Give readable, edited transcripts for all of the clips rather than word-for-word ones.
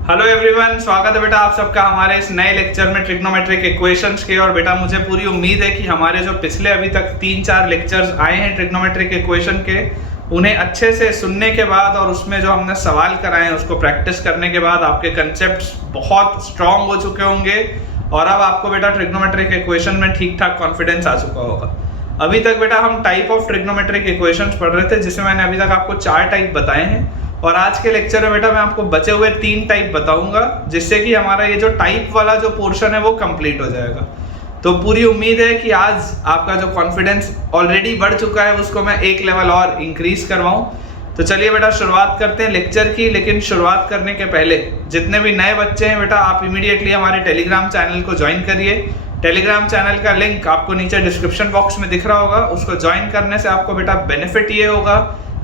Hello everyone, स्वागत है बेटा आप सबका हमारे इस नए लेक्चर में ट्रिग्नोमेट्रिक इक्वेशंस के। और बेटा मुझे पूरी उम्मीद है कि हमारे जो पिछले अभी तक 3-4 लेक्चर्स आए हैं ट्रिग्नोमेट्रिक इक्वेशन के, उन्हें अच्छे से सुनने के बाद और उसमें जो हमने सवाल कराए हैं उसको प्रैक्टिस करने के बाद आपके कंसेप्ट्स बहुत स्ट्रांग हो चुके होंगे और अब आपको बेटा ट्रिग्नोमेट्रिक इक्वेशन में ठीक ठाक कॉन्फिडेंस आ चुका होगा। अभी तक बेटा हम टाइप ऑफ ट्रिग्नोमेट्रिक इक्वेशंस पढ़ रहे थे, जिसमें मैंने अभी तक आपको 4 टाइप बताए हैं और आज के लेक्चर में बेटा मैं आपको बचे हुए 3 टाइप बताऊंगा, जिससे कि हमारा ये जो टाइप वाला जो पोर्शन है वो कंप्लीट हो जाएगा। तो पूरी उम्मीद है कि आज आपका जो कॉन्फिडेंस ऑलरेडी बढ़ चुका है उसको मैं एक लेवल और इंक्रीज करवाऊं। तो चलिए बेटा शुरुआत करते हैं लेक्चर की। लेकिन शुरुआत करने के पहले जितने भी नए बच्चे हैं बेटा, आप इमीडिएटली हमारे टेलीग्राम चैनल को ज्वाइन करिए। टेलीग्राम चैनल का लिंक आपको नीचे डिस्क्रिप्शन बॉक्स में दिख रहा होगा। उसको ज्वाइन करने से आपको बेटा बेनिफिट ये होगा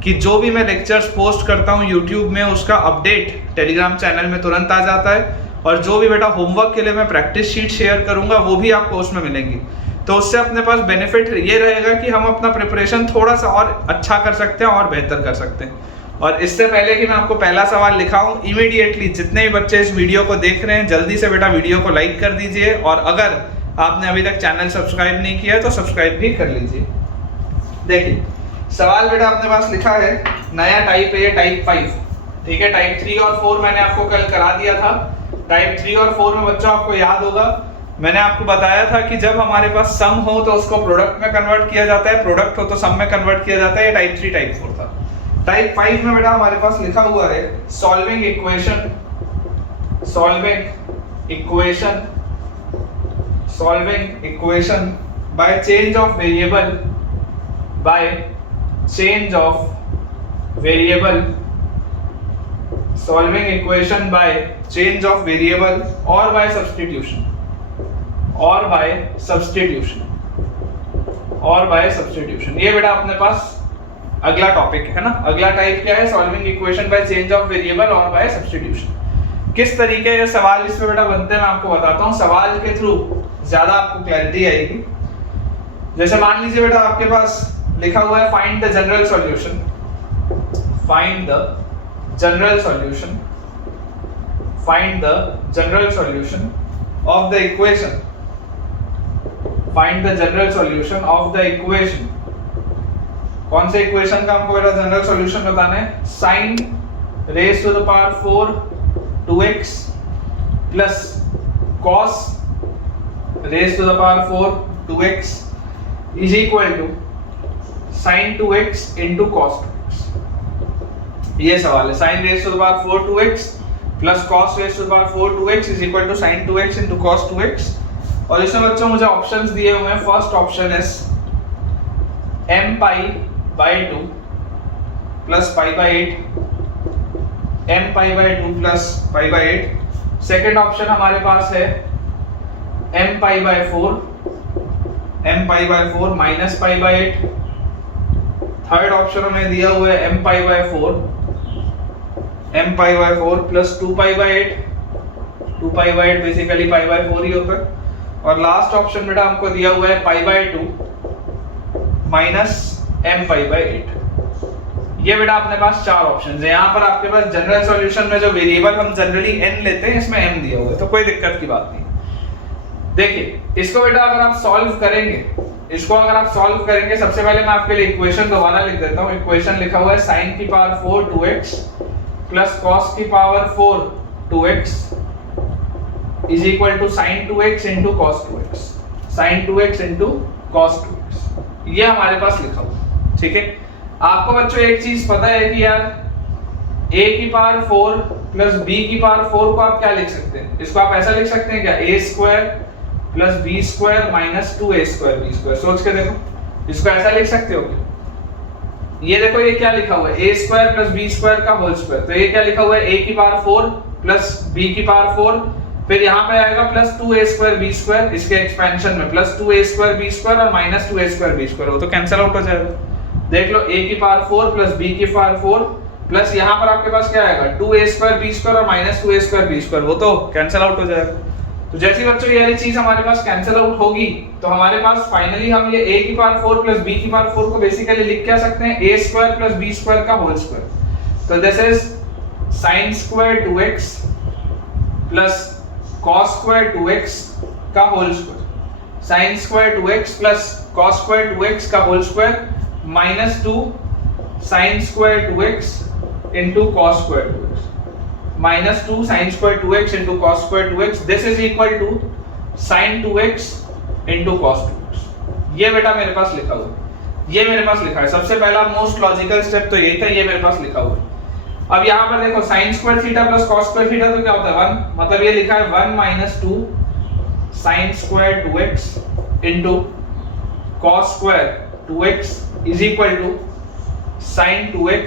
कि जो भी मैं लेक्चर्स पोस्ट करता हूँ यूट्यूब में, उसका अपडेट टेलीग्राम चैनल में तुरंत आ जाता है और जो भी बेटा होमवर्क के लिए मैं प्रैक्टिस शीट शेयर करूंगा वो भी आपको उसमें मिलेंगी। तो उससे अपने पास बेनिफिट ये रहेगा कि हम अपना प्रिपरेशन थोड़ा सा और अच्छा कर सकते हैं और बेहतर कर सकते हैं। और इससे पहले कि मैं आपको पहला सवाल लिखाऊं, इमीडिएटली जितने भी बच्चे इस वीडियो को देख रहे हैं जल्दी से बेटा वीडियो को लाइक कर दीजिए और अगर आपने अभी तक चैनल सब्सक्राइब नहीं किया है तो सब्सक्राइब भी कर लीजिए। देखिए सवाल बेटा अपने पास लिखा है, नया टाइप है ये टाइप 5, ठीक है। टाइप 3 और 4 मैंने आपको कल करा दिया था। टाइप 3 और 4 में बच्चों आपको याद होगा मैंने आपको बताया था कि जब हमारे पास सम हो तो उसको प्रोडक्ट में कन्वर्ट किया जाता है, प्रोडक्ट हो तो सम में कन्वर्ट किया जाता है। ये टाइप 3 टाइप 4 था। टाइप 5 में बेटा हमारे पास लिखा हुआ है solving equation by change of variable solving equation by change of variable or by substitution ये बेटा अपने पास अगला टॉपिक है ना। अगला टाइप क्या है? Solving equation by change of variable और बाय सब्स्टिट्यूशन। किस तरीके के सवाल इसमें बेटा बनते हैं मैं आपको बताता हूँ। सवाल के थ्रू ज्यादा आपको क्लैरिटी आएगी। जैसे मान लीजिए बेटा आपके पास लिखा हुआ है find the general solution of the equation. कौन से इक्वेशन का हमको बेटा जनरल सॉल्यूशन बताना है? sin raised to the power 4 2x plus cos raised to the power 4 2x is equal to sin 2x into cos 2x। ये सवाल है। sin raised to the power 4 2x plus cos raised to the power 4 2x is equal to sin 2x into cos 2x। और इसमें बच्चों मुझे options दिए हुए हैं। फर्स्ट ऑप्शन है m pi by 2 plus pi by 8, m pi by 2 plus pi by 8। Second option हमारे पास है m pi by 4 minus pi by 8। Third option हमें दिया हुआ है m pi by 4 plus 2 pi by 8। 2 pi by 8 basically pi by 4 ही होता है। और last option बेटा हमको दिया हुआ है pi by 2 minus m pi by 8। ये बेटा अपने पास 4 ऑप्शंस है। यहाँ पर आपके पास जनरल सॉल्यूशन में जो वेरिएबल हम जनरली n लेते हैं इसमें m दिया हुआ है, तो कोई दिक्कत की बात नहीं। देखिए इसको बेटा अगर आप सॉल्व करेंगे, सबसे पहले मैं आपके लिए इक्वेशन दोबारा लिख देता हूँ। इक्वेशन लिखा हुआ है sin की पावर 4 2x plus cos की power 4 2x is equal to sin 2x into cos 2x। ये हमारे पास लिखा हुआ, ठीक है। आपको बच्चों एक चीज पता है कि यार a की पावर 4 प्लस b की पावर 4 को आप क्या लिख सकते हैं? इसको आप ऐसा लिख सकते हैं क्या? a square plus b square minus 2a square b square. सोच के देखो, इसको ऐसा लिख सकते हो क्या? ये देखो ये क्या लिखा हुआ है? a square plus b square का होल स्क्वायर। तो ये क्या लिखा हुआ है? a की पावर 4 प्लस b की पावर 4, फिर यहाँ पे आएगा plus 2a square b square, इसके एक्सपेंशन में plus 2a square b square और minus 2a square b square, वो तो कैंसिल आउट हो जाएगा। देख लो a की पावर 4 प्लस b की पावर 4 प्लस यहाँ पर आपके पास क्या आएगा? 2a स्क्वायर b स्क्वायर और minus 2a square b square, वो तो कैंसिल आउट हो जाएगा। तो जैसे बच्चों ये वाली चीज हमारे पास कैंसिल आउट होगी तो हमारे पास फाइनली हम ये a की पावर 4 प्लस b की पावर 4 को बेसिकली लिख क्या सकते हैं? a square plus b square का होल स्क्वायर। तो this is sin square 2x plus cos square 2x का whole square, sin square 2x plus cos square 2x का whole square minus 2 sin square 2x into cos square 2x minus 2 sin square 2x into cos square 2x, this is equal to sin 2x into cos 2x। ये बेटा मेरे पास लिखा हुआ है, ये मेरे पास लिखा है। सबसे पहला मोस्ट लॉजिकल स्टेप तो यही था, ये मेरे पास लिखा हुआ है। अब यहाँ पर देखो sin square theta plus cos square theta तो क्या होता है 1, मतलब ये लिखा है 1 minus 2 sin square 2x into cos square 2x is equal to sin 2x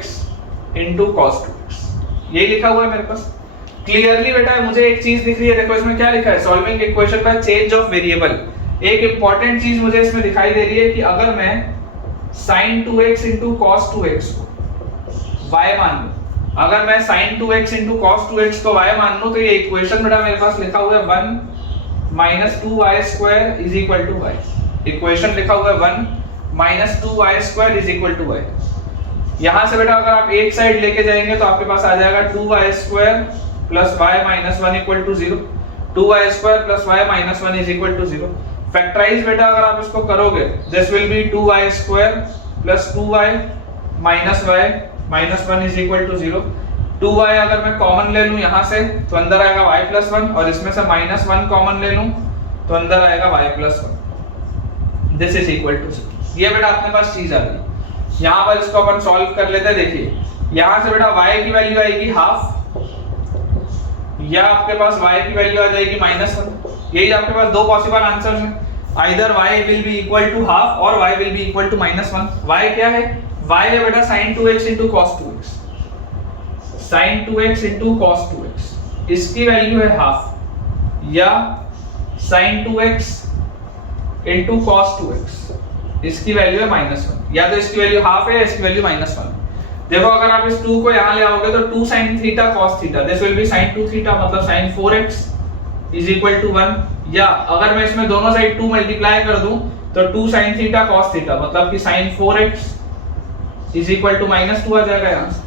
into cos 2x। यही लिखा हुआ है मेरे पास क्लियरली बेटा। मुझे एक चीज दिख रही है, देखो इसमें क्या लिखा है, solving equation by change of variable. एक इंपॉर्टेंट चीज मुझे इसमें दिखाई दे रही है कि अगर मैं sin 2x into cos 2x को y मान लूं, अगर मैं sin 2x into cos 2x को y मान लूं, तो ये इक्वेशन बेटा मेरे पास लिखा हुआ है 1 minus 2y square is equal to y। Equation लिखा हुआ है 1 minus 2y square is equal to y। यहां से बेटा अगर आप एक साइड लेके जाएंगे तो आपके पास आ जाएगा 2y square plus y minus 1 equal to 0, 2y square plus y minus 1 is equal to 0। Factorise बेटा अगर आप इसको करोगे, this will be 2y square plus 2y minus y minus 1 is equal to 0। 2y अगर मैं कॉमन ले लूं यहां से तो अंदर आएगा y प्लस 1, और इसमें से माइनस 1 कॉमन ले लूं तो अंदर आएगा y plus 1, this is equal to 0। ये बेटा अपने पास चीज आ गई। यहां पर इसको अपन सॉल्व कर लेते हैं। देखिए यहां से बेटा y की वैल्यू आएगी हाफ, या आपके पास y की वैल्यू आ जाएगी माइनस 1। यही आपके पास दो पॉसिबल आंसर्स हैं, either y will be equal to half और y will be equal to minus 1। y क्या है, y है बेटा sin 2x into cos 2x, sin 2x into cos 2x, इसकी वैल्यू है हाफ, या sin 2x into cos 2x, इसकी value है माइनस 1। या तो इसकी वैल्यू हाफ है या इसकी वैल्यू माइनस 1। देखो अगर आप इस 2 को यहां ले आओगे तो 2 sin theta cos theta, this will be sin 2 theta, मतलब sin 4x is equal to 1। या अगर मैं इसमें दोनों साइड 2 मल्टीप्लाई कर दूं तो 2 sin थीटा cos थीटा, मतलब कि sin 4x is equal to minus 2 आ जाएगा यहां से।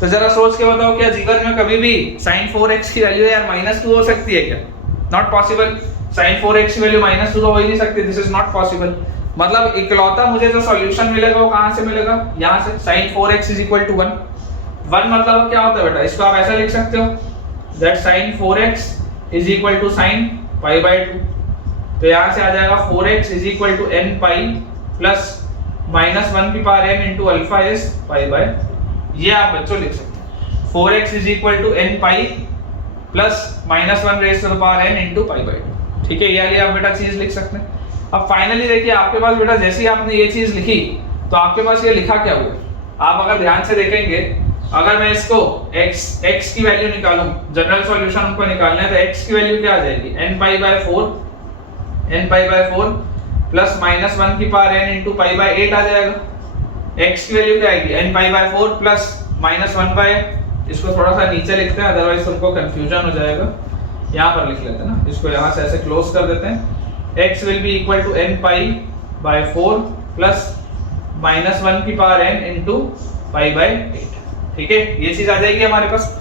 तो जरा सोच के बताओ, क्या जीवन में कभी भी sin 4x की वैल्यू यार माइनस 2 हो सकती है क्या? Not possible. sin 4x की वैल्यू माइनस 2 तो हो ही नहीं सकती, दिस इज नॉट पॉसिबल। मतलब इकलौता मुझे जो सॉल्यूशन मिलेगा वो कहां से मिलेगा, यहां से। sin 4x is equal to 1। 1 मतलब क्या होता है बेटा, इसको आप ऐसा लिख सकते हो that sin 4x is equal to sin pi by 2। तो यहां से आ जाएगा 4x is equal to n pi plus minus 1 की power n into alpha is pi by, ये आप बच्चों लिख सकते हैं। 4x is equal to n pi plus minus 1 raise to the power n into pi by 2। ठीक है, ये वाली आप बेटा चीज लिख सकते हैं। अब फाइनली देखिए आपके पास बेटा जैसे ही आपने ये चीज लिखी तो आपके पास ये लिखा क्या हुआ, आप अगर ध्यान से देखेंगे, अगर मैं इसको x की वैल्यू निकालूं, जनरल सॉल्यूशन हमको निकालना है, तो x की वैल्यू क्या आ जाएगी, n pi by 4 plus minus 1 की power n into pi by 8 आ जाएगा। x की वैल्यू क्या आएगी, n pi by 4 plus minus 1 by, इसको थोड़ा सा नीचे लिखते हैं अदरवाइज तुमको कंफ्यूजन हो जाएगा। यहाँ पर लिख लेते हैं ना, इसको यहाँ से ऐसे क्लोज कर देते हैं। x will be equal to n pi by 4 plus minus 1 की power n into pi by 8। ठीक है, ये चीज आ जाएगी हमारे पास।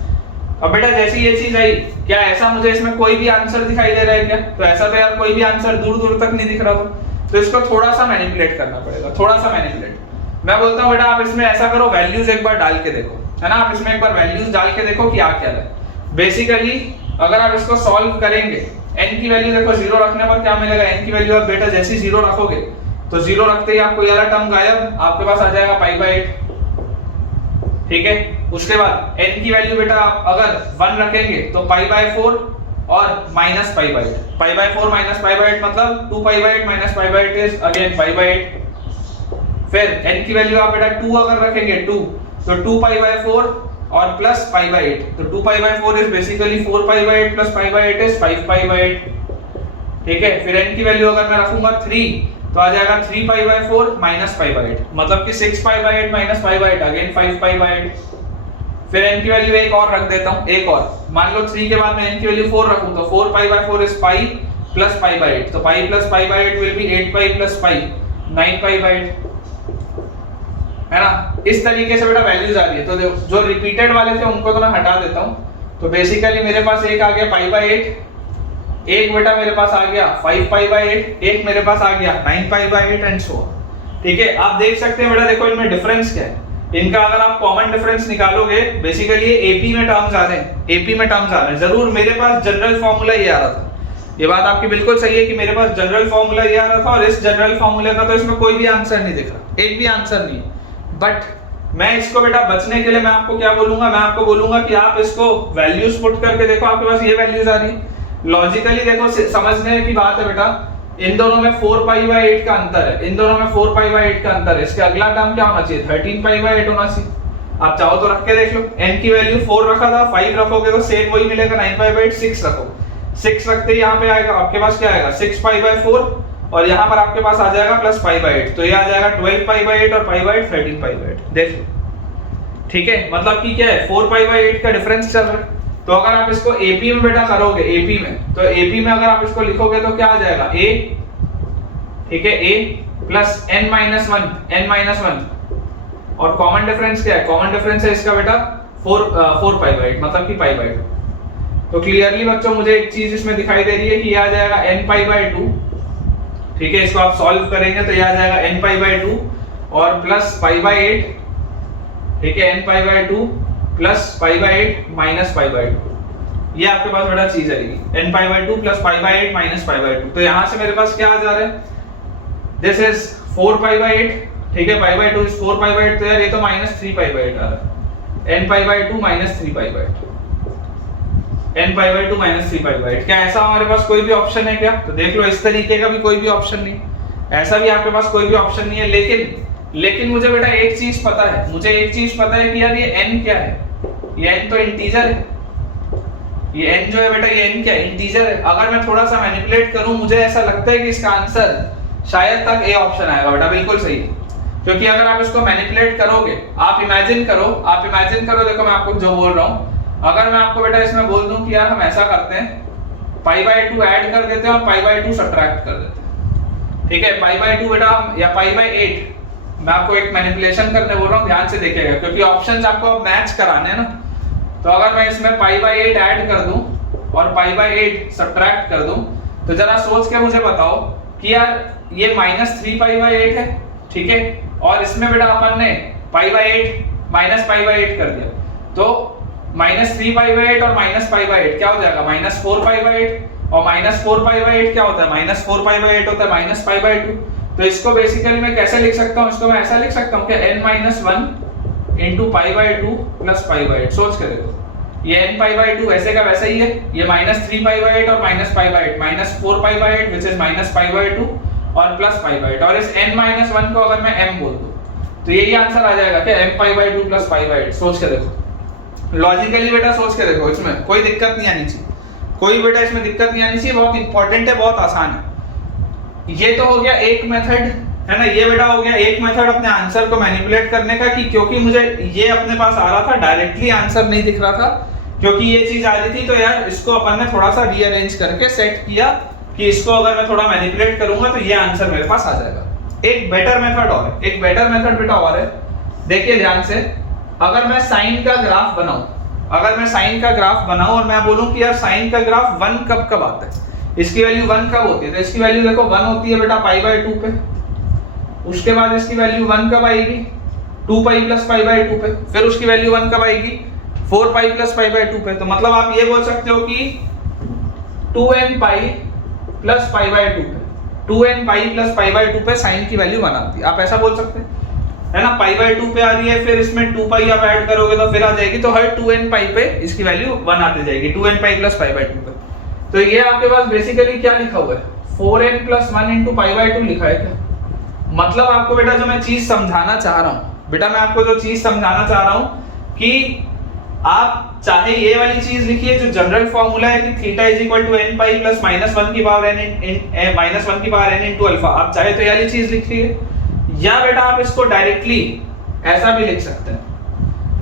अब बेटा जैसे ये चीज आई, क्या ऐसा मुझे इसमें कोई भी आंसर दिखाई दे रहा है क्या? तो ऐसा तो यार कोई भी आंसर दूर दूर तक नहीं दिख रहा था, तो इसको थोड़ा सा मैनिपुलेट करना पड़ेगा, थोड़ा सा मैनिपुलेट। मैं बोलता हूँ बेटा आप इसमें ऐसा करो, वैल्यूज एक बार डाल के देखो, है ना, आप इसमें एक बार वैल्यूज डाल के देखो कि आ क्या रहा है। बेसिकली अगर आप इसको सॉल्व करेंगे, n की वैल्यू देखो 0 रखने पर क्या मिलेगा, n की वैल्यू आप बेटा जैसे 0 रखोगे तो 0 रखते ही आपको ये वाला टर्म गायब, आपके पास आ जाएगा पाई बाय 8। ठीक है, उसके बाद n की वैल्यू बेटा आप अगर 1 रखेंगे तो पाई बाय 4 और minus pi by 8। Pi by 4 minus pi by 8 मतलब 2 pi by 8 minus pi by 8 is again pi by 8। फिर n की वैल्यू आप बेटा 2 अगर रखेंगे 2 तो 2 पाई बाय 4 और प्लस पाई बाय 8, तो 2 pi by 4 is basically 4 pi by 8 plus pi by 8 is 5 pi by 8। ठीक है, फिर n की वैल्यू अगर मैं रखूंगा 3 तो आ जाएगा 3 pi by 4 minus pi by 8, मतलब कि 6 पाई by 8 minus pi by 8 again 5 pi by 8। फिर n की वैल्यू एक और रख देता हूं, एक और मान लो 3 के बाद मैं n की वैल्यू 4 रखूं तो 4 पाई by 4 is pi plus pi by 8, तो pi plus pi by 8 will be 8 pi plus pi 9 pi by 8, है ना। इस तरीके से बेटा वैल्यूज आ रही है। तो जो रिपीटेड वाले थे उनको तो मैं हटा देता हूं, तो बेसिकली मेरे पास एक आ गया पाई बाय 8, एक बेटा मेरे पास आ गया 5 पाई बाय 8, एक मेरे पास आ गया 9 पाई बाय 8 एंड सो। ठीक है, आप देख सकते हैं बेटा, देखो इनमें डिफरेंस क्या है। इनका अगर आप कॉमन डिफरेंस निकालोगे, बेसिकली ये एपी में टर्म्स आ रहे हैं, एपी में टर्म्स आ रहे हैं। जरूर मेरे पास जनरल फॉर्मूला ये आ रहा था, ये बात आपकी बिल्कुल सही है कि मेरे पास जनरल फॉर्मूला ये आ रहा था, और इस जनरल फॉर्मूले का तो इसमें कोई भी आंसर नहीं दिख रहा, एक भी आंसर नहीं। बट मैं इसको बेटा बचने के लिए मैं आपको क्या बोलूंगा, मैं आपको बोलूंगा कि आप इसको वैल्यूज पुट करके देखो, आपके पास ये वैल्यूज आ रही है। लॉजिकली देखो, समझने की बात है बेटा, इन दोनों में 4 पाई बाय 8 का अंतर है, इन दोनों में 4 पाई बाय 8 का अंतर है। इसके अगला टर्म क्या होना चाहिए, 13 पाई बाय 8 होना चाहिए। आप चाहो तो रख के देख लो, n की वैल्यू 4 रखा था, 5 रखोगे तो सेम वही मिलेगा, 9 पाई बाय 8। 6 रखो, 6 रखते ही यहाँ पे आएगा आपके पास क्या आएगा, 6 पाई बाय 4, और यहाँ पर आपके पास आ जाएगा प्लस पाई बाय 8, तो ये आ जाएगा 12 पाई बाय 8 और पाई बाय 8 13 पाई बाय 8। देख लो, ठीक है, मतलब कि क्या है, 4 पाई बाय 8 का डिफरेंस चल रहा है। तो अगर आप इसको एपी में बेटा करोगे, एपी में, तो एपी में अगर आप इसको लिखोगे तो क्या आ जाएगा, a, ठीक है, a प्लस n माइनस 1, और कॉमन डिफरेंस क्या है, कॉमन डिफरेंस है इसका बेटा 4 पाई बाय 8, मतलब कि पाई बाय 2। तो क्लियरली बच्चों मुझे एक चीज इसमें दिखाई दे रही है कि ये आ जाएगा n पाई बाय 2। ठीक है, इसको आप सॉल्व करेंगे तो ये आ जाएगा n पाई बाय 2 और प्लस पाई बाय 8, ठीक है, n pi by 2 plus pi by 8 minus pi by 2। ये आपके पास बेटा चीज आएगी, n pi by 2 plus pi by 8 minus pi by 2। तो यहां से मेरे पास क्या आ जा रहा है, दिस इज 4 पाई बाय 8, ठीक है, पाई बाय 2 इज 4 पाई बाय 8, तो यार ये तो माइनस 3 पाई बाय 8 आ रहा है, n pi by 2 minus 3 pi by 8, n pi by 2 minus 3 pi by 8। क्या ऐसा हमारे पास कोई भी ऑप्शन है क्या, तो देख लो, इस तरीके का भी कोई भी ऑप्शन नहीं, ऐसा भी आपके पास कोई भी ऑप्शन नहीं है। लेकिन मुझे बेटा एक चीज पता है, मुझे एक चीज पता है कि यार ये n क्या है, ये n तो इंटीजर है, ये n जो है बेटा, ये n क्या है, इंटीजर है। अगर मैं थोड़ा सा मैनिपुलेट करूं, मुझे ऐसा लगता है कि इसका आंसर शायद तक ए ऑप्शन आएगा बेटा, बिल्कुल सही है। क्योंकि अगर आप इसको मैनिपुलेट करोगे, आप इमेजिन करो, देखो मैं आपको जो बोल रहा हूं, अगर मैं आपको बेटा इसमें बोल दूं कि यार हम ऐसा करते हैं, पाई बाय 2 ऐड कर देते हैं और पाई बाय 2 सब्ट्रैक्ट कर देते हैं, ठीक है, पाई बाय 2 बेटा या पाई बाय 8, मैं आपको एक मैनिपुलेशन करने बोल रहा हूं, ध्यान से देखिएगा, क्योंकि ऑप्शंस आपको मैच कराने हैं ना। तो अगर मैं इसमें पाई बाय 8 ऐड कर दूं और पाई बाय 8 सब्ट्रैक्ट कर दूं, तो जरा सोच के मुझे बताओ कि यार ये माइनस 3 पाई बाय 8 है, ठीक है, और इसमें बेटा अपन ने पाई बाय 8 माइनस पाई बाय 8 कर दिया, तो माइनस 3 पाई बाय 8 और माइनस पाई बाय 8 क्या हो जाएगा, माइनस 4 पाई बाय 8, और माइनस 4 पाई बाय 8 क्या होता है, माइनस 4 पाई बाय 8 होता है माइनस पाई बाय 2। तो इसको बेसिकली मैं कैसे लिख सकता हूं, इसको मैं ऐसा लिख सकता हूं कि n minus 1 into pi by 2 plus pi by 8। सोच के देखो, ये n पाई बाय 2 वैसे का वैसा ही है, ये माइनस 3 पाई बाय 8 और minus pi by 8, minus 4 pi by 8 which is minus pi by 2 और प्लस पाई बाय 8, और इस n माइनस 1 को अगर मैं m बोल दूं तो यही आंसर आ जाएगा कि m pi by 2 plus pi by 8। सोच के देखो, लॉजिकली बेटा सोच के देखो, इसमें कोई दिक्कत नहीं आनी चाहिए, कोई बेटा इसमें दिक्कत नहीं आनी चाहिए, बहुत इंपॉर्टेंट है, बहुत आसान है। ये तो हो गया एक मेथड, है ना, ये बेटा हो गया एक मेथड अपने आंसर को मैनिपुलेट करने का, कि क्योंकि मुझे ये अपने पास आ रहा था, डायरेक्टली आंसर नहीं दिख रहा था, क्योंकि ये चीज आ रही थी, तो यार इसको अपन ने थोड़ा सा रीअरेंज करके सेट किया कि इसको अगर मैं थोड़ा मैनिपुलेट करूंगा तो ये आंसर मेरे पास आ जाएगा। एक बेटर मेथड और है, एक बेटर मेथड बेटा और है, देखिए ध्यान से, अगर मैं साइन का ग्राफ बनाऊं, अगर मैं साइन का ग्राफ बनाऊं और मैं बोलूं कि यार साइन का ग्राफ 1 कब कब आता है, इसकी वैल्यू 1 कब होती है, तो इसकी वैल्यू देखो 1 होती है बेटा पाई बाय 2 पे, उसके बाद इसकी वैल्यू 1 कब आएगी, 2 पाई प्लस पाई बाय 2 पे, फिर उसकी वैल्यू 1 कब आएगी, 4 पाई प्लस पाई बाय 2 पे। तो मतलब आप ये बोल सकते हो कि 2n pi plus pi by 2 पे, 2n pi plus pi by 2 पे साइन की वैल्यू 1 आती है, आप ऐसा बोल सकते हैं, है ना, पाई बाय 2 पे आ रही है, फिर इसमें 2 पाई आप ऐड करोगे तो फिर आ जाएगी, तो हर 2n पाई पे इसकी वैल्यू 1 आती जाएगी, 2n pi plus pi by 2 पे। तो ये आपके पास बेसिकली क्या लिखा हुआ है, 4n plus 1 into pi by 2 लिखा है क्या। मतलब आपको बेटा जो मैं चीज समझाना चाह रहा हूँ, बेटा मैं आपको जो चीज समझाना चाह रहा हूँ कि आप चाहे ये वाली चीज लिखिए जो जनरल फॉर्मूला है कि theta is equal to n pi plus minus 1 की पावर n माइनस 1 की पावर n इंटू अल्फा, आप चाहे तो ये वाली चीज लिखिए, या बेटा आप इसको डायरेक्टली ऐसा भी लिख सकते हैं,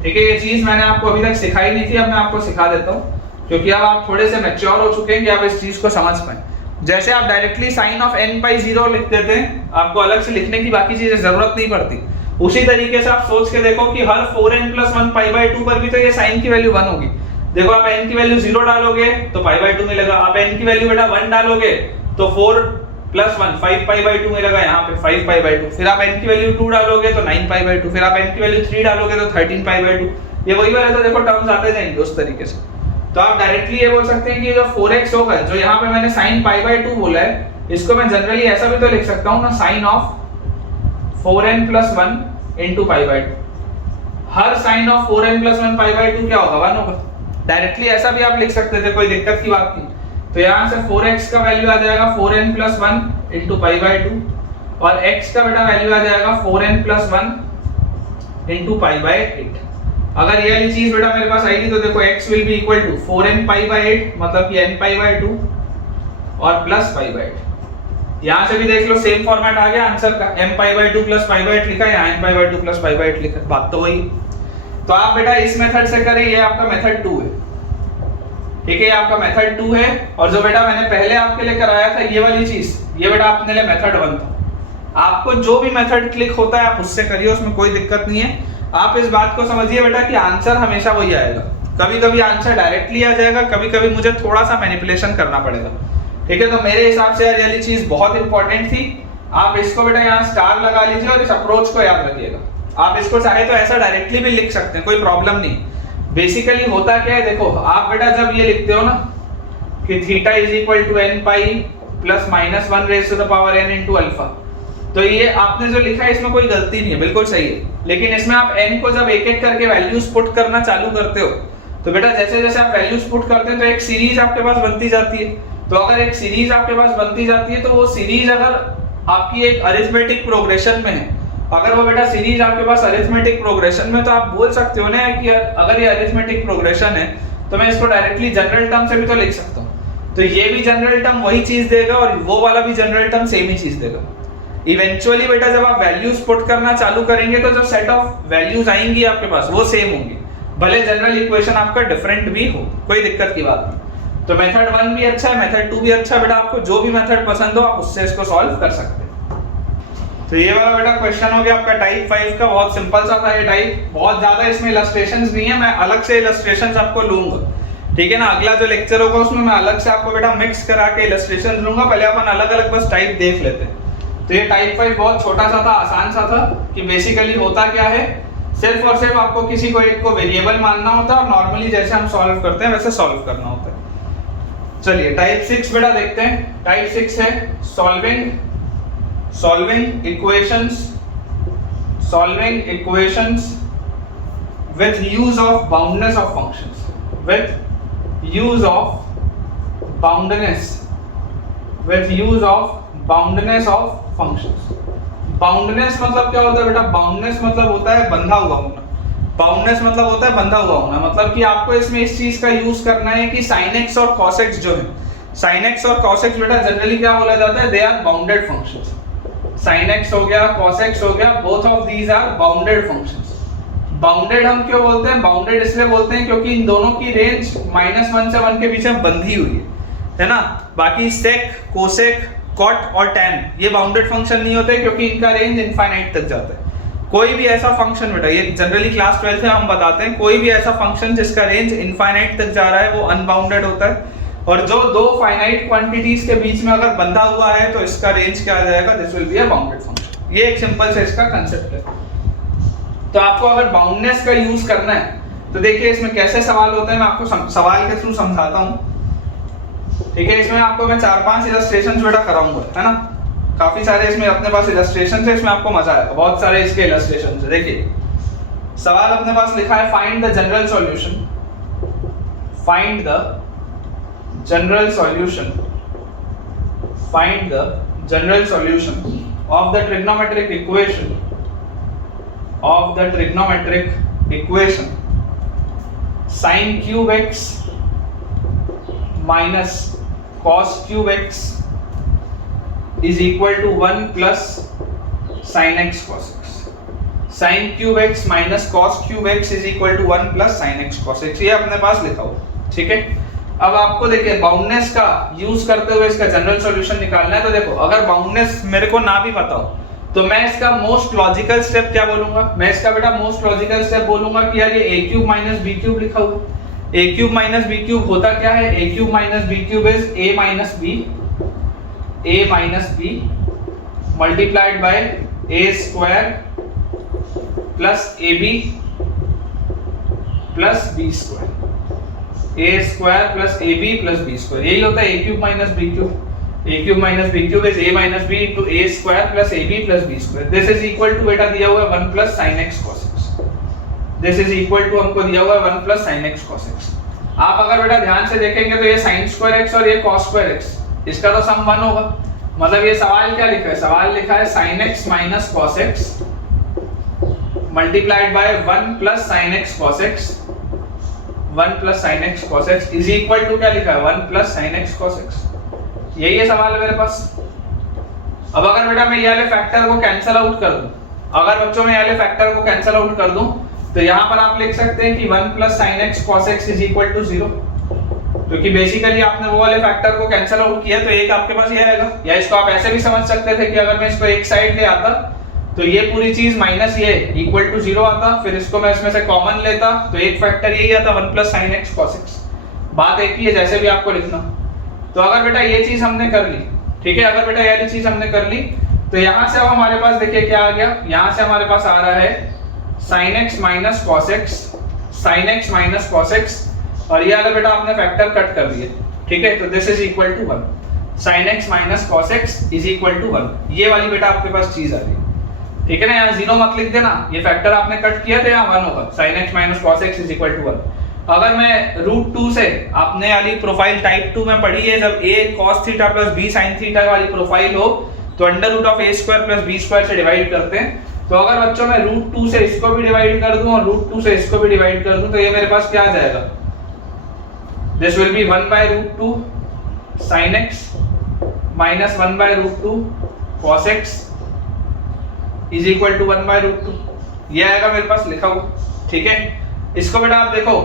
ठीक है। ये चीज मैंने आपको अभी तक सिखाई नहीं थी, अब मैं आपको सिखा देता हूँ, क्योंकि अब आप थोड़े से मैच्योर हो चुके हैं कि आप इस चीज को समझ पाए। जैसे आप डायरेक्टली साइन ऑफ n पाई 0 लिख देते हैं, आपको अलग से लिखने की बाकी चीजें जरूरत नहीं पड़ती, उसी तरीके से आप सोच के देखो कि हर 4n प्लस 1 पाई बाय 2 पर भी तो ये साइन की वैल्यू 1 होगी, देखो आप n की वैल्यू 0 डालोगे तो पाई बाय 2 मिलेगा, आप n की वैल्यू बेटा 1 डालोगे तो 4 प्लस 1 5 पाई बाय 2 मिलेगा, यहाँ पे 5 पाई बाय 2। फिर आप n की वैल्यू 2 डालोगे तो 9 पाई बाय 2, फिर आप n की वैल्यू 3 डालोगे तो 13 पाई बाय 2। ये वही वाला था, देखो टर्म्स आते जाएंगे उस तरीके से। तो आप डायरेक्टली ये बोल सकते हैं कि जो 4x होगा, जो यहाँ पे मैंने sin पाई बाय 2 बोला है, इसको मैं जनरली ऐसा भी तो लिख सकता हूँ ना, sin of 4n plus 1 into pi by 2। Her sin of 4n plus 1 pi by 2 क्या होगा, 1 होगा। डायरेक्टली ऐसा भी आप लिख सकते थे, कोई दिक्कत की बात नहीं। तो यहाँ से 4x का वैल्यू आ जाएगा 4n plus 1 into pi by 2, और x का बेटा वैल्यू आ जाएगा 4n plus 1 into pi by 8। अगर ये वाली चीज बेटा मेरे पास आएगी तो देखो x will be equal to 4n pi by 8, मतलब कि n पाई बाय 2 और प्लस पाई बाय 8। यहाँ से भी देख लो सेम फॉर्मेट आ गया आंसर का, m pi by 2 plus pi by 8 लिखा है, यहाँ n pi by 2 plus pi by 8 लिखा है, बात तो वही। तो आप बेटा इस मेथड से करें, ये आपका मेथड 2 है, ठीक है, ये आपका मेथड 2 है। और जो बेटा मैंने पहले आपके लिए कराया था ये वाली चीज, ये बेटा अपने लिए मेथड 1 था। आपको जो भी मेथड क्लिक होता है आप उससे करिए, उसमें कोई दिक्कत नहीं है। आप इस बात को समझिए बेटा कि आंसर हमेशा वही आएगा, कभी कभी आंसर डायरेक्टली आ जाएगा, कभी कभी मुझे थोड़ा सा मैनिपुलेशन करना पड़ेगा, ठीक है। तो मेरे हिसाब से ये वाली चीज बहुत इंपॉर्टेंट थी। आप इसको बेटा यहाँ स्टार लगा लीजिए और इस अप्रोच को याद रखिएगा। आप इसको चाहे तो ऐसा डायरेक्टली भी लिख सकते हैं, कोई प्रॉब्लम नहीं। बेसिकली होता क्या है, देखो आप बेटा जब ये लिखते हो ना कि theta is equal to n pi plus minus 1 raise to the power n into alpha, तो ये आपने जो लिखा है इसमें कोई गलती नहीं है, बिल्कुल सही है। लेकिन इसमें आप n को जब एक एक करके वैल्यूज पुट करना चालू करते हो तो बेटा जैसे जैसे आप वैल्यूज पुट करते हैं तो एक सीरीज आपके पास बनती जाती है। तो अगर एक सीरीज आपके पास बनती जाती है तो वो सीरीज अगर आपकी एक अरिथमेटिक प्रोग्रेशन में है, अगर वो बेटा सीरीज आपके पास अरिथमेटिक प्रोग्रेशन में, तो आप बोल सकते हो ना कि अगर ये अरिथमेटिक प्रोग्रेशन है तो मैं इसको डायरेक्टली जनरल टर्म से भी तो लिख सकता हूँ। तो ये भी जनरल टर्म वही चीज देगा और वो वाला भी जनरल टर्म सेम ही चीज देगा। इवेंचुअली बेटा जब आप वैल्यूज पुट करना चालू करेंगे तो जो सेट ऑफ वैल्यूज आएंगी आपके पास वो सेम होंगी, भले जनरल इक्वेशन आपका डिफरेंट भी हो, कोई दिक्कत की बात नहीं। तो मेथड 1 भी अच्छा है, मेथड 2 भी अच्छा है, बेटा आपको जो भी मेथड पसंद हो आप उससे इसको सॉल्व कर सकते हैं। तो ये वाला बेटा क्वेश्चन हो गया आपका टाइप 5 का, बहुत सिंपल सा था ये टाइप, बहुत ज्यादा इसमें इलस्ट्रेशंस नहीं है, मैं अलग से इलस्ट्रेशंस आपको लूंगा, ठीक है ना। अगला जो लेक्चर होगा उसमें मैं अलग से आपको बेटा मिक्स करा के इलस्ट्रेशंस लूंगा, पहले अपन अलग अलग बस टाइप देख लेते हैं। तो ये टाइप 5 बहुत छोटा सा था, आसान सा था कि बेसिकली होता क्या है, सिर्फ और सिर्फ आपको किसी को एक को वेरिएबल मानना होता है और नॉर्मली जैसे हम सॉल्व करते हैं वैसे सॉल्व करना होता है। चलिए टाइप 6 बेटा देखते हैं। टाइप 6 है solving equations with use of boundness of functions, with use of boundness of functions। Boundness मतलब क्या होता है बेटा, बाउंडनेस मतलब होता है बंधा हुआ होना, बाउंडनेस मतलब होता है बंधा हुआ होना, मतलब कि आपको इसमें इस चीज का यूज करना है कि sin x और cos x जो है, sin x और cos x बेटा जनरली क्या बोला जाता है, they are bounded functions. sin x हो गया, cos x हो गया, both of these are bounded functions. Bounded हम क्यों बोलते हैं, बाउंडेड इसलिए बोलते हैं क्योंकि इन दोनों की रेंज -1 से 1 के बीच में बंधी हुई है ना। बाकी sec, cosec, cot और tan ये बाउंडेड फंक्शन नहीं होते क्योंकि इनका रेंज इनफाइनाइट तक जाता है। कोई भी ऐसा फंक्शन बेटा, ये जनरली क्लास 12 में हम बताते हैं, कोई भी ऐसा फंक्शन जिसका रेंज इनफाइनाइट तक जा रहा है वो अनबाउंडेड होता है, और जो दो फाइनाइट क्वांटिटीज के बीच में अगर बंधा हुआ है तो इसका रेंज क्या आ जाएगा, this will be a bounded function. ये एक सिंपल से इसका कांसेप्ट है। तो आपको अगर बाउंडनेस का यूज करना है तो देखिए इसमें कैसे सवाल होता है, मैं आपको सवाल के थ्रू समझाता हूँ, ठीक है। इसमें आपको मैं 4-5 इलस्ट्रेशंस बेटा कराऊंगा, है ना, काफी सारे इसमें अपने पास इलस्ट्रेशंस है, इसमें आपको मजा आएगा, बहुत सारे इसके इलस्ट्रेशंस है। देखिए सवाल अपने पास लिखा है, find the general solution, find the general solution of the trigonometric equation sin cube x minus cos cube x is equal to 1 plus sin x cos x। sin cube x minus cos cube x is equal to 1 plus sin x cos x, ये अपने पास लिखा हो, ठीक है। अब आपको देखिए boundness का यूज करते हुए इसका जनरल सॉल्यूशन निकालना है। तो देखो अगर बाउंडनेस मेरे को ना भी पता हो तो मैं इसका मोस्ट लॉजिकल स्टेप क्या बोलूंगा, मैं इसका बेटा मोस्ट लॉजिकल स्टेप बोलूंगा कि यार ये a³ - b³ लिखा हुआ, A cube minus B cube होता क्या है, A cube minus B cube is A minus B multiplied by A square plus A B plus B square, A square plus A B plus B square, यही होता है A cube minus B cube. A cube minus B cube is A minus B into A square plus A B plus B square. This is equal to बेटा दिया हुआ है 1 plus sine x cos x. This is equal to हमको दिया हुआ है 1 plus sine x cos x. आप अगर बेटा ध्यान से देखेंगे तो ये साइन स्क्वायर एक्स और ये कॉस स्क्वायर एक्स, इसका तो सम 1 होगा। मतलब ये सवाल क्या लिखा है, सवाल लिखा है sine x minus cos x multiplied by 1 plus sine x cos x, 1 plus sine x cos x is equal to क्या लिखा है 1 plus sine x cos x. यही है सवाल है मेरे पास। अब अगर बेटा मैं ये वाले फैक्टर को कैंसिल आउट कर दूं, अगर बच्चों में ये वाले फैक्टर को कैंसिल आउट कर दूं तो यहां पर आप लिख सकते हैं कि 1 plus sine x cos x is equal to 0, क्योंकि बेसिकली आपने वो वाले फैक्टर को कैंसिल आउट किया तो एक आपके पास ये आएगा। या इसको आप ऐसे भी समझ सकते थे कि अगर मैं इसको एक साइड ले आता तो ये पूरी चीज माइनस ये इक्वल टू 0 आता, फिर इसको मैं इसमें से कॉमन लेता तो एक फैक्टर यही आता 1 plus sine x cos x. बात एक ही है, जैसे भी आपको लिखना। तो अगर बेटा ये चीज हमने कर ली, ठीक है, अगर बेटा ये वाली चीज हमने कर ली तो यहां से अब हमारे पास देखिए क्या आ गया, यहां से हमारे पास आ रहा है sin x minus cos x, sin x minus cos x, और ये वाला बेटा आपने फैक्टर कट कर दिए, ठीक है। तो this is equal to 1, sin x minus cos x is equal to 1। ये वाली बेटा आपके पास चीज आ रही है, ठीक है ना। यहाँ 0 मत लिख देना, ये फैक्टर आपने कट किया था, यहाँ 1 होगा, sin x minus cos x is equal to 1। अगर मैं √2 से, आपने वाली प्रोफाइल टाइप 2 में पढ़ी है, जब a cos theta plus b sin theta वाली प्रोफाइल हो तो under root of a square plus b square से डिवाइड करते हैं। तो अगर बच्चों मैं √2 से इसको भी डिवाइड कर दूं और √2 से इसको भी डिवाइड कर दूं तो ये मेरे पास क्या आ जाएगा, this will be 1 by √2 sin x minus 1 by √2 cos x is equal to 1 by √2। ये आएगा मेरे पास लिखा हुआ, ठीक है। इसको बेटा आप देखो,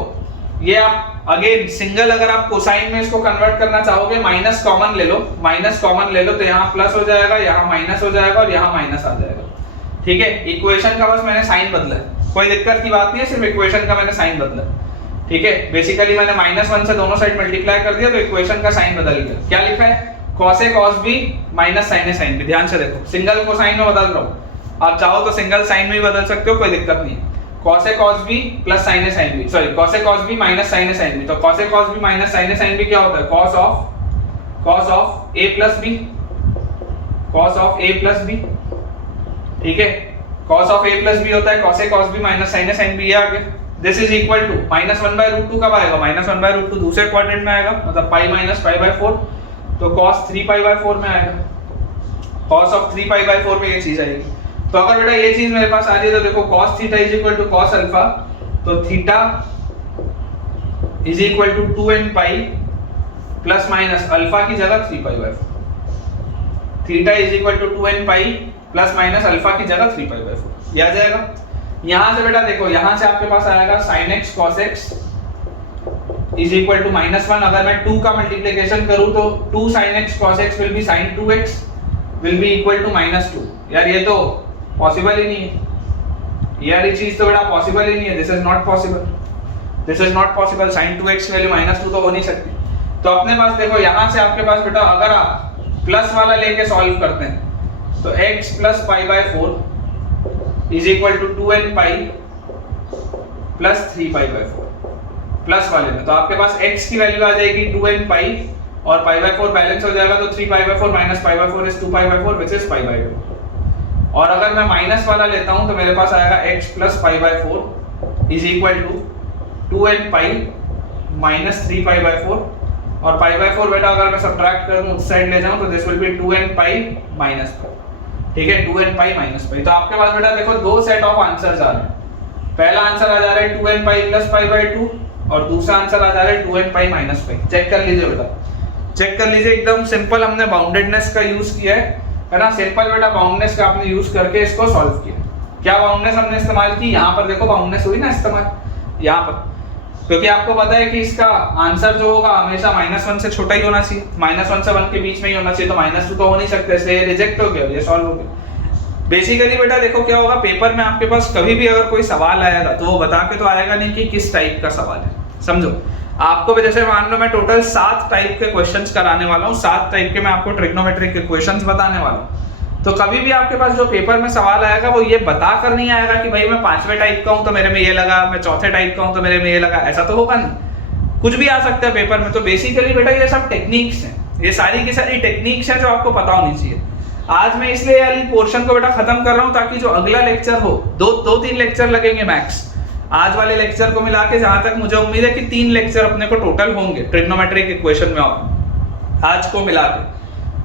ये आप अगेन सिंगल अगर आप कोसाइन में इसको कन्वर्ट करना चाहोगे, माइनस कॉमन ले लो, माइनस कॉमन ले लो तो यहाँ प्लस हो जाएगा, यहाँ माइनस हो जाएगा और यहाँ माइनस आ जाएगा, ठीक है। इक्वेशन का बस मैंने साइन बदला है, कोई दिक्कत की बात नहीं है, सिर्फ इक्वेशन का मैंने साइन बदला, ठीक है। बेसिकली मैंने -1 से दोनों साइड मल्टीप्लाई कर दिया तो इक्वेशन का साइन बदल गया। क्या लिखा है, cos a cos b minus sin a sin b। ध्यान से देखो, सिंगल को साइन में बदल रहा हूं, आप चाहो तो सिंगल साइन में भी बदल सकते हो, कोई दिक्कत नहीं। cos a cos b plus sin a sin b, sorry cos a cos b minus sin a sin b। तो cos a cos b minus sin a sin b क्या होता है, cos of a plus b, cos of a plus b, ठीक है। cos of a plus b होता है cos a cos b minus sin a sin b। आ गया, this is equal to -1 by √2 कब आएगा, -1 बाय √2 दूसरे क्वाड्रेंट में आएगा, मतलब पाई माइनस पाई बाय 4, तो cos 3 पाई बाय 4 में आएगा, cos of 3 पाई बाय 4 में ये चीज आएगी। तो अगर बेटा ये चीज मेरे पास आ रही है तो देखो cos theta is equal to cos alpha, तो theta is equal to 2n pi plus minus alpha की जगह 3 pi by 4, theta is equal to 2n pi plus minus alpha की जगह 3 पाई बाय 4, ये आ जाएगा। यहां से बेटा देखो, यहां से आपके पास आएगा sin x cos x is equal to -1। अगर मैं 2 का मल्टीप्लिकेशन करूं तो 2 sin x cos x will be sin 2x will be equal to -2। यार ये तो पॉसिबल ही नहीं है, यार ये चीज तो बेटा पॉसिबल ही नहीं है, this is not possible, this is not possible. sin 2x value -2 तो हो नहीं सकती। तो अपने पास देखो, यहां से आपके पास बेटा अगर आप प्लस वाला लेके सॉल्व करते हैं तो x plus pi by 4 is equal to 2n pi plus 3 pi by 4 plus वाले में, तो आपके पास x की वैल्यू आ जाएगी 2n पाई और पाई बाय 4 बैलेंस हो जाएगा, तो 3 pi by 4 minus pi by 4 is 2 pi by 4 which is pi by 2। और अगर मैं माइनस वाला लेता हूं तो मेरे पास आएगा x plus pi by 4 is equal to 2n pi minus 3 pi by 4, और पाई बाय 4 बेटा अगर मैं सब्ट्रैक्ट कर दूं उस साइड ले जाऊं तो this will B 2n pi minus pi, ठीक है, 2n पाई माइनस पाई। तो आपके पास बेटा देखो दो सेट ऑफ आंसर्स आ रहे हैं। पहला आंसर आ जा रहा है 2n pi plus pi by 2 और दूसरा आंसर आ जा रहा है 2n pi minus pi. Check कर लीजिए बेटा, चेक कर लीजिए, एकदम सिंपल हमने बाउंडेडनेस का यूज किया है ना, सिंपल बेटा बाउंडनेस का आपने यूज करके इसको सॉल्व किया। क्या बाउंडनेस हमने इस्तेमाल की, यहाँ पर देखो बाउंडनेस हुई ना इस्तेमाल यहाँ पर, क्योंकि आपको पता है कि इसका आंसर जो होगा हमेशा -1 से छोटा ही होना चाहिए, -1 से 1 के बीच में ही होना चाहिए, तो -2 तो हो नहीं सकते, इसलिए रिजेक्ट हो गया, ये सॉल्व हो गया। बेसिकली बेटा देखो क्या होगा, पेपर में आपके पास कभी भी अगर कोई सवाल आएगा तो वो बता के तो आएगा नहीं कि किस टाइप का सवाल है, समझो, आपको भी जैसे मान लो मैं टोटल 7 टाइप के क्वेश्चंस कराने वाला हूँ, 7 टाइप के मैं आपको ट्रिग्नोमेट्रिक इक्वेशंस बताने वाला हूँ। तो कभी भी आपके पास जो पेपर में सवाल आएगा वो ये बता कर नहीं आएगा कि भाई मैं 5वें टाइप का हूँ तो मेरे में ये लगा, मैं चौथे टाइप का हूँ तो मेरे में ये लगा, ऐसा तो होगा नहीं। कुछ भी आ सकता है पेपर में। तो बेसिकली बेटा ये सब टेक्निक्स हैं, ये सारी की सारी टेक्निक्स हैं जो आपको पता होनी चाहिए। आज मैं इसलिए वाली पोर्शन को बेटा खत्म कर रहा हूँ ताकि जो अगला लेक्चर हो, दो तीन लेक्चर लगेंगे मैक्स, आज वाले लेक्चर को मिला के जहां तक मुझे उम्मीद है कि 3 लेक्चर अपने को टोटल होंगे ट्रिग्नोमेट्रिक इक्वेशन में आज को मिला के।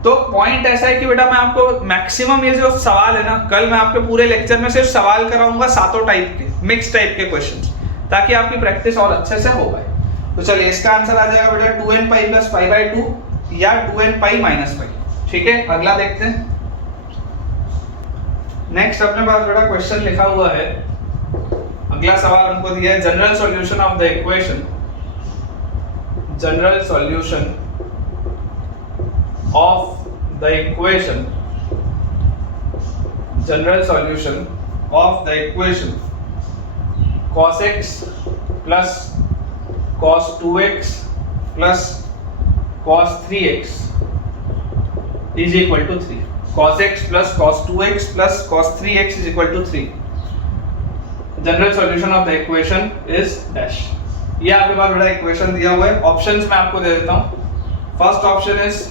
तो पॉइंट ऐसा है कि बेटा मैं आपको मैक्सिमम ये जो सवाल है ना, कल मैं आपके पूरे लेक्चर में सिर्फ सवाल कराऊंगा 7 टाइप के, मिक्स टाइप के क्वेश्चंस, ताकि आपकी प्रैक्टिस और अच्छे से हो पाए। तो चलिए इसका आंसर आ जाएगा बेटा 2n pi plus pi by 2 या 2n पाई माइनस पाई। ठीक है, अगला देखते हैं। नेक्स्ट अपने पास बेटा क्वेश्चन लिखा हुआ है, अगला सवाल हमको दिया है general solution of the equation, general solution of the equation, general solution of the equation cos x plus cos 2x plus cos 3x is equal to 3. cos x plus cos 2x plus cos 3x is equal to 3. General solution of the equation is dash. ये आपके पास बड़ा equation दिया हुआ है। Options मैं आपको दे देता हूं। First option is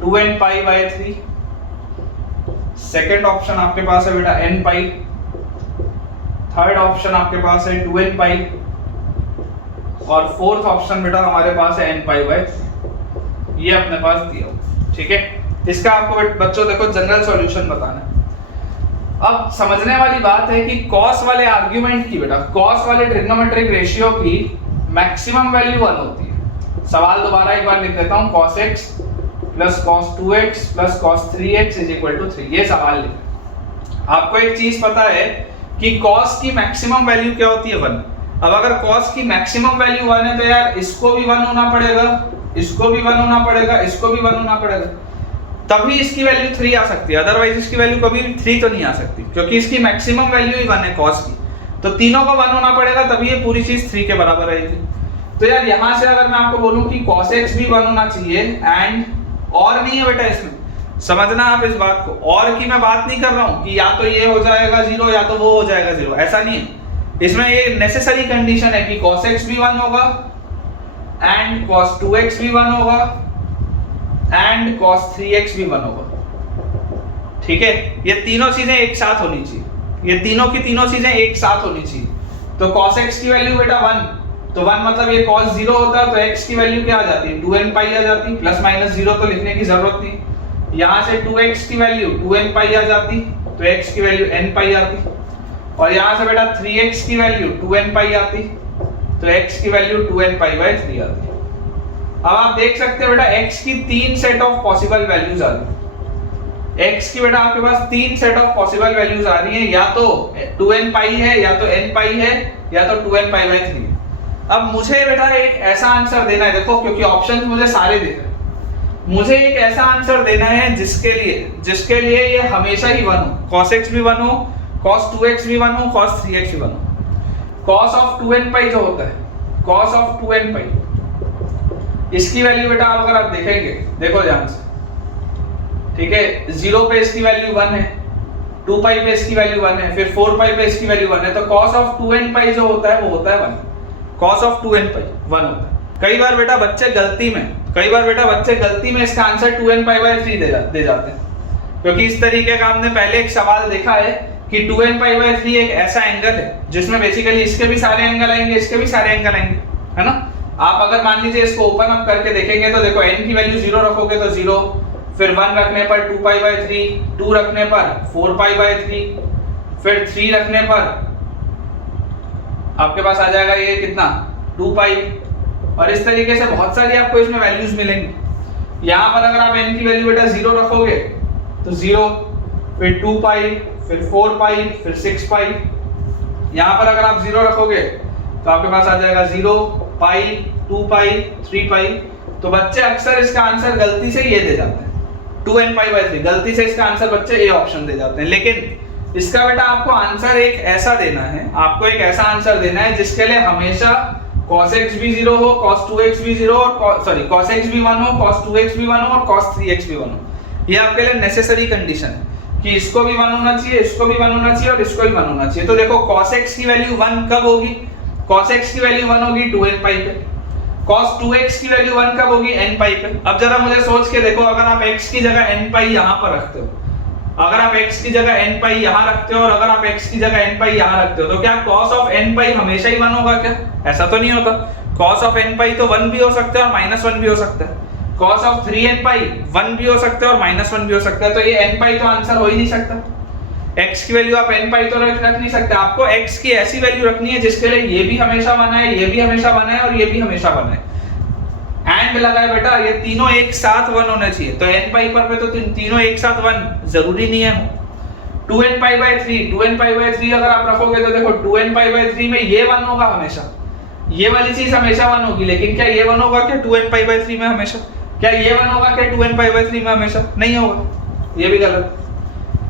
2n pi by 3, second option आपके पास है बेटा n पाई, थर्ड ऑप्शन आपके पास है 2n पाई और फोर्थ ऑप्शन बेटा हमारे पास है n पाई बाय 3। ये अपने पास दिया हुआ, ठीक है। इसका आपको बच्चों देखो जनरल सॉल्यूशन बताना है। अब समझने वाली बात है कि कॉस वाले आर्गुमेंट की बेटा, कॉस वाले ट्रिग्नोमेट्रिक रेशियो की मैक्सिमम वैल्यू 1 होती है। सवाल दोबारा एक बार लिख देता हूं, cos x plus cos 2x plus cos 3x is equal to 3। ये सवाल लिखा। आपको एक चीज पता है कि cos की मैक्सिमम वैल्यू क्या होती है 1। अब अगर cos की मैक्सिमम वैल्यू 1 है तो यार इसको भी 1 होना पड़ेगा, इसको भी 1 होना पड़ेगा, इसको भी 1 होना पड़ेगा, तभी इसकी वैल्यू 3 आ सकती है। अदरवाइज इसकी वैल्यू कभी 3 तो नहीं आ सकती, क्योंकि इसकी मैक्सिमम वैल्यू ही 1 है cos की। तो तीनों को 1 होना पड़ेगा तभी ये पूरी चीज 3 के बराबर आएगी। तो यार यहां से अगर मैं आपको बोलूं कि cos x भी 1 होना चाहिए एंड और नहीं है बेटा, इसमें समझना आप इस बात को, और की मैं बात नहीं कर रहा हूं कि या तो ये हो जाएगा 0 या तो वो हो जाएगा 0, ऐसा नहीं है। इसमें ये नेसेसरी कंडीशन है कि cos x भी 1 होगा एंड cos 2x भी 1 होगा एंड cos 3x भी 1 होगा। ठीक है, ये तीनों चीजें एक साथ होनी चाहिए, ये तीनों की तीनों चीजें एक साथ होनी चाहिए। तो cos x की वैल्यू बेटा 1, तो 1 मतलब ये cos 0 होता है, तो x की वैल्यू क्या आ जाती है 2n पाई आ जाती, प्लस माइनस 0 तो लिखने की जरूरत नहीं। यहां से 2x की वैल्यू 2n पाई आ जाती, तो x की वैल्यू n पाई आती, और यहां से बेटा 3x की वैल्यू 2n पाई आती, तो x की वैल्यू 2n पाई बाय 3 आती। अब आप देख सकते हैं बेटा x की 3 सेट ऑफ पॉसिबल वैल्यूज आ रही है। x की बेटा आपके पास 3 सेट ऑफ पॉसिबल वैल्यूज आ रही है, या तो 2n पाई है, या तो n पाई है, या तो 2n पाई बाय 3 है। अब मुझे बेटा एक ऐसा आंसर देना है, देखो क्योंकि ऑप्शंस मुझे सारे दिख रहे हैं, मुझे एक ऐसा आंसर देना है जिसके लिए ये हमेशा ही 1 हो, cos x भी 1 हो, cos 2x भी 1 हो, cos 3x भी 1 हो। cos ऑफ 2n पाई जो होता है, cos ऑफ 2n पाई, इसकी वैल्यू बेटा अगर आप देखेंगे, देखो ध्यान से, ठीक है, 0 पे इसकी वैल्यू 1 है, 2 पाई पे इसकी वैल्यू 1 है, फिर 4 पाई पे इसकी वैल्यू 1 है, तो cos ऑफ 2n पाई जो होता है वो होता है 1। cos ऑफ 2n पाई 1 होता है। कई बार बेटा बच्चे गलती में इसका आंसर 2n पाई बाय 3 दे जाते हैं, क्योंकि इस तरीके का हमने पहले एक सवाल देखा है कि 2n पाई बाय 3 एक ऐसा एंगल है जिसमें बेसिकली इसके भी सारे एंगल आएंगे, इसके भी सारे एंगल आएंगे, है ना। आप अगर मान लीजिए इसको ओपन अप करके देखेंगे तो देखो n की वैल्यू 0 रखोगे तो 0, फिर 1 रखने पर 2 पाई बाय 3, 2 रखने पर 4 पाई बाय 3, फिर 3 रखने पर आपके पास आ जाएगा ये कितना 2 पाई, और इस तरीके से बहुत सारी आपको इसमें वैल्यूज मिलेंगी। यहाँ पर अगर आप n की वैल्यू बेटा 0 रखोगे तो 0, फिर 2 पाई, फिर 4 पाई, फिर 6 पाई। यहाँ पर अगर आप 0 रखोगे तो आपके पास आ जाएगा 0 पाई, 2 पाई, 3 पाई। तो बच्चे अक्सर इसका आंसर गलती से ये दे जाते हैं 2n पाई बाय 3, गलती से इसका आंसर बच्चे ए ऑप्शन दे जाते हैं। लेकिन इसका बेटा आपको आंसर एक ऐसा देना है, आपको एक ऐसा आंसर देना है जिसके लिए हमेशा cos x भी 0 हो, cos 2x भी 0 और सॉरी cos x भी 1 हो, cos 2x भी 1 हो और cos 3x भी 1 हो। ये आपके लिए नेसेसरी कंडीशन है कि इसको भी 1 होना चाहिए, इसको भी 1 होना चाहिए और इसको भी 1 होना चाहिए। तो देखो cos x की वैल्यू 1 कब होगी? cos x की वैल्यू 1 होगी 2n पाई पे। cos 2x की वैल्यू 1 कब होगी? n पाई पे। अब जरा मुझे सोच के देखो, अगर आप x की जगह n पाई यहां पर रखते हो, अगर आप x की जगह n पाई यहां रखते हो और अगर आप x की जगह n पाई यहां रखते हो, तो क्या cos ऑफ n पाई हमेशा ही 1 होगा क्या? ऐसा तो नहीं होता। cos ऑफ n पाई तो 1 भी हो सकता है और -1 भी हो सकता है। cos ऑफ 3n पाई 1 भी हो सकता है और -1 भी हो सकता है। तो ये n पाई तो आंसर हो ही नहीं सकता। x की वैल्यू आप n पाई तो रख नहीं सकते। आपको x की ऐसी वैल्यू रखनी है जिसके लिए ये भी हमेशा 1 है, ये भी हमेशा 1 है और ये भी हमेशा 1 है। एंड लगा है बेटा, ये तीनों एक साथ 1 होने चाहिए। तो n पाई पर पे तो तीनों एक साथ 1 जरूरी नहीं है। 2n पाई बाय 3 अगर आप रखोगे तो देखो 2n पाई बाय 3 में ये 1 होगा हमेशा, ये वाली चीज हमेशा 1 होगी। लेकिन क्या ये 1 होगा क्या 2n पाई बाय 3 में हमेशा? क्या ये 1 होगा क्या 2n पाई बाय 3 में हमेशा? नहीं होगा, ये भी गलत।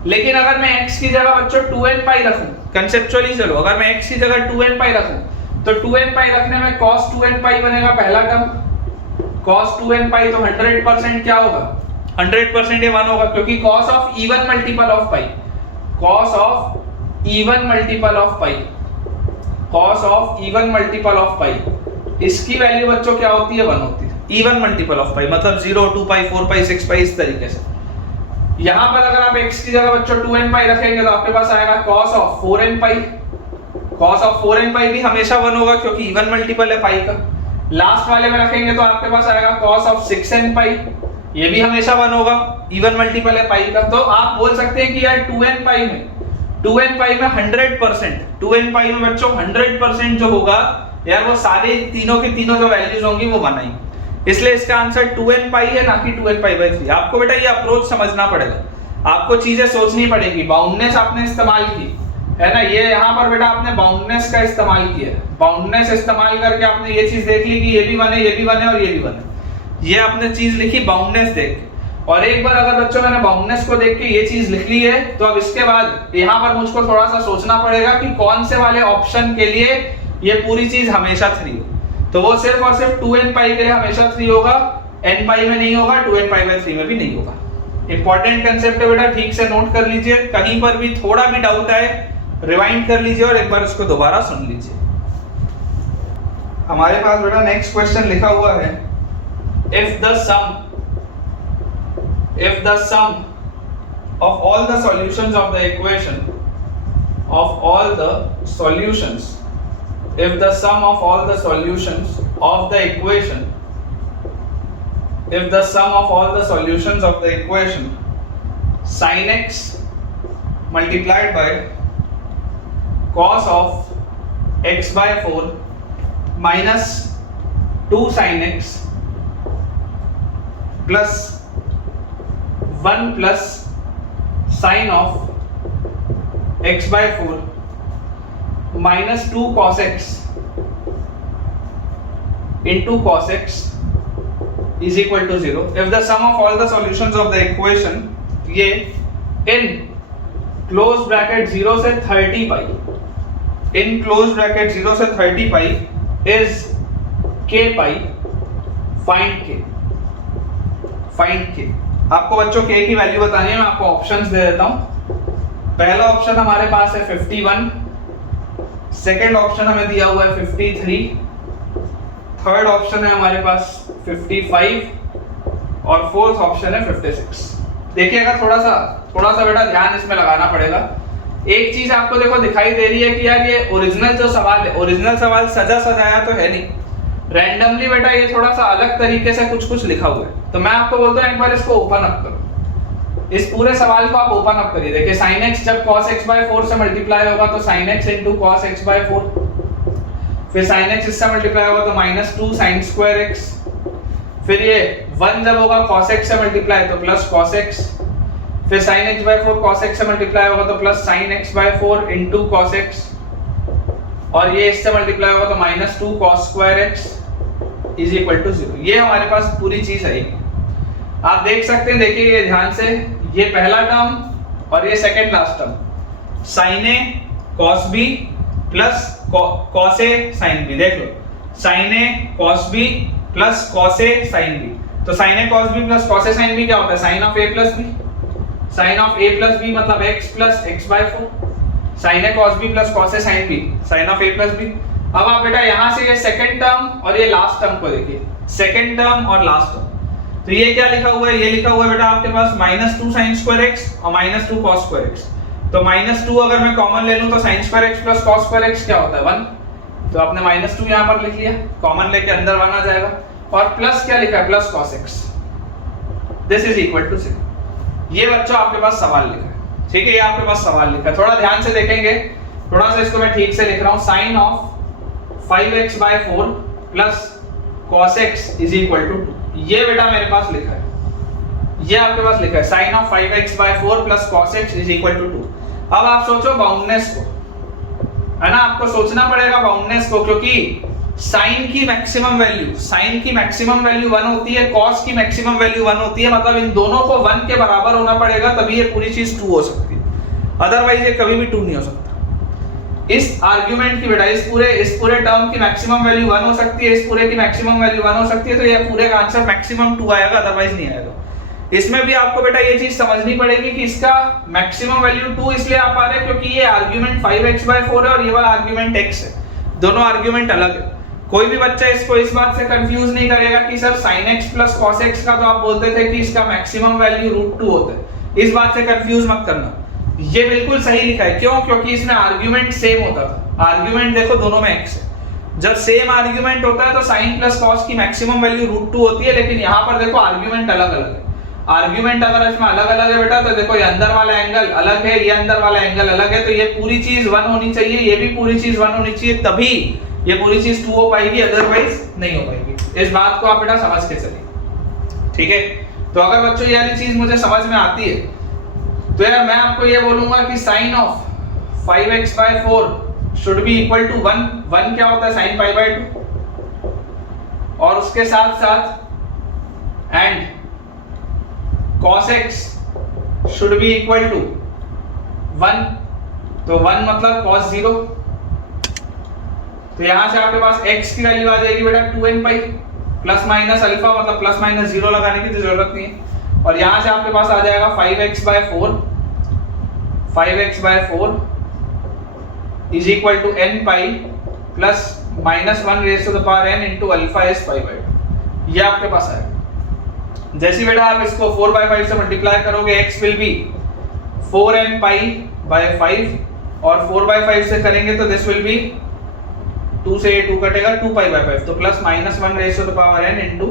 लेकिन अगर मैं x की जगह बच्चों 2n पाई रखूं, कंसेप्चुअली चलो, अगर मैं x की जगह 2n पाई रखूं तो 2n पाई रखने में cos 2n पाई बनेगा पहला टर्म। cos 2n पाई तो 100% क्या होगा? 100% ये 1 होगा, क्योंकि cos of even multiple of pi, cos of even multiple of pi, cos of even multiple of pi, इसकी वैल्यू बच्चों क्या होती है? 1 होती है। इवन मल्टीपल ऑफ पाई मतलब 0, 2 पाई, 4 पाई, 6 पाई, इस तरीके से। यहां पर अगर आप x की जगह बच्चों 2n पाई रखेंगे तो आपके पास आएगा cos of 4n pi. cos of 4n पाई भी हमेशा 1 होगा क्योंकि इवन मल्टीपल है पाई का। लास्ट वाले में रखेंगे तो आपके पास आएगा cos ऑफ 6n पाई, ये भी हमेशा 1 होगा, इवन मल्टीपल है पाई का। तो आप बोल सकते हैं कि यार 2n पाई में 100%, 2n पाई में बच्चों 100% जो होगा यार वो सारे तीनों के तीनों जो वैल्यूज होंगी वो 1 आएंगी। इसलिए इसका आंसर 2n पाई है, ना कि 2n पाई बाय 3। आपको बेटा ये अप्रोच समझना पड़ेगा, आपको चीजें सोचनी पड़ेगी। बाउंडनेस आपने इस्तेमाल की है ना, ये यहाँ पर बेटा आपने बाउंडनेस का इस्तेमाल किया है। बाउंडनेस इस्तेमाल करके आपने ये चीज देख ली कि ये भी 1 है, ये भी 1 है और ये भी 1 है। ये आपने चीज लिखी बाउंडनेस देख के। और एक बार अगर बच्चों मैंने बाउंडनेस को देख के ये चीज लिख ली है तो अब इसके बाद यहाँ पर मुझको थोड़ा सा सोचना पड़ेगा कि कौन से वाले ऑप्शन के लिए ये पूरी चीज हमेशा 3 हो। तो वो सिर्फ और सिर्फ 2n पाई के लिए हमेशा 3 होगा, n पाई में नहीं होगा, 2n पाई बाय 3 में भी नहीं होगा। इंपॉर्टेंट कंसेप्ट है बेटा, ठीक से नोट कर लीजिए। कहीं पर भी थोड़ा भी डाउट आए रिवाइंड कर लीजिए और एक बार इसको दोबारा सुन लीजिए। हमारे पास बेटा नेक्स्ट क्वेश्चन लिखा हुआ है, if the sum of all the solutions of the equation if the sum of all the solutions of the equation sin x multiplied by cos of x by 4 minus 2 sin x plus 1 plus sin of x by 4 minus 2 cos x into cos x is equal to 0 if the sum of all the solutions of the equation ये in close bracket 0 से 30 pi in close bracket 0 से 30 pi is k pi find k। आपको बच्चों k की value बतानी है, मैं आपको ऑप्शंस दे देता हूं। पहला ऑप्शन हमारे पास है 51, सेकंड ऑप्शन हमें दिया हुआ है 53, थर्ड ऑप्शन है हमारे पास 55 और फोर्थ ऑप्शन है 56। देखिएगा थोड़ा सा बेटा ध्यान इसमें लगाना पड़ेगा। एक चीज आपको देखो दिखाई दे रही है कि यार ये ओरिजिनल जो सवाल है, ओरिजिनल सवाल सजाया तो है नहीं, रैंडमली बेटा ये थोड़ा सा अलग तरीके से कुछ लिखा हुआ है। तो मैं आपको बोलता हूँ एक बार इसको ओपन अप करो, इस पूरे सवाल को आप ओपन अप करिए। देखिए sin x जब cos x by 4 से मल्टीप्लाई होगा तो sin x into cos x by 4, फिर sin x इससे मल्टीप्लाई होगा तो minus 2 sin square x, फिर ये 1 जब होगा cos x से मल्टीप्लाई तो प्लस cos x, फिर sin x by 4 cos x से मल्टीप्लाई होगा तो plus sin x by 4 into cos x, और ये इससे मल्टीप्लाई होगा तो minus 2 cos square x is equal to 0। ये हमारे पास पूरी चीज है। आप देख सकते हैं, देखिए ये ध्यान से, ये पहला टर्म और ये second last term, sin a cos b plus cos a sin b। देख लो sine A cos B plus cos A sine B. तो sine A cos B plus cos A sine B क्या होता है? Sine of A plus B. Sine of A plus B मतलब x plus x by 4। Sine A cos B plus cos A sine B, sine of A plus B. अब आप बेटा यहां से ये सेकंड टर्म और ये लास्ट टर्म को देखिए, सेकंड टर्म और लास्ट टर्म। तो ये क्या लिखा हुआ है? ये लिखा हुआ है बेटा आपके पास -2 sin स्क्वायर x और -2 cos स्क्वायर x। तो -2 अगर मैं कॉमन ले लूं तो sin square x plus cos square x क्या होता है? 1। तो आपने -2 यहां पर लिख लिया, कॉमन लेके अंदर 1 आ जाएगा, और प्लस क्या लिखा है? Plus cos x। This is equal to 0। ये बच्चों आपके पास सवाल लिखा है, ठीक है? ये आपके पास सवाल लिखा है, थोड़ा ध्यान से देखेंगे, थोड़ा सा इसको मैं ठीक से लिख रहा हूं। sin of 5x/4 plus cos x is equal to 2। ये बेटा मेरे पास लिखा है, ये आपके पास लिखा है sin of 5x/4 plus cos x is equal to 2। अब आप सोचो बाउंडनेस को, है ना? आपको सोचना पड़ेगा बाउंडनेस को, क्योंकि साइन की मैक्सिमम वैल्यू, साइन की मैक्सिमम वैल्यू 1 होती है, कॉस की मैक्सिमम वैल्यू 1 होती है, मतलब इन दोनों को 1 के बराबर होना पड़ेगा, तभी ये पूरी चीज 2 हो सकती है, अदरवाइज ये कभी भी 2 नहीं हो सकता। इस आर्गुमेंट की बेटा इस पूरे टर्म की मैक्सिमम वैल्यू 1 हो सकती है, इस पूरे की मैक्सिमम वैल्यू 1 हो सकती है, तो ये पूरे का आंसर मैक्सिमम 2 आएगा, अदरवाइज नहीं आएगा। इसमें भी आपको बेटा ये चीज समझनी पड़ेगी कि इसका मैक्सिमम वैल्यू 2 इसलिए आ पा रहा है क्योंकि ये आर्गुमेंट 5x/4 है और ये वाला आर्गुमेंट x है, दोनों आर्गुमेंट अलग है। कोई भी बच्चा इसको इस बात से कंफ्यूज नहीं करेगा कि sir sin x plus cos x का तो आप बोलते थे कि इसका मैक्सिमम वैल्यू √2 होता है, इस बात से कंफ्यूज मत करना। ये बिल्कुल सही लिखा है, क्यों? क्योंकि इसमें आर्गुमेंट सेम होता था, आर्गुमेंट देखो दोनों में x है। जब सेम आर्गुमेंट होता है तो sin प्लस cos की मैक्सिमम वैल्यू √2 होती है, लेकिन यहाँ पर देखो आर्गुमेंट अलग अलग है। आर्गुमेंट अगर इसमें अलग अलग है बेटा, तो देखो ये अंदर वाला एंगल अलग है, ये अंदर वाला एंगल अलग है, तो ये पूरी चीज 1 होनी चाहिए, ये भी पूरी चीज 1 होनी चाहिए, तभी ये पूरी चीज 2 हो पाएगी, अदरवाइज नहीं हो पाएगी। इस बात को आप बेटा समझ के चलिए, ठीक है? तो अगर बच्चों ये वाली चीज मुझे समझ में आती है तो यार मैं आपको ये बोलूंगा कि sin of 5x/4 should be equal to 1। 1 क्या होता है? sin π/2, और उसके साथ साथ and cos x should be equal to 1। तो 1 मतलब cos 0। तो यहां से आपके पास x की वैल्यू आ जाएगी बेटा 2n π प्लस माइनस अल्फा, मतलब प्लस माइनस 0 लगाने की तो जरूरत नहीं है। और यहां से आपके पास आ जाएगा 5x/4 is equal to n π प्लस -1 raise to the power n into alpha is π/2। ये आपके पास आएगा। जैसे बेटा आप इसको 4/5 से मल्टीप्लाई करोगे, x विल बी 4n π/5 और 4/5 से करेंगे तो दिस विल बी 2 से 2 कटेगा 2π/5, तो प्लस -1 raise to the power n into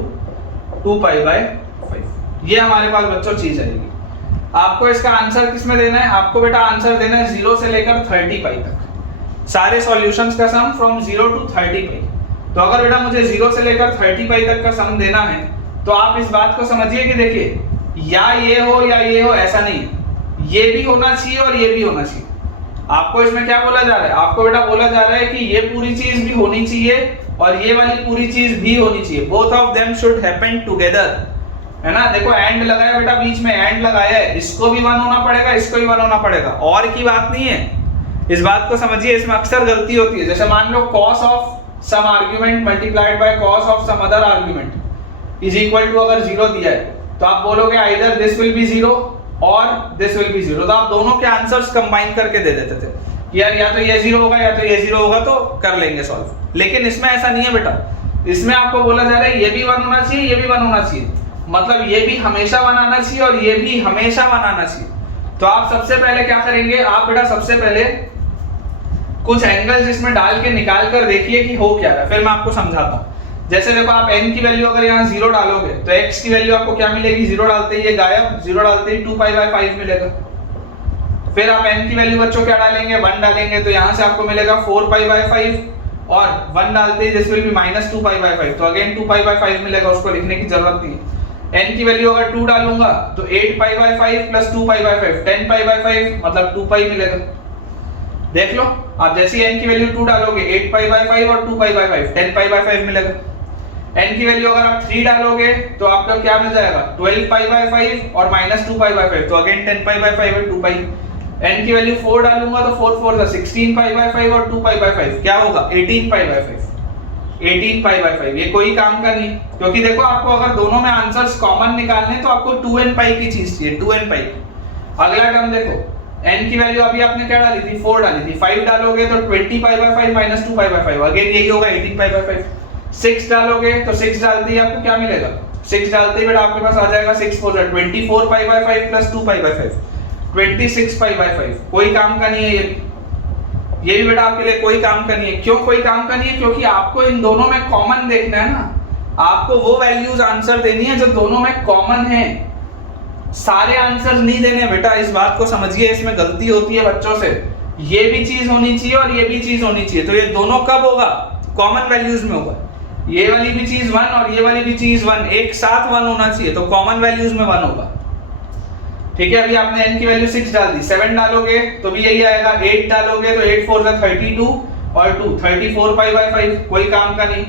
2π/5। ये हमारे पास बच्चों चीज आएगी। आपको इसका आंसर किसमें देना है? आपको बेटा आंसर देना है 0 से लेकर 30π तक, सारे सॉल्यूशंस का सम फ्रॉम 0 टू 30π। तो अगर बेटा मुझे 0 से लेकर 30π तक का सम देना है तो आप इस बात को समझिए कि देखिए या ये हो या ये हो, ऐसा नहीं है, ये भी होना चाहिए और ये भी होना चाहिए। आपको इसमें क्या बोला जा रहा है? आपको बेटा बोला जा रहा है कि ये पूरी चीज भी होनी चाहिए और ये वाली पूरी चीज भी होनी चाहिए, both of them should happen together, है ना? देखो एंड लगाया बेटा, बीच में एंड लगाया है, इसको भी 1 होना पड़ेगा, इसको भी 1 होना पड़ेगा, और की बात नहीं है। इस बात को समझिए, इसमें अक्सर गलती होती है। जैसे मान लो cos of some argument multiplied by cos of some other argument is equal to अगर 0 दिया है तो आप बोलोगे आइदर दिस विल बी 0 और दिस विल बी 0, तो आप दोनों के आंसर्स कंबाइन करके दे देते थे कि यार या तो ये 0 होगा या तो ये 0 होगा, तो कर लेंगे सॉल्व। लेकिन इसमें ऐसा नहीं है बेटा, इसमें आपको बोला जा रहा है ये भी 1 होना चाहिए, ये भी 1 होना चाहिए, मतलब ये भी हमेशा 1 आना चाहिए और ये भी हमेशा 1 आना चाहिए। तो आप सबसे पहले क्या करेंगे? आप बेटा सबसे पहले कुछ एंगल्स इसमें डाल के निकाल कर देखिए कि हो क्या रहा है, फिर मैं आपको समझाता हूँ। जैसे देखो आप n की वैल्यू अगर यहाँ 0 डालोगे तो x की वैल्यू आपको क्या मिलेगी? 0 डालते ही ये गायब, 0 डालते ही 2π/5 मिलेगा। फिर आप n की वैल्यू बच्चों क्या डालेंगे? 1 डालेंगे, तो यहाँ से आपको मिलेगा 4π/5 और 1 डालते ही दिस विल बी -2π/5, तो अगेन 2π/5 मिलेगा, उसको लिखने की जरूरत नहीं है। n की वैल्यू अगर 2 डालूंगा तो 8π/5 प्लस 2π/5 10π/5 मतलब 2π मिलेगा। देख लो आप जैसे ही n की वैल्यू 2 डालोगे 8π/5 और 2π/5 10π/5 मिलेगा। n की वैल्यू अगर आप 3 डालोगे तो आपका क्या मिल जाएगा? 12π/5 और -2π/5, तो अगेन 10π/5 और 2π। n की वैल्यू 4 डालूंगा तो 4 4 16π/5 और 2π/5 क्या होगा? 18π/5। 18 पाई बाय 5, ये कोई काम का नहीं, क्योंकि देखो आपको अगर दोनों में आंसर्स कॉमन निकालने तो आपको 2n पाई की चीज चाहिए, 2n पाई। अगला टर्म देखो, n की वैल्यू अभी आपने क्या डाली थी, 4 डाली थी, 5 डालोगे तो 20 पाई by 5 minus 2 pi by 5, again यही होगा 18 पाई बाय 5। 6 डालोगे तो 6 डालते ही आपको क्या मिलेगा, 6 डालते ही बेटा आपके पास आ जाएगा 6 4 24 पाई by 5 plus 2 pi by 5, 26 pi by 5, कोई काम का नहीं है ये भी बेटा आपके लिए कोई काम का नहीं है। क्यों कोई काम का नहीं है, क्योंकि आपको इन दोनों में कॉमन देखना है ना, आपको वो वैल्यूज आंसर देनी है जो दोनों में कॉमन है, सारे आंसर नहीं देने बेटा, इस बात को समझिए, इसमें गलती होती है बच्चों से। ये भी चीज होनी चाहिए और ये भी चीज होनी चाहिए, तो ये दोनों कब होगा, कॉमन वैल्यूज में होगा, ये वाली भी चीज 1 और ये वाली भी चीज 1 एक साथ 1 होना चाहिए, तो कॉमन वैल्यूज में 1 होगा। ठीक है, अभी आपने n की वैल्यू 6 डाल दी, 7 डालोगे तो भी यही आएगा, 8 डालोगे तो 8 4 32 और 2 34 पाई बाय 5, कोई काम का नहीं,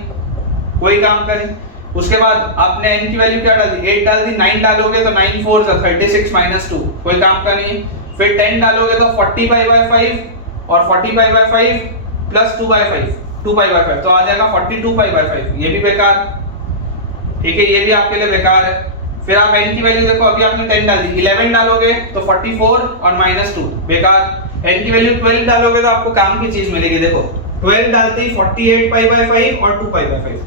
कोई काम का नहीं। उसके बाद आपने n की वैल्यू क्या डाल दी, 8 डाल दी, 9 डालोगे तो 9 4 36 माइनस 2, कोई काम का नहीं। फिर 10 डालोगे तो 40 पाई बाय 5 और 40 pi by 5 plus 2 by 5, 2 pi by 5 तो आ जाएगा 42 पाई बाय 5, ये भी बेकार। ठीक है, ये भी आपके लिए बेकार है। फिर आप n की वैल्यू देखो, अभी आपने 10 डाल दी, 11 डालोगे तो 44 और माइनस 2, बेकार। n की वैल्यू 12 डालोगे तो आपको काम की चीज मिलेगी, देखो 12 डालते ही 48 पाई बाय 5 और 2 pi by 5,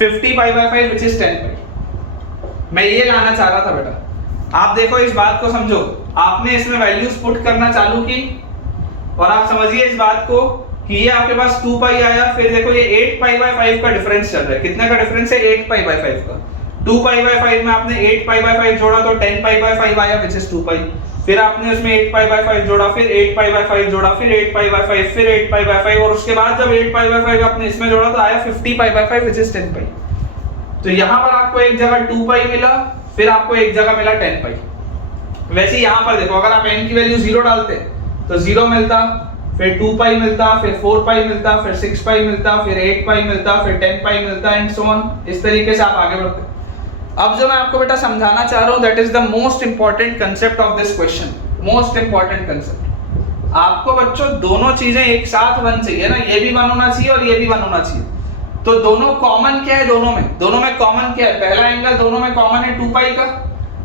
50 pi by 5 which is 10 पाई। मैं ये लाना चाह रहा था बेटा, आप देखो इस बात को समझो, आपने इसमें वैल्यूज पुट करना चालू की और आप समझिए इस बात को कि ये आपके पास 2 पाई आया, फिर देखो ये 8 पाई बाय 5 का डिफरेंस चल रहा है, कितने का डिफरेंस है, 8 पाई बाय 5 का। 2 पाई बाय 5 में आपने 8 पाई बाय 5 जोड़ा तो 10 पाई बाय 5 आया व्हिच इज 2 पाई, फिर आपने उसमें 8 पाई बाय 5 जोड़ा, फिर 8 पाई बाय 5 जोड़ा, फिर 8 पाई बाय 5, फिर 8 पाई बाय 5 और उसके बाद जब 8 पाई बाय 5 आपने इसमें जोड़ा तो आया 50 पाई बाय 5 व्हिच इज 10 पाई। तो यहां पर आपको एक जगह 2 पाई मिला, फिर आपको एक जगह मिला 10 पाई। वैसे यहां पर देखो, अगर आप n की वैल्यू 0 डालते तो 0 मिलता, फिर 2 पाई मिलता, फिर 4 पाई मिलता, फिर 6 पाई मिलता, फिर 8 पाई मिलता, फिर 10 पाई मिलता एंड सो ऑन, इस तरीके से आप आगे बढ़ते। अब जो मैं आपको बेटा समझाना चाह रहा हूं that is the most important concept of this question, most important concept. आपको बच्चों दोनों चीजें एक साथ 1 चाहिए ना, ये भी 1 होना चाहिए और ये भी 1 होना चाहिए। तो दोनों कॉमन क्या है, दोनों में कॉमन क्या है, पहला एंगल दोनों में कॉमन है 2 पाई का,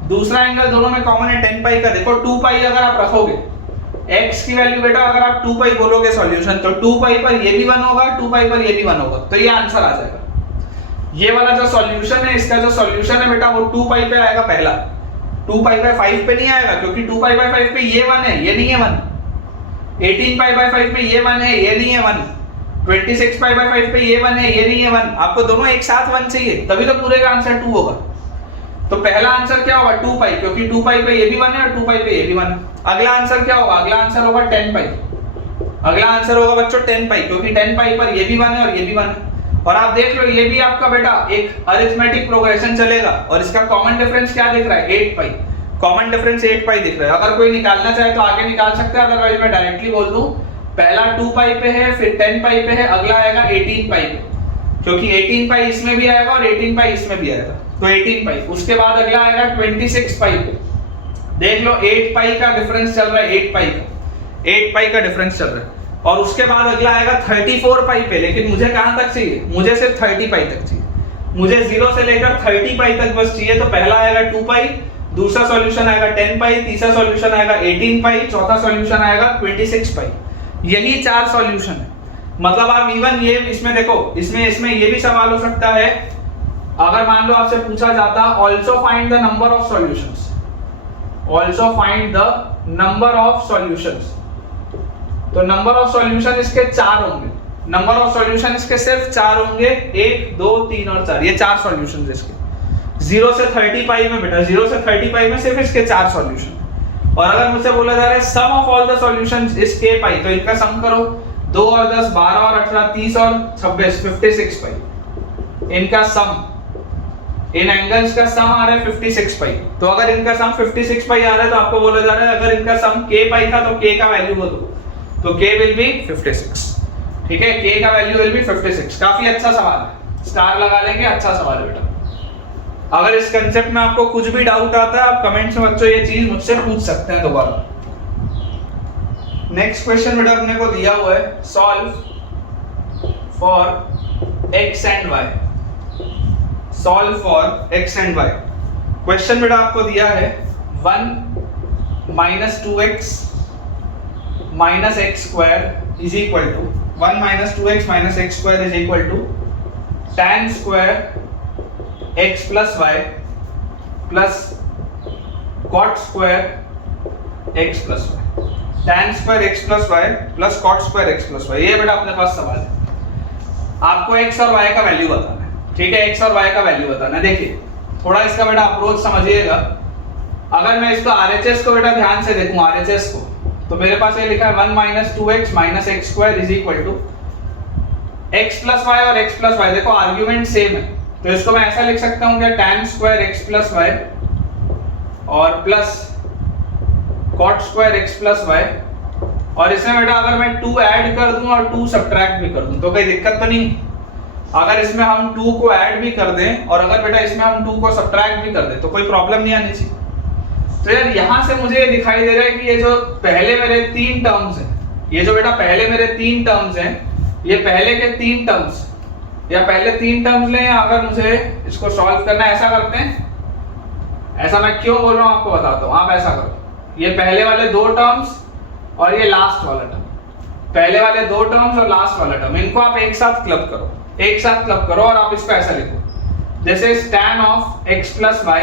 दूसरा एंगल दोनों में कॉमन है 10 पाई का। देखो 2 पाई अगर आप रखोगे, x की वैल्यू बेटा अगर आप 2 पाई बोलोगे सॉल्यूशन, तो 2 पाई पर ये भी 1 होगा, 2 पाई पर ये भी 1 होगा, तो ये आंसर आ जाएगा। ये वाला जो सॉल्यूशन है, इसका जो सॉल्यूशन है बेटा वो 2 पाई पे आएगा पहला, 2 पाई बाय 5 पे नहीं आएगा, क्योंकि 2 पाई बाय 5 पे ये 1 है, ये नहीं है 1। 18 पाई बाय 5 पे ये 1 है, ये नहीं है 1। 26 पाई बाय 5 पे ये 1 है, ये नहीं है 1। आपको दोनों एक साथ 1 चाहिए, तभी तो पूरे का आंसर 2 होगा। तो पहला आंसर क्या होगा, 2 पाई, क्योंकि 2 पाई पे ये भी 1 है और 2 पाई पे ये भी 1 है। अगला आंसर क्या होगा, अगला आंसर होगा 10 पाई, अगला आंसर होगा बच्चों 10 पाई, क्योंकि 10 पाई पर ये भी 1 है और ये भी 1 है। और आप देख लो ये भी आपका बेटा एक अरिथमेटिक प्रोग्रेशन चलेगा, और इसका कॉमन डिफरेंस क्या दिख रहा है, 8 पाई, कॉमन डिफरेंस 8 पाई दिख रहा है। अगर कोई निकालना चाहे तो आगे निकाल सकते हैं, अदरवाइज मैं डायरेक्टली बोल दूं, पहला 2 पाई पे है, फिर 10 पाई पे है, अगला आएगा 18 पाई पे, क्योंकि 18 पाई इसमें भी आएगा और 18 पाई इसमें भी आएगा, तो 18 पाई। उसके बाद अगला आएगा 26 पाई पे, देख लो 8 पाई का डिफरेंस चल रहा है, 8 पाई का, 8 पाई का डिफरेंस चल रहा है। और उसके बाद अगला आएगा 34 पाई पे, लेकिन मुझे कहां तक चाहिए, मुझे सिर्फ 30 पाई तक चाहिए, मुझे 0 से लेकर 30 पाई तक बस चाहिए। तो पहला आएगा 2 पाई, दूसरा सॉल्यूशन आएगा 10 पाई, तीसरा सॉल्यूशन आएगा 18 पाई, चौथा सॉल्यूशन आएगा 26 पाई। यही 4 सॉल्यूशन है। मतलब आप इवन ये इसमें देखो, इसमें ये भी सवाल हो सकता है, अगर मान लो आपसे पूछा जाता also find the number of solutions, also find the number of solutions, तो नंबर ऑफ सॉल्यूशन इसके 4 होंगे, नंबर ऑफ सॉल्यूशन इसके सिर्फ 4 होंगे, 1 2 3 और 4, ये 4 सॉल्यूशंस इसके। 0 से 30 पाई में बेटा, 0 से 30 पाई में सिर्फ इसके 4 सॉल्यूशन। और अगर मुझसे बोला जा रहा है sum of all the solutions is k pi, तो इनका सम करो, 2 और 10 12 और 18 30 और 26 56 पाई, इनका सम, इन एंगल्स का सम आ रहा है 56 पाई। तो अगर इनका सम 56 पाई आ रहा है तो आपको बोला जा रहा है अगर इनका सम k पाई था तो k का वैल्यू वो दो, तो k विल बी 56। ठीक है, k का वैल्यू विल बी 56। काफी अच्छा सवाल है, स्टार लगा लेंगे, अच्छा सवाल है बेटा। अगर इस कंसेप्ट में आपको कुछ भी डाउट आता है आप कमेंट्स में बच्चों ये चीज मुझसे पूछ सकते हैं दोबारा। नेक्स्ट क्वेश्चन बेटा अपने को दिया हुआ है, solve for x and y, solve for x and y। Question बेटा आपको दिया है 1 minus 2x minus x square is equal to 1 minus 2x minus x square is equal to tan square x plus y plus cot square x plus y, tan square x plus y plus cot square x plus y। ये बेटा अपने पास सवाल है, आपको x और y का value बताना है, ठीक है, x और y का वैल्यू बताना है। देखिए थोड़ा इसका बेटा अप्रोच समझिएगा। अगर मैं इसको RHS को बेटा ध्यान से देखूं, RHS को, तो मेरे पास ये लिखा है 1 minus 2x minus x square is equal to x plus y और x प्लस y, देखो आर्ग्यूमेंट सेम है, तो इसको मैं ऐसा लिख सकता हूं कि tan square x plus y और plus cot square x plus y, और इसमें बेटा अगर मैं 2 ऐड कर दूं और 2 सब्ट्रैक्ट भी कर दूं तो कोई दिक्कत तो नहीं। अगर इसमें हम 2 को ऐड भी कर दें और अगर बेटा इसमें हम 2 को सब्ट्रैक्ट भी कर दें तो कोई प्रॉब्लम नहीं आनी चाहिए। तो यार यहां से मुझे ये दिखाई दे रहा है कि ये जो पहले मेरे 3 टर्म्स हैं, ये जो बेटा पहले मेरे 3 टर्म्स हैं, ये पहले के 3 टर्म्स या पहले 3 टर्म्स लें, या अगर मुझे इसको सॉल्व करना है ऐसा करते हैं, ऐसा मैं क्यों बोल रहा हूं आपको बताता हूं। आप ऐसा करो, ये पहले वाले 2 टर्म्स और ये लास्ट वाला टर्म, पहले वाले 2 टर्म्स और लास्ट वाला टर्म, इनको आप एक साथ क्लब करो, एक साथ क्लब करो और आप इसको ऐसा लिखो, this is tan of x plus y,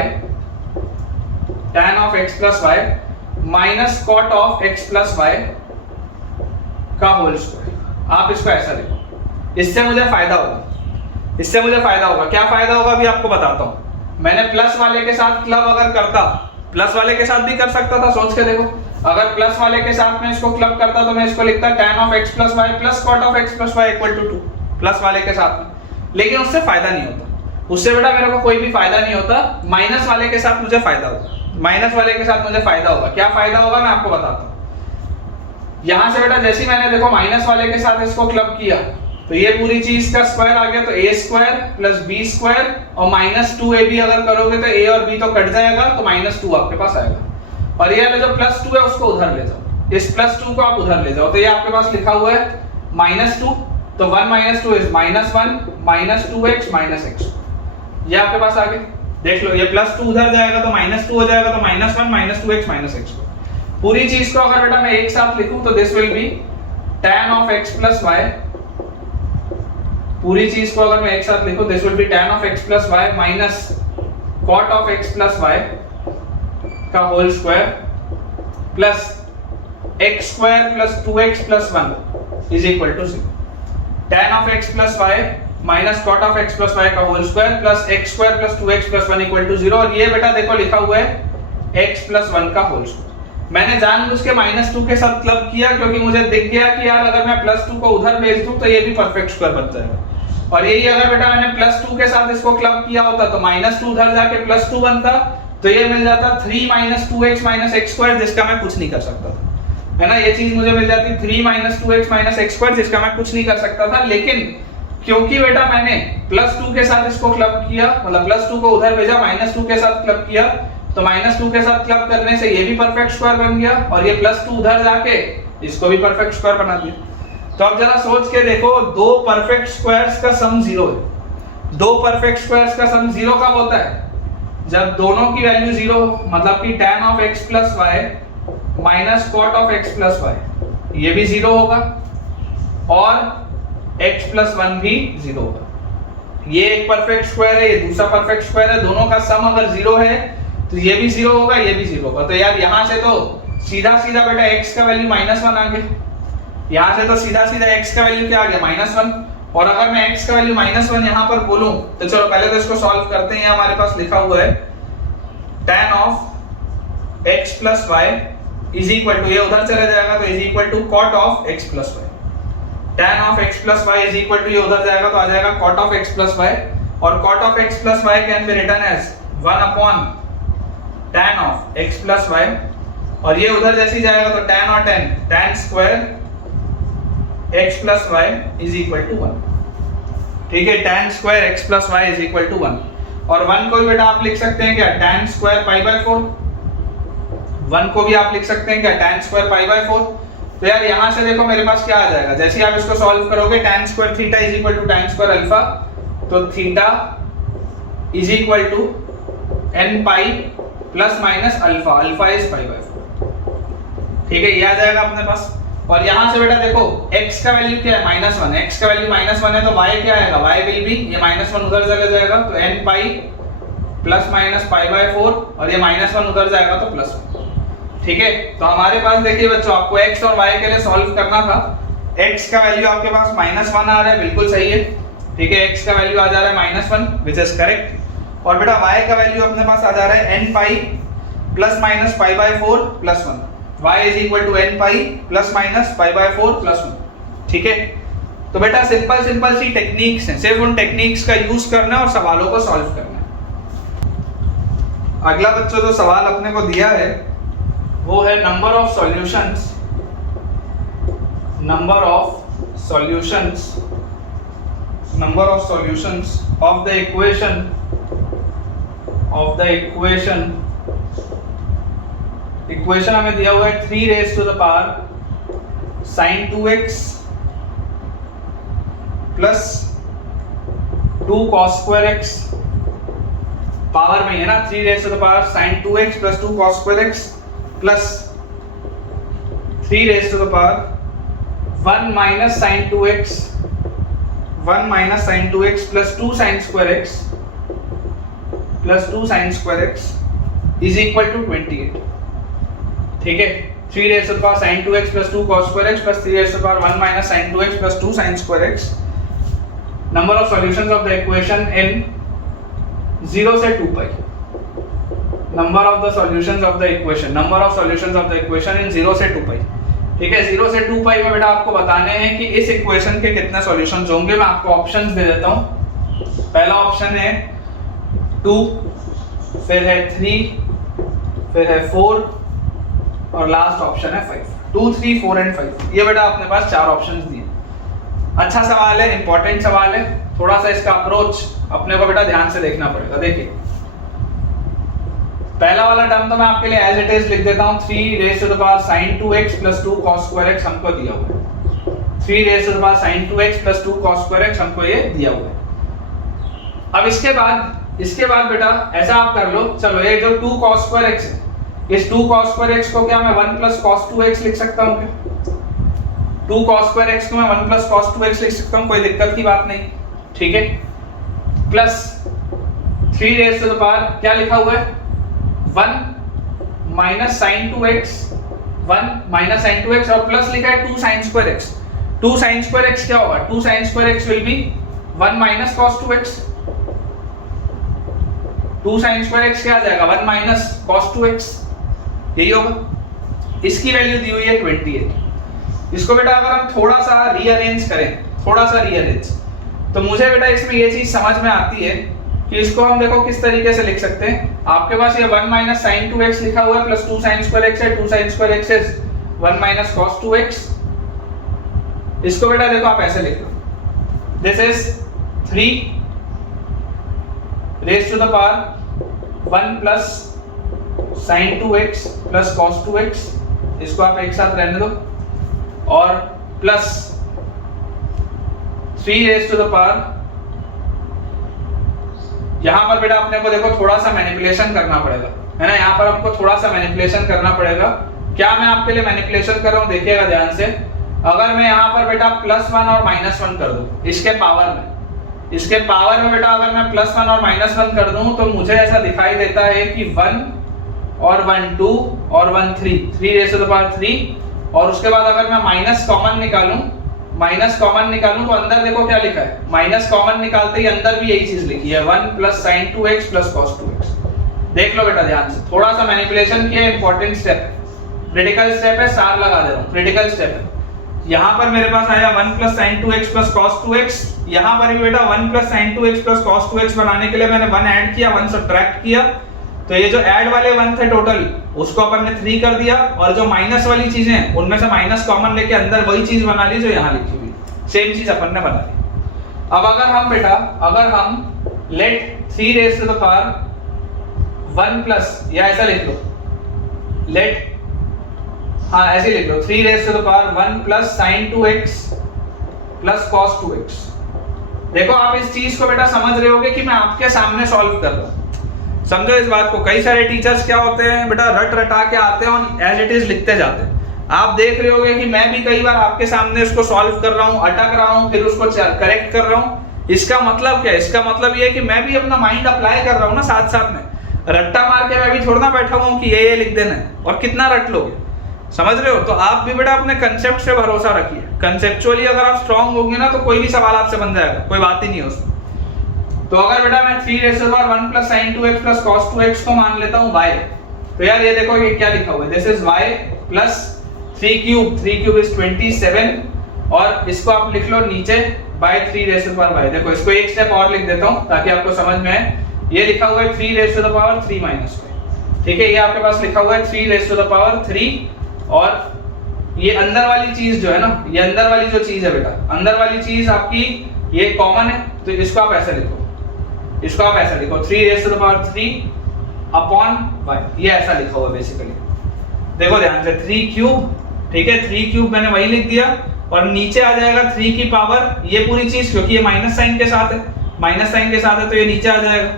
tan of x plus y minus cot of x plus y का होल स्क्वायर। आप इसको ऐसा लिखो, इससे मुझे फायदा होगा, इससे मुझे फायदा होगा। क्या फायदा होगा अभी आपको बताता हूं। मैंने प्लस वाले के साथ क्लब अगर करता, प्लस वाले के साथ भी कर सकता था, सोच के देखो, अगर प्लस वाले के साथ में इसको क्लब करता तो मैं इसको लिखता tan of x plus y plus cot of x plus y equal to 2, plus वाले के साथ में, लेकिन उससे फायदा नहीं होता, उससे बेटा मेरे को कोई भी फायदा नहीं होता। माइनस वाले के साथ मुझे फायदा होगा, माइनस वाले के साथ मुझे फायदा होगा। क्या फायदा होगा मैं आपको बताता हूं। यहां से बेटा जैसे ही मैंने देखो माइनस वाले के साथ इसको क्लब किया तो ये पूरी चीज का स्क्वायर आ गया, तो a square plus b square और माइनस 2ab अगर करोगे तो a और b तो कट जाएगा, तो माइनस 2 आपके पास आएगा। और ये जो प्लस 2 है उसको उधर ले जाओ, इस प्लस 2 को आप उधर ले जाओ, तो ये आपके पास लिखा हुआ है माइनस 2, तो 1 minus 2 is minus 1 minus 2x minus x, ये आपके पास आ गया। देख लो ये प्लस 2 उधर जाएगा तो माइनस 2 हो जाएगा, तो minus 1 minus 2x minus x। पूरी चीज को अगर बेटा मैं एक साथ लिखूं तो this will be tan of x plus y, पूरी चीज को अगर मैं एक साथ लिखूं this will be tan of x plus y minus cot of x plus y का whole square plus x square plus 2x plus 1 is equal to 0। tan of x plus y minus cot of x plus y का whole square plus x square plus 2x plus 1 equal to 0, और ये बेटा देखो लिखा हुआ है x plus 1 का whole square. मैंने जानबूझ के माइनस 2 के साथ क्लब किया क्योंकि मुझे दिख गया कि यार अगर मैं प्लस 2 को उधर भेज दूं तो ये भी परफेक्ट स्क्वायर बन जाएगा, और यही अगर बेटा मैंने प्लस 2 के साथ इसको क्लब किया होता तो माइनस 2 उधर जाके प्लस 2 बनता, तो ये मिल जाता 3 minus 2x minus x square, जिसका मैं कुछ नहीं कर सकता था, है ना। ये चीज मुझे मिल जाती 3 minus 2x minus x square, जिसका मैं कुछ नहीं कर सकता था। लेकिन क्योंकि बेटा मैंने प्लस 2 के साथ इसको क्लब किया, मतलब प्लस 2 को उधर भेजा, माइनस 2 के साथ क्लब किया, तो माइनस 2 के साथ क्लब करने से ये भी परफेक्ट स्क्वायर बन गया, और ये प्लस 2 उधर जाके इसको भी परफेक्ट स्क्वायर बना दिया। तो अब जरा सोच के देखो, 2 परफेक्ट स्क्वायर्स का सम 0 है। 2 परफेक्ट स्क्वायर्स का सम 0 कब होता है? जब दोनों की वैल्यू 0 हो, मतलब कि tan of x plus y minus cot of x plus y, ये भी 0 होगा, और x प्लस 1 भी 0 होगा। ये एक परफेक्ट स्क्वायर है, ये दूसरा परफेक्ट स्क्वायर है, दोनों का सम अगर 0 है तो ये भी 0 होगा, ये भी 0 होगा। तो यार यहां से तो सीधा सीधा बेटा x का वैल्यू -1 आ गया, यहां से तो सीधा सीधा x का वैल्यू क्या आ गया -1, और अगर मैं x का वैल्यू -1 यहां पर बोलूं तो चलो पहले तो इसको सॉल्व करते हैं। हमारे पास लिखा हुआ है tan of x plus y is equal to, ये उधर चला जाएगा तो is equal to cot of x plus y, tan of x plus y is equal to, ये उधर जाएगा तो आ जाएगा cot of x plus y, और cot of x plus y can be written as 1 upon tan of x plus y, और ये उधर जैसे ही जाएगा तो tan और tan square x plus y is equal to 1, ठीक है। tan square x plus y is equal to 1, और 1 को भी बेटा आप लिख सकते हैं क्या, tan स्क्वायर पाई बाय 4, 1 को भी आप लिख सकते हैं क्या, tan स्क्वायर पाई बाय 4, तो यार यहाँ से देखो मेरे पास क्या आ जाएगा, जैसे ही आप इसको सॉल्व करोगे tan square theta is equal to tan square alpha, तो theta is equal to n pi plus minus alpha, alpha is pi by 4। ठीक है, ये आ जाएगा अपने पास। और यहाँ से बेटा देखो x का वैल्यू क्या है -1, x का वैल्यू -1 है तो y क्या आएगा, y विल बी, ये -1 उधर चला जाएगा तो n pi plus minus pi by 4, और ये -1 उधर जाएगा तो +1। ठीक है, तो हमारे पास देखिए बच्चों, आपको x और y के लिए सॉल्व करना था। x का वैल्यू आपके पास -1 आ रहा है, बिल्कुल सही है। ठीक है, x का वैल्यू आ जा रहा है -1 विच इज करेक्ट। और बेटा y का वैल्यू अपने पास आ जा रहा है n pi plus minus pi by 4 plus 1, y is equal to n pi plus minus pi by 4 plus 1। ठीक है, तो बेटा सिंपल सी टेक्निक्स हैं, सिर्फ उन टेक्निक्स का यूज करना है और सवालों को सॉल्व करना है। अगला बच्चों जो सवाल अपने को दिया है वो है number of solutions of the equation हमें दिया हुआ है 3 raise to the power sin 2x plus 2 cos square x, power में है ना, 3 raise to the power sin 2x plus 2 cos square x plus 3 raise to the power 1 minus sin 2x plus 2 sin square x plus 2 sin square x is equal to 28। ठीक है, 3 raise to the power sin 2x plus 2 cos square x plus 3 raise to the power 1 minus sin 2x plus 2 sin square x। Number of solutions of the equation in 0 से 2 pi. Number of solutions of the equation in 0 से 2 पाई। ठीक है, 0 से 2 पाई में बेटा आपको बताने हैं कि इस इक्वेशन के कितने सॉल्यूशंस होंगे। मैं आपको ऑप्शंस दे देता हूं। पहला ऑप्शन है 2, फिर है 3, फिर है 4 और लास्ट ऑप्शन है 5। 2, 3, 4 एंड 5, ये बेटा अपने पास 4 ऑप्शंस दिए। अच्छा सवाल है, इंपॉर्टेंट सवाल है, थोड़ा सा इसका अप्रोच अपने को बेटा ध्यान से देखना पड़ेगा। देखिए पहला वाला टर्म तो मैं आपके लिए एज इट इज लिख देता हूं, 3 raise to the power sin 2x plus 2 cos square x हमको दिया हुआ है। 3 raise to the power sin 2x plus 2 cos square x हमको ये दिया हुआ है। अब इसके बाद बेटा ऐसा आप कर लो, चलो ये जो 2 cos स्क्वायर x है, इस 2 cos स्क्वायर x को क्या मैं 1 प्लस cos 2x लिख सकता हूं क्या? 2 cos स्क्वायर x को मैं 1 प्लस cos 2x लिख सकता हूं, कोई दिक्कत की बात नहीं। ठीक है, plus 3 raise to the power क्या लिखा हुआ है 1 minus sin 2x, 1 minus sin 2x और प्लस लिखा है 2 sin square x। 2 sin square x क्या होगा, 2 sin square x will be 1 minus cos 2x। 2 sin square x क्या आ जाएगा 1 माइनस cos 2x, यही होगा। इसकी वैल्यू दी हुई है 28। इसको बेटा अगर हम थोड़ा सा रीअरेंज तो मुझे बेटा इसमें ये चीज समझ में आती है कि इसको हम देखो किस तरीके से लिख सकते हैं। आपके पास ये 1 माइनस sin 2x लिखा हुआ है प्लस 2 sin स्क्वायर x है, 2 sin square x is 1 minus cos 2x। इसको बेटा देखो आप ऐसे लिख लो, this is 3 raise to the power 1 plus sin 2x plus cos 2x, इसको आप एक साथ रहने दो, और plus 3 raise to the power, यहां पर बेटा अपने को देखो थोड़ा सा मैनिपुलेशन करना पड़ेगा, है ना, यहां पर आपको थोड़ा सा मैनिपुलेशन करना पड़ेगा। क्या मैं आपके लिए मैनिपुलेशन कर रहा हूं, देखिएगा ध्यान से। अगर मैं यहां पर बेटा +1 और -1 कर दूं इसके पावर में बेटा अगर मैं +1 और -1 कर दूं तो मुझे ऐसा दिखाई देता है कि 1 और 1 2 और 1 3, 3 रेज़ टू द पावर 3, और उसके बाद अगर मैं माइनस कॉमन निकालूं तो अंदर देखो क्या लिखा है, माइनस कॉमन निकालते ही अंदर भी यही चीज लिखी है 1 plus sin 2x plus cos 2x। देख लो बेटा ध्यान से, थोड़ा सा मैनिपुलेशन किया, इंपॉर्टेंट स्टेप है, क्रिटिकल स्टेप है, सार लगा दे रहा हूं, क्रिटिकल स्टेप है। यहां पर मेरे पास आया 1 plus sin 2x plus cos 2x, यहां पर भी बेटा 1 plus sin 2x plus cos 2x बनाने के लिए मैंने 1 ऐड किया, 1 सब्ट्रैक्ट किया, तो ये जो ऐड वाले 1 थे टोटल उसको अपन ने 3 कर दिया, और जो माइनस वाली चीजें उनमें से माइनस कॉमन लेके अंदर वही चीज बना ली जो यहाँ लिखी हुई, सेम चीज अपन ने बना ली। अब अगर हम let 3 raise to the power 1 plus, या ऐसा लिख लो, लेट हाँ ऐसे लिख लो 3 raise to the power 1 plus sin 2x plus cos 2x। देखो आप इस चीज को बेटा समझ रहे होगे कि मैं आपके सामने सॉल्व कर रहा हूँ। समझो इस बात को। कई सारे टीचर्स क्या होते हैं बेटा, रट रटा के आते हैं और एज इट इज लिखते जाते हैं। आप देख रहे होगे कि मैं भी कई बार आपके सामने इसको सॉल्व कर रहा हूँ, अटक रहा हूँ, फिर उसको करेक्ट कर रहा हूँ। इसका मतलब क्या है? इसका मतलब ये है कि मैं भी अपना माइंड अप्लाई कर रहा हूँ ना साथ साथ में। रट्टा मार के मैं भी थोड़ा ना बैठा हूँ कि ये लिख देना है और कितना रट लोगे, समझ रहे हो? तो आप भी बेटा अपने कंसेप्ट पे भरोसा रखिए। कंसेप्चुअली अगर आप स्ट्रांग होंगे ना तो कोई भी सवाल आपसे बन जाएगा, कोई बात ही नहीं है उसमें। तो अगर बेटा मैं 3 raise to the power 1 plus sin 2x plus cos 2x को मान लेता हूँ y, तो यार ये देखो ये क्या लिखा हुआ है, this is y plus 3 cube is 27 और इसको आप लिख लो नीचे by 3 raise to the power y। देखो इसको एक स्टेप और लिख देता हूँ ताकि आपको समझ में आए। ये लिखा हुआ है 3 raise to the power 3 minus y, ठीक है? ये आपके पास लिखा हुआ है 3 रेज़ टू द पावर 3 और ये अंदर वाली चीज जो है ना, ये अंदर वाली जो चीज है बेटा, अंदर वाली चीज आपकी ये कॉमन है, तो इसको आप ऐसे लिखो, इसको आप ऐसा लिखो 3 raise to the power 3 upon y। ये ऐसा लिखा हुआ बेसिकली। देखो ध्यान से 3 क्यूब, ठीक है? 3 क्यूब मैंने वही लिख दिया और नीचे आ जाएगा 3 की पावर ये पूरी चीज, क्योंकि ये माइनस साइन के साथ है, माइनस साइन के साथ है तो ये नीचे आ जाएगा,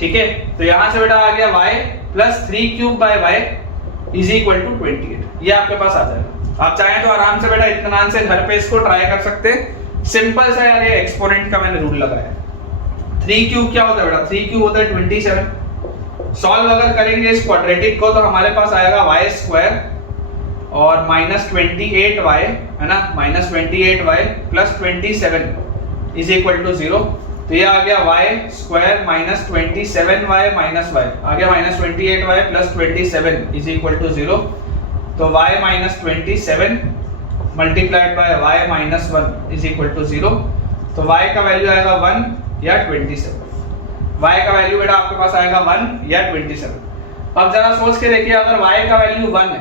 ठीक है? तो यहां से बेटा आ गया y plus 3 cube by y is equal to 28। ये आपके पास आ जाएगा। आप चाहें तो आराम से बेटा इत्मीनान से घर पे इसको ट्राई कर सकते हैं। सिंपल सा यार ये एक्सपोनेंट का मैंने रूल लगाया है। 3 क्यूब क्या होता है बेटा? 3 क्यूब होता है 27। सॉल्व अगर करेंगे इस क्वाड्रेटिक को तो हमारे पास आएगा y स्क्वायर और माइनस 28y, है ना? Minus 28y plus 27 is equal to 0। तो ये आ गया y square minus 27y minus y, आ गया minus 28y plus 27 is equal to 0। तो y minus 27 multiplied by y minus 1 is equal to 0। तो y का वैल्यू आएगा 1 या 27। y का वैल्यू बेटा आपके पास आएगा 1 या 27। अब जरा सोच के देखिए, अगर y का वैल्यू 1 है,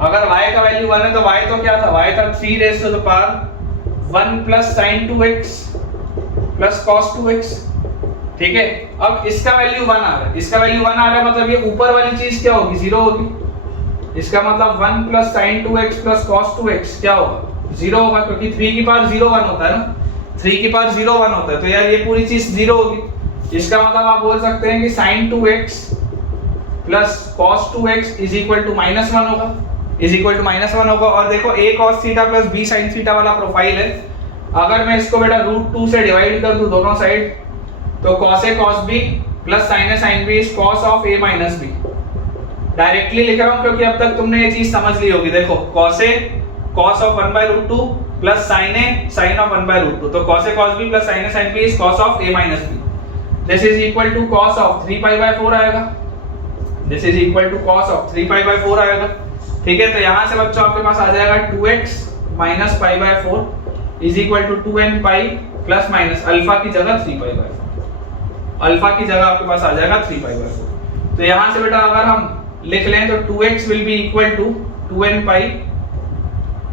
अगर y का वैल्यू 1 है तो y तो क्या था? y था 3 raise to the power 1 plus sin 2x plus cos 2x, ठीक है? अब इसका वैल्यू 1 आ रहा है, इसका वैल्यू 1 आ रहा है, मतलब ये ऊपर वाली चीज क्या होगी? 0 होगी। इसका मतलब 1 plus sin 2x plus cos 2x क्या होगा? 0 होगा, क्योंकि 3 की पावर 0 1 होता है ना, 3 की पावर 0 1 होता है, तो यार ये पूरी चीज 0 होगी। इसका मतलब आप बोल सकते हैं कि sin 2x plus cos 2x is equal to -1 होगा, इज इक्वल टू -1 होगा। और देखो a cos theta plus b sin theta वाला प्रोफाइल है। अगर मैं इसको बेटा √2 से डिवाइड कर दूं दोनों साइड, तो cos a cos b plus sin a sin b is cos of a minus b। Directly लिख रहा हूं क्योंकि अब तक तुमने ये चीज समझ ली होगी। देखो cos a cos of 1/√2 plus sin a sin of 1/√2, तो cos a cos b plus sin a sin b is cos of a minus b। This is equal to cos of 3π/4 आएगा, this is equal to cos of 3π/4 आएगा, ठीक है? तो यहां से बच्चों आपके पास आ जाएगा 2x minus π/4 is equal to 2n pi plus minus alpha की जगह 3π/4, अल्फा की जगह आपके पास आ जाएगा 3π/4। तो यहां से बेटा अगर हम लिख लें तो 2x will be equal to 2n pi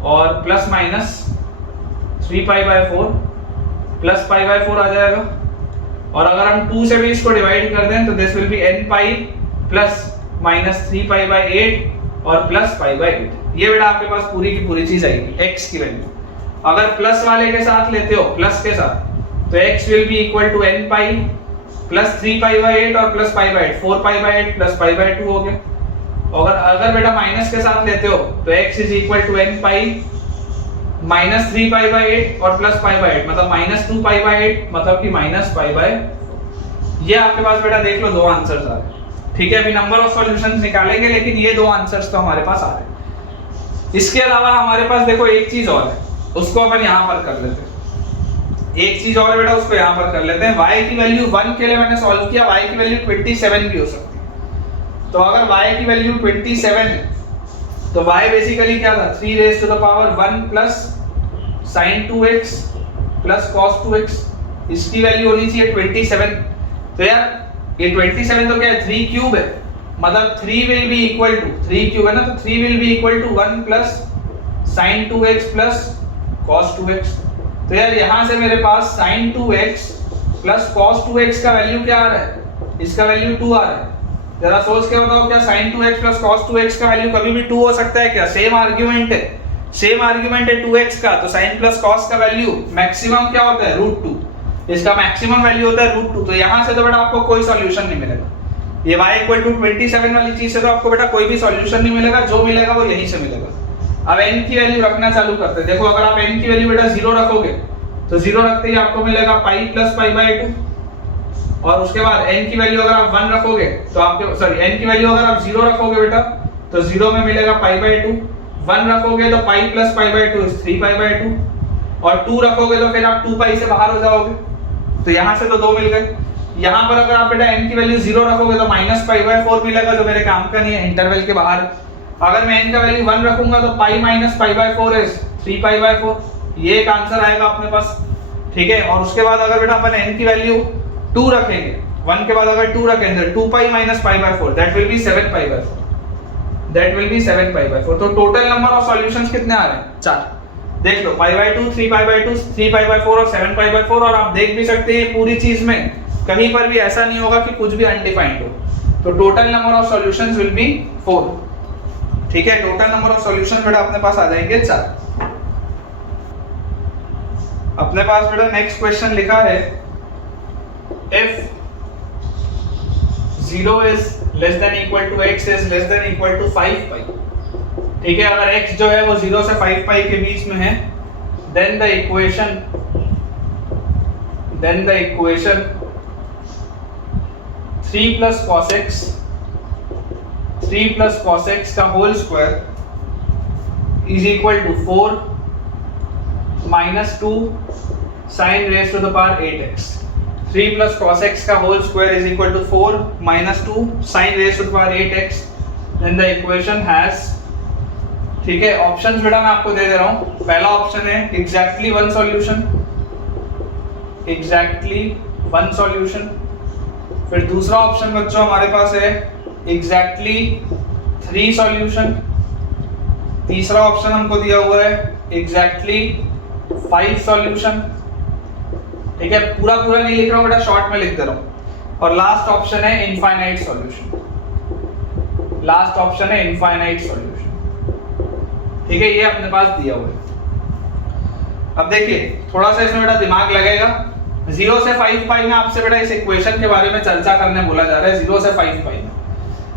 और प्लस माइनस 3π/4 प्लस π/4 आ जाएगा। और अगर हम 2 से भी इसको डिवाइड कर दें तो this will be n pi plus minus 3π/8 और प्लस π/8। ये बेटा आपके पास पूरी की पूरी चीज आएगी x की वैल्यू। अगर प्लस वाले के साथ लेते हो, प्लस के साथ, तो x will be equal to n pi plus 3π/8 और प्लस π/8, 4π/8 प्लस π/2 हो गया। अगर बेटा माइनस के साथ लेते हो तो x is equal to n pi minus 3π/8 और प्लस π/8, मतलब माइनस 2π/8, मतलब कि माइनस π/। ये आपके पास बेटा देख लो 2 आंसर्स आ रहे, ठीक है? अभी नंबर ऑफ सॉल्यूशंस निकालेंगे, लेकिन ये 2 आंसर्स तो हमारे पास आ रहे हैं। इसके अलावा हमारे पास देखो एक चीज और है, उसको अपन यहाँ पर कर लेते हैं। एक चीज और बेटा उसको यहाँ पर कर लेते हैं। y की वैल्यू 1 के लिए मैंने सॉल्व किया, y की वैल्यू 27 भी हो सकती है। तो अगर y की वैल्यू 27 है तो y बेसिकली क्या था? 3 raise to the power 1 plus sin 2x plus cos 2x, इसकी वैल्यू होनी चाहिए 27। तो यार ये 27 तो क्या है? 3 क्यूब है, मतलब 3 will be equal to, 3 cube है ना, तो 3 will be equal to 1 plus sin 2x plus cos 2x। तो यार यहां से मेरे पास sin 2x plus cos 2x का वैल्यू क्या आ रहा है? इसका वैल्यू 2 आ रहा है। जरा सोच के बताओ, क्या sin 2x plus cos 2x का वैल्यू कभी भी 2 हो सकता है क्या? सेम आर्ग्यूमेंट है, सेम आर्ग्यूमेंट है 2x का, तो sin प्लस cos का वैल्यू मैक्सिमम क्या होता है? √2, इसका मैक्सिमम वैल्यू होता है √2। तो यहाँ से तो बेटा आपको कोई सॉल्यूशन नहीं मिलेगा, ये y इक्वल टू 27 वाली चीज से तो आपको बेटा कोई भी सॉल्यूशन नहीं मिलेगा, जो मिलेगा वो यहीं से मिलेगा। अब n की वैल्यू रखना चालू करते हैं। देखो अगर आप n की वैल्यू बेटा 0 रखोगे तो 0 रखते ही आपको मिलेगा पाई प्लस पाई बाय 2, और उसके बाद n की वैल्यू अगर आप 1 रखोगे तो आपके n की वैल्यू अगर आप 0 रखोगे बेटा तो 0 में मिलेगा पाई बाय 2, 1 रखोगे तो pi plus pi by 2 3 pi by 2, और 2 रखोगे तो फिर आप 2 पाई से बाहर हो जाओगे, तो यहाँ से तो 2 मिल गए। यहाँ पर अगर आप बेटा n की वैल्यू 0 रखोगे तो माइनस पाई बाय 4 मिलेगा, जो मेरे काम का नहीं है, इंटरवल के बाहर। अगर मैं n का वैल्यू 1 रखूंगा तो pi minus pi by 4 is 3 pi by 4, ये एक आंसर आएगा अपने पास, ठीक है। और उसके बाद अगर बेटा अपन n की वैल्यू 2 रखेंगे, 1 के बाद अगर 2 रखेंगे 2 pi minus pi by 4, that will B 7 pi by 4, that will B 7 pi by 4। तो टोटल नंबर ऑफ सॉल्यूशंस कितने आ रहे हैं? 4। देख लो, pi by 2, 3 pi by 2, 3 pi by 4 और 7 पाई बाय 4। और आप देख भी सकते हैं पूरी चीज में कहीं पर भी ऐसा नहीं होगा कि कुछ भी अनडिफाइंड हो। तो total number of solutions will be 4, ठीक है। टोटल नंबर ऑफ सॉल्यूशन बेटा अपने पास आ जाएंगे 4। अपने पास बेटा नेक्स्ट क्वेश्चन लिखा है, if 0 is less than equal to x is less than equal to 5 pi, ठीक है। अगर x जो है वो 0 से 5 pi के बीच में है, then the equation 3 plus cos x का whole square is equal to 4 minus 2 sin raised to the power 8x। 3 plus cos x का whole square is equal to 4 minus 2 sin raised to the power 8x, then the equation has, ठीक है। Options बेटा मैं आपको दे रहा हूं। पहला option है एग्जैक्टली वन सॉल्यूशन, फिर दूसरा ऑप्शन बच्चों हमारे पास है एग्जैक्टली 3 सॉल्यूशन, तीसरा ऑप्शन हमको दिया हुआ है एग्जैक्टली 5 सॉल्यूशन, ठीक है। पूरा नहीं लिख रहा हूं बेटा, शॉर्ट में लिख दे रहा हूं। और लास्ट ऑप्शन है इनफाइनाइट सॉल्यूशन, ठीक है। ये अपने पास दिया हुआ है। अब देखिए थोड़ा सा इसमें बेटा दिमाग लगेगा। 0 से 5 पाई में आपसे बेटा इस इक्वेशन के बारे में चर्चा करने बोला जा रहा है, 0 से 5 पाई में।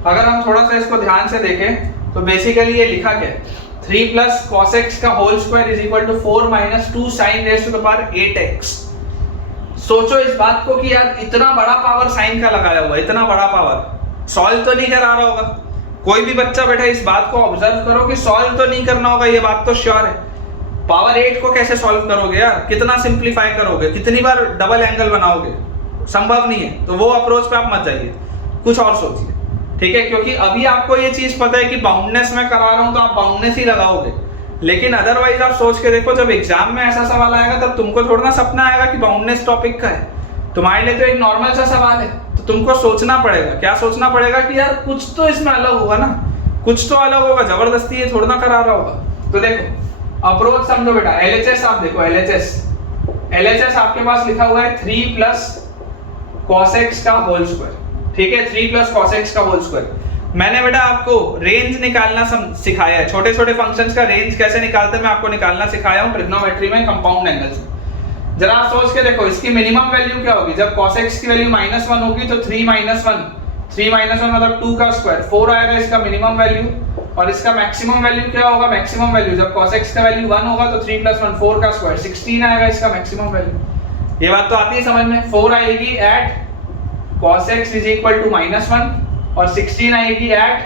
अगर हम थोड़ा सा इसको ध्यान से देखें तो बेसिकली ये लिखा क्या है, 3 plus cos x का whole square is equal to 4 minus 2 sin raised to the power 8x। सोचो इस बात को कि यार इतना बड़ा पावर साइन का लगाया हुआ है, इतना बड़ा पावर सॉल्व तो नहीं करा रहा होगा कोई भी बच्चा। बेटा इस बात को ऑब्जर्व करो कि सॉल्व तो नहीं करना होगा, ये बात तो श्योर है। पावर 8 को कैसे सॉल्व करोगे यार, कितना सिंप्लीफाई करोगे, कितनी बार डबल एंगल बनाओगे, संभव नहीं है। तो वो अप्रोच पे आप मत जाइए, कुछ और सोचिए, ठीक है। क्योंकि अभी आपको ये चीज पता है कि बाउंडनेस में करा रहा हूं तो आप बाउंडनेस ही लगाओगे, लेकिन अदरवाइज आप सोच के देखो जब एग्जाम में ऐसा सवाल आएगा तब तुमको थोड़ा ना सपना आएगा कि बाउंडनेस टॉपिक का है, तुम्हारे लिए तो एक नॉर्मल सा सवाल है। तो तुमको सोचना पड़ेगा, क्या सोचना पड़ेगा कि यार कुछ तो इसमें अलग होगा ना, कुछ तो अलग होगा, जबरदस्ती ये थोड़ा ना करा रहा होगा। तो देखो अप्रोच समझो बेटा, LHS आप देखो, LHS आपके पास लिखा हुआ है 3 plus cos x का होल स्क्वायर, ठीक है। 3 plus cos x का होल स्क्वायर। मैंने बेटा आपको रेंज निकालना सिखाया है, छोटे छोटे फंक्शंस का रेंज कैसे निकालते हैं मैं आपको निकालना सिखाया हूं ट्रिग्नोमेट्री में, कंपाउंड एंगल्स में। जरा आप सोच के देखो इसकी मिनिमम वैल्यू क्या होगी, जब cos x की वैल्यू -1 होगी तो 3 - 1 मतलब 2 का स्क्वायर 4 आएगा इसका मिनिमम वैल्यू। और इसका मैक्सिमम वैल्यू क्या होगा, मैक्सिमम वैल्यू जब cos x का वैल्यू 1 होगा तो 3 + 1 4 का स्क्वायर 16 आएगा इसका मैक्सिमम वैल्यू। ये बात तो आती है समझ में। 4 आएगी at cos x is equal to -1 और 16 आएगी at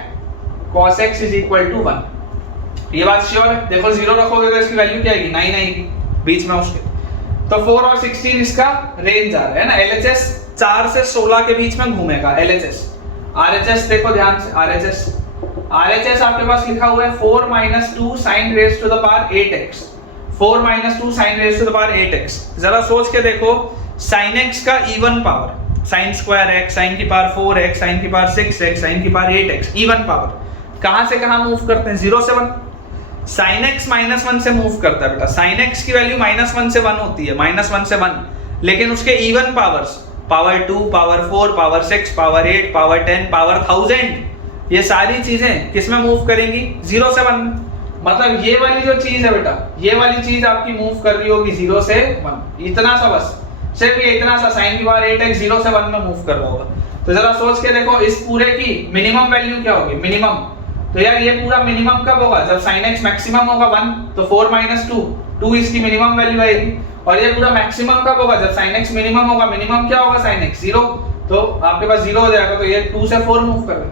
cos x is equal to 1। ये बात श्योर है। देखो 0 रखोगे तो इसकी वैल्यू क्या आएगी, 9 आएगी बीच में उसके। तो 4 और 16 इसका रेंज आ रहा है ना। LHS 4 से 16 के बीच में घूमेगा LHS। RHS देखो ध्यान से, RHS आपके पास लिखा हुआ है 4 - 2 sin raised to the power 8x। 4 - 2 sin raised to the power 8x। जरा सोच के देखो sin x का even power, sin square x, sin की पावर 4x, sin की पावर 6x, sin की पावर 8x, इवन पावर कहां से कहां मूव करते हैं, 0 से 1। sin x -1 से मूव करता है बेटा। sin x की वैल्यू -1 से 1 होती है, -1 से 1, लेकिन उसके even powers power 2, power 4, power 6, power 8, power 10, power 1000, ये सारी चीजें किस में मूव करेंगी? 0 से 1 में। मतलब ये वाली जो चीज है बेटा, ये वाली चीज आपकी मूव कर रही होगी 0 से 1, इतना सा बस, सिर्फ ये इतना सा sin की पावर 8x 0 से 1 में मूव कर रहा होगा। तो जरा सोच के देखो इस पूरे की मिनिमम वैल्यू क्या होगी? मिनिमम, तो यार ये पूरा मिनिमम कब होगा? जब sin x मैक्सिमम होगा 1, तो 4 - 2, 2 इसकी मिनिमम वैल्यू आएगी। और ये पूरा मैक्सिमम कब होगा? जब sin x मिनिमम होगा। मिनिमम क्या होगा? sin x 0, तो आपके पास 0 हो जाएगा। तो ये 2 से 4 मूव कर रहा है।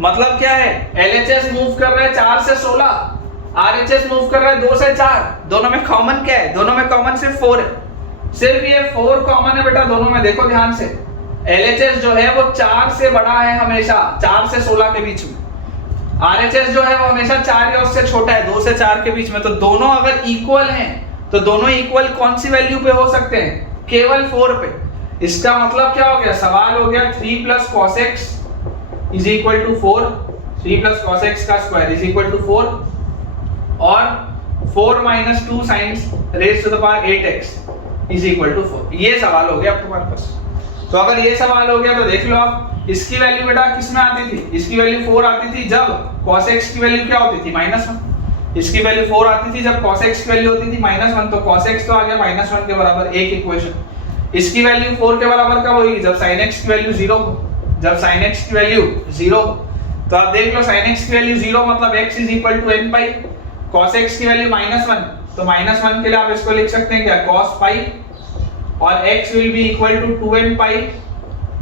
मतलब क्या है? LHS मूव कर रहा है 4 से 16, RHS मूव कर रहा है 2 से 4। दोनों में कॉमन क्या है? दोनों में कॉमन सिर्फ 4 है, सिर्फ ये 4 कॉमन है बेटा दोनों में। देखो ध्यान से, LHS जो है वो 4 से बड़ा है हमेशा, 4 से 16 के बीच में। RHS जो है वो हमेशा 4 या उससे छोटा है, 2 से 4 के बीच में। तो दोनों अगर इक्वल हैं तो दोनों इक्वल कौन सी वैल्यू पे हो सकते हैं? केवल 4 पे। इसका मतलब क्या हो गया? सवाल हो गया 3 + cos x = 4, 3 + cos x का स्क्वायर = 4, और 4 - 2 sin raised to the power 8x = 4। ये सवाल हो गया आपके पास। तो अगर ये सवाल हो गया तो देख लो आप, इसकी वैल्यू बेटा किस में आती थी? इसकी वैल्यू 4 आती थी जब cos x की वैल्यू क्या होती थी? -1। इसकी वैल्यू 4 आती थी जब cos x की वैल्यू होती थी -1, तो cos x तो आ गया -1 के बराबर, एक इक्वेशन। इसकी वैल्यू 4 के बराबर कब होगी? जब sin x की वैल्यू 0 हो, जब sin x की वैल्यू 0 हो। तो आप देख लो sin x की वैल्यू 0 मतलब x = n पाई, cos x की वैल्यू -1, तो -1 के लिए आप इसको लिख सकते हैं क्या? cos पाई, और x will be equal to 2n pi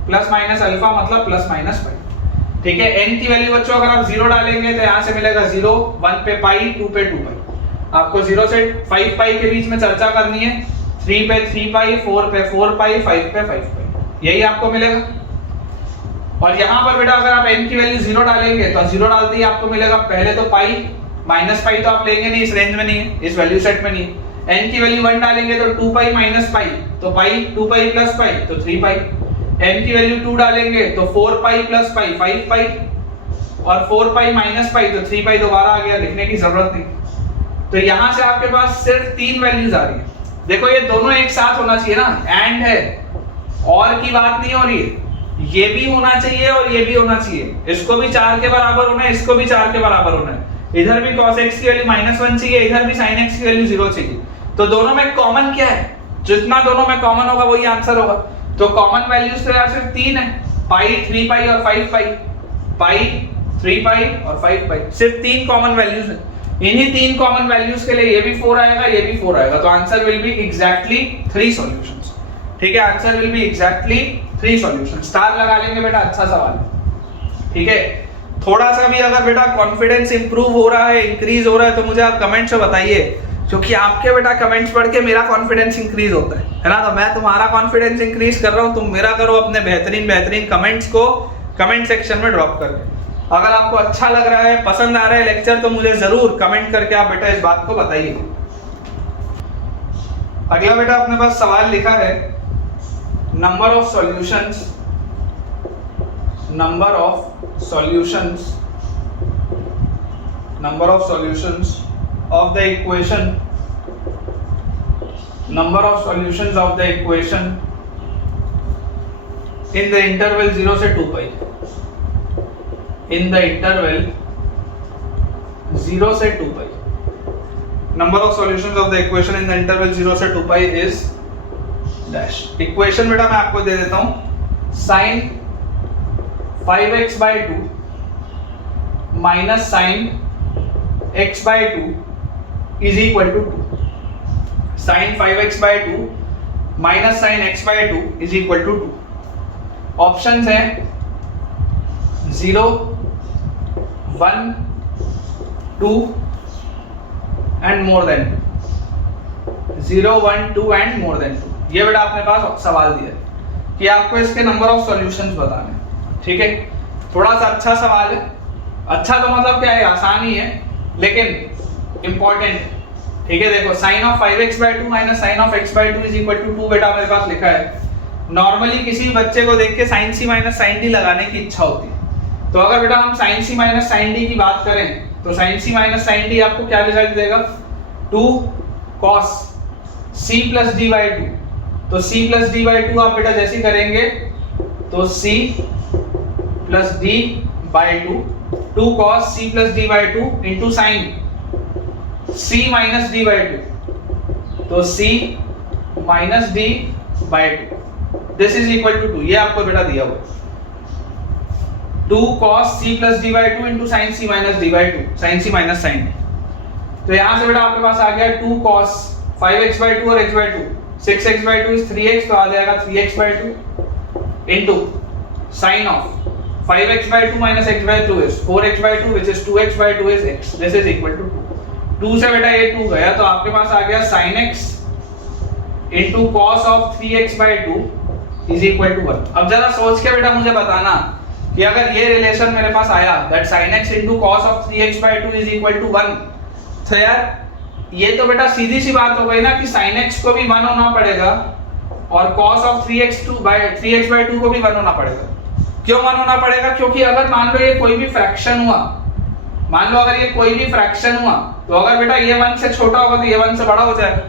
plus minus alpha, मतलब प्लस माइनस पाई। ठीक है, n की वैल्यू बच्चों अगर आप 0 डालेंगे तो यहाँ से मिलेगा 0, 1 पे पाई, 2 पे 2 पाई। आपको 0 से 5 पाई के बीच में चर्चा करनी है, 3 पे 3 पाई, 4 पे 4 पाई, 5 पे 5 पाई, यही आपको मिलेगा। और यहाँ पर बेटा अगर आप n की वैल्यू 0 डालेंगे तो 0 डालते ही आपको मिलेगा पहले तो पाई, माइनस पाई तो आप लेंगे नहीं, इस रेंज में नहीं है, इस वैल्यू सेट में नहीं है। n की वैल्यू 1 डालेंगे तो 2 पाई माइनस पाई, तो पाई, 2 पाई प्लस पाई तो 3 पाई। n की वैल्यू 2 डालेंगे तो 4 पाई प्लस पाई 5 पाई, और 4 पाई माइनस पाई तो 3 पाई दोबारा आ गया, लिखने की जरूरत नहीं। तो यहां से आपके पास सिर्फ 3 वैल्यूज आ रही है। देखो ये दोनों एक साथ होना चाहिए ना, एंड है, और की बात नहीं हो रही है। ये भी होना चाहिए और ये भी होना चाहिए, इसको भी 4 के बराबर होना है, इसको भी 4 के बराबर होना है। इधर भी cos x की वैल्यू -1 चाहिए, इधर भी sin x की वैल्यू 0 चाहिए। तो दोनों में कॉमन क्या है? जितना दोनों में कॉमन होगा वही आंसर होगा। तो कॉमन वैल्यूज तो यार सिर्फ 3 है, पाई, 3 पाई और 5 पाई, पाई, 3 पाई और 5 पाई, सिर्फ 3 कॉमन वैल्यूज है। इन्हीं 3 कॉमन वैल्यूज के लिए ये भी 4 आएगा, ये भी 4 आएगा, तो answer will be exactly 3 solutions. ठीक है, answer will be exactly 3 solutions. Star लगा लेंगे बेटा, अच्छा सवाल है। ठीक है, थोड़ा सा भी अगर बेटा कॉन्फिडेंस इंप्रूव हो रहा है, इंक्रीज हो रहा है, तो मुझे आप कमेंट से बताइए, क्योंकि आपके बेटा कमेंट्स पढ़ के मेरा कॉन्फिडेंस इंक्रीज होता है ना। तो मैं तुम्हारा कॉन्फिडेंस इंक्रीज कर रहा हूँ, तुम मेरा करो अपने बेहतरीन कमेंट्स को कमेंट सेक्शन में ड्रॉप करके। अगर आपको अच्छा लग रहा है, पसंद आ रहा है लेक्चर, तो मुझे जरूर कमेंट करके आप बेटा इस बात को बताइए। अगला बेटा अपने पास सवाल लिखा है, number of solutions of the equation in the interval 0 से 2 pi, in the interval 0 से 2 pi, number of solutions of the equation in the interval 0 से 2 pi is dash। इक्वेशन बेटा मैं आपको दे देता हूं, sin 5x/2 minus sin x/2 is equal to 2। sin 5x/2 minus sin x/2 is equal to 2। Options हैं 0, 1, 2 and more than 0, 1, 2 and more than 2। ये बेटा आपने पास सवाल दिया है कि आपको इसके नंबर ऑफ सॉल्यूशंस बताने हैं। ठीक है, थोड़ा सा अच्छा सवाल है, अच्छा तो मतलब क्या है, आसान ही है लेकिन इंपॉर्टेंट। ठीक है, देखो sin of 5x/2 minus sin of x/2 is equal to 2 बेटा मेरे पास लिखा है। नॉर्मली किसी बच्चे को देख के sin c minus sin d लगाने की इच्छा होती है, तो अगर बेटा हम sin c minus sin d की बात करें तो sin c minus sin d आपको क्या रिजल्ट देगा? 2 cos c plus d/2 तो c plus D by two आप बेटा जैसे करेंगे तो c plus D by two, two cos c plus D by two into sine c minus D by two, तो c minus D by two, this is equal to 2। ये आपको बेटा दिया हुआ 2 cos c plus D by two into sine c minus D by two, sine c minus sine. तो यहां से बेटा आपके पास आ गया 2 cos 5x बाई टू और x by two, 6x by two is 3x, तो आ जाएगा 3x by two into sine of 5x by two minus x by two is 4x by two which is 2x by two is x, this is equal to 2 से बेटा ये 2 गया, तो आपके पास आ गया sin x into cos of 3x by two is equal to 1। अब जरा सोच के बेटा मुझे बताना कि अगर ये रिलेशन मेरे पास आया that sin x into cos of 3x by 2 is equal to 1, तो यार ये तो बेटा सीधी सी बात हो गई ना कि sin x को भी 1 होना पड़ेगा और cos of 3x by 2 को भी 1 होना पड़ेगा। क्यों 1 होना पड़ेगा? क्योंकि अगर मान लो ये कोई भी फ्रैक्शन हुआ, मान लो अगर ये कोई भी फ्रैक्शन हुआ, तो अगर बेटा ये 1 से छोटा होगा तो ये 1 से बड़ा हो जाएगा।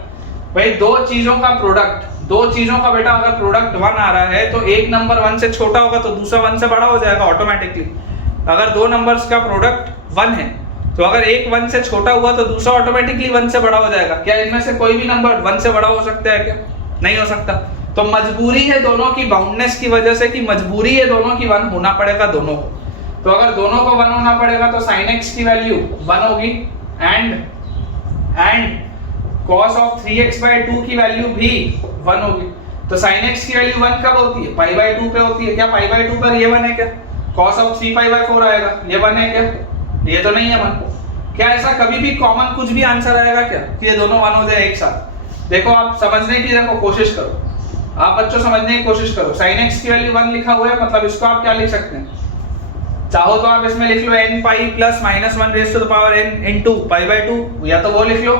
भाई दो चीजों का प्रोडक्ट, दो चीजों का बेटा अगर प्रोडक्ट 1 आ रहा है तो एक नंबर 1 से छोटा होगा तो दूसरा 1 से बड़ा हो जाएगा ऑटोमेटिकली। अगर दो नंबर्स का प्रोडक्ट 1 है तो अगर एक 1 से छोटा हुआ तो दूसरा ऑटोमेटिकली 1 से बड़ा हो जाएगा। क्या इनमें से कोई भी नंबर 1 से बड़ा हो सकता है क्या? नहीं हो सकता। तो मजबूरी है दोनों की बाउंडनेस की वजह से कि मजबूरी है दोनों की 1 होना पड़ेगा दोनों को। तो अगर दोनों को 1 होना पड़ेगा तो sin x की वैल्यू 1 होगी and cos of 3x by 2 की वैल्यू भी 1 होगी। तो sin x की वैल्यू 1 कब होती है? पाई बाई 2 पे होती है। क्या पाई बाई 2 पर ये 1 है क्या? cos of 3 पाई बाई 4 आएगा, ये 1 है क्या? ये तो नहीं है 1। क्या ऐसा कभी भी कॉमन कुछ भी आंसर आएगा क्या कि ये दोनों 1 हो जाए एक साथ? देखो आप समझने की देखो कोशिश करो, आप बच्चों समझने की कोशिश करो। sin x की वैल्यू 1 लिखा हुआ है, मतलब इसको आप क्या लिख सकते हैं? चाहो तो आप इसमें लिख लो n pi plus minus 1 raise to the power n into pi by 2, या तो वो लिख लो,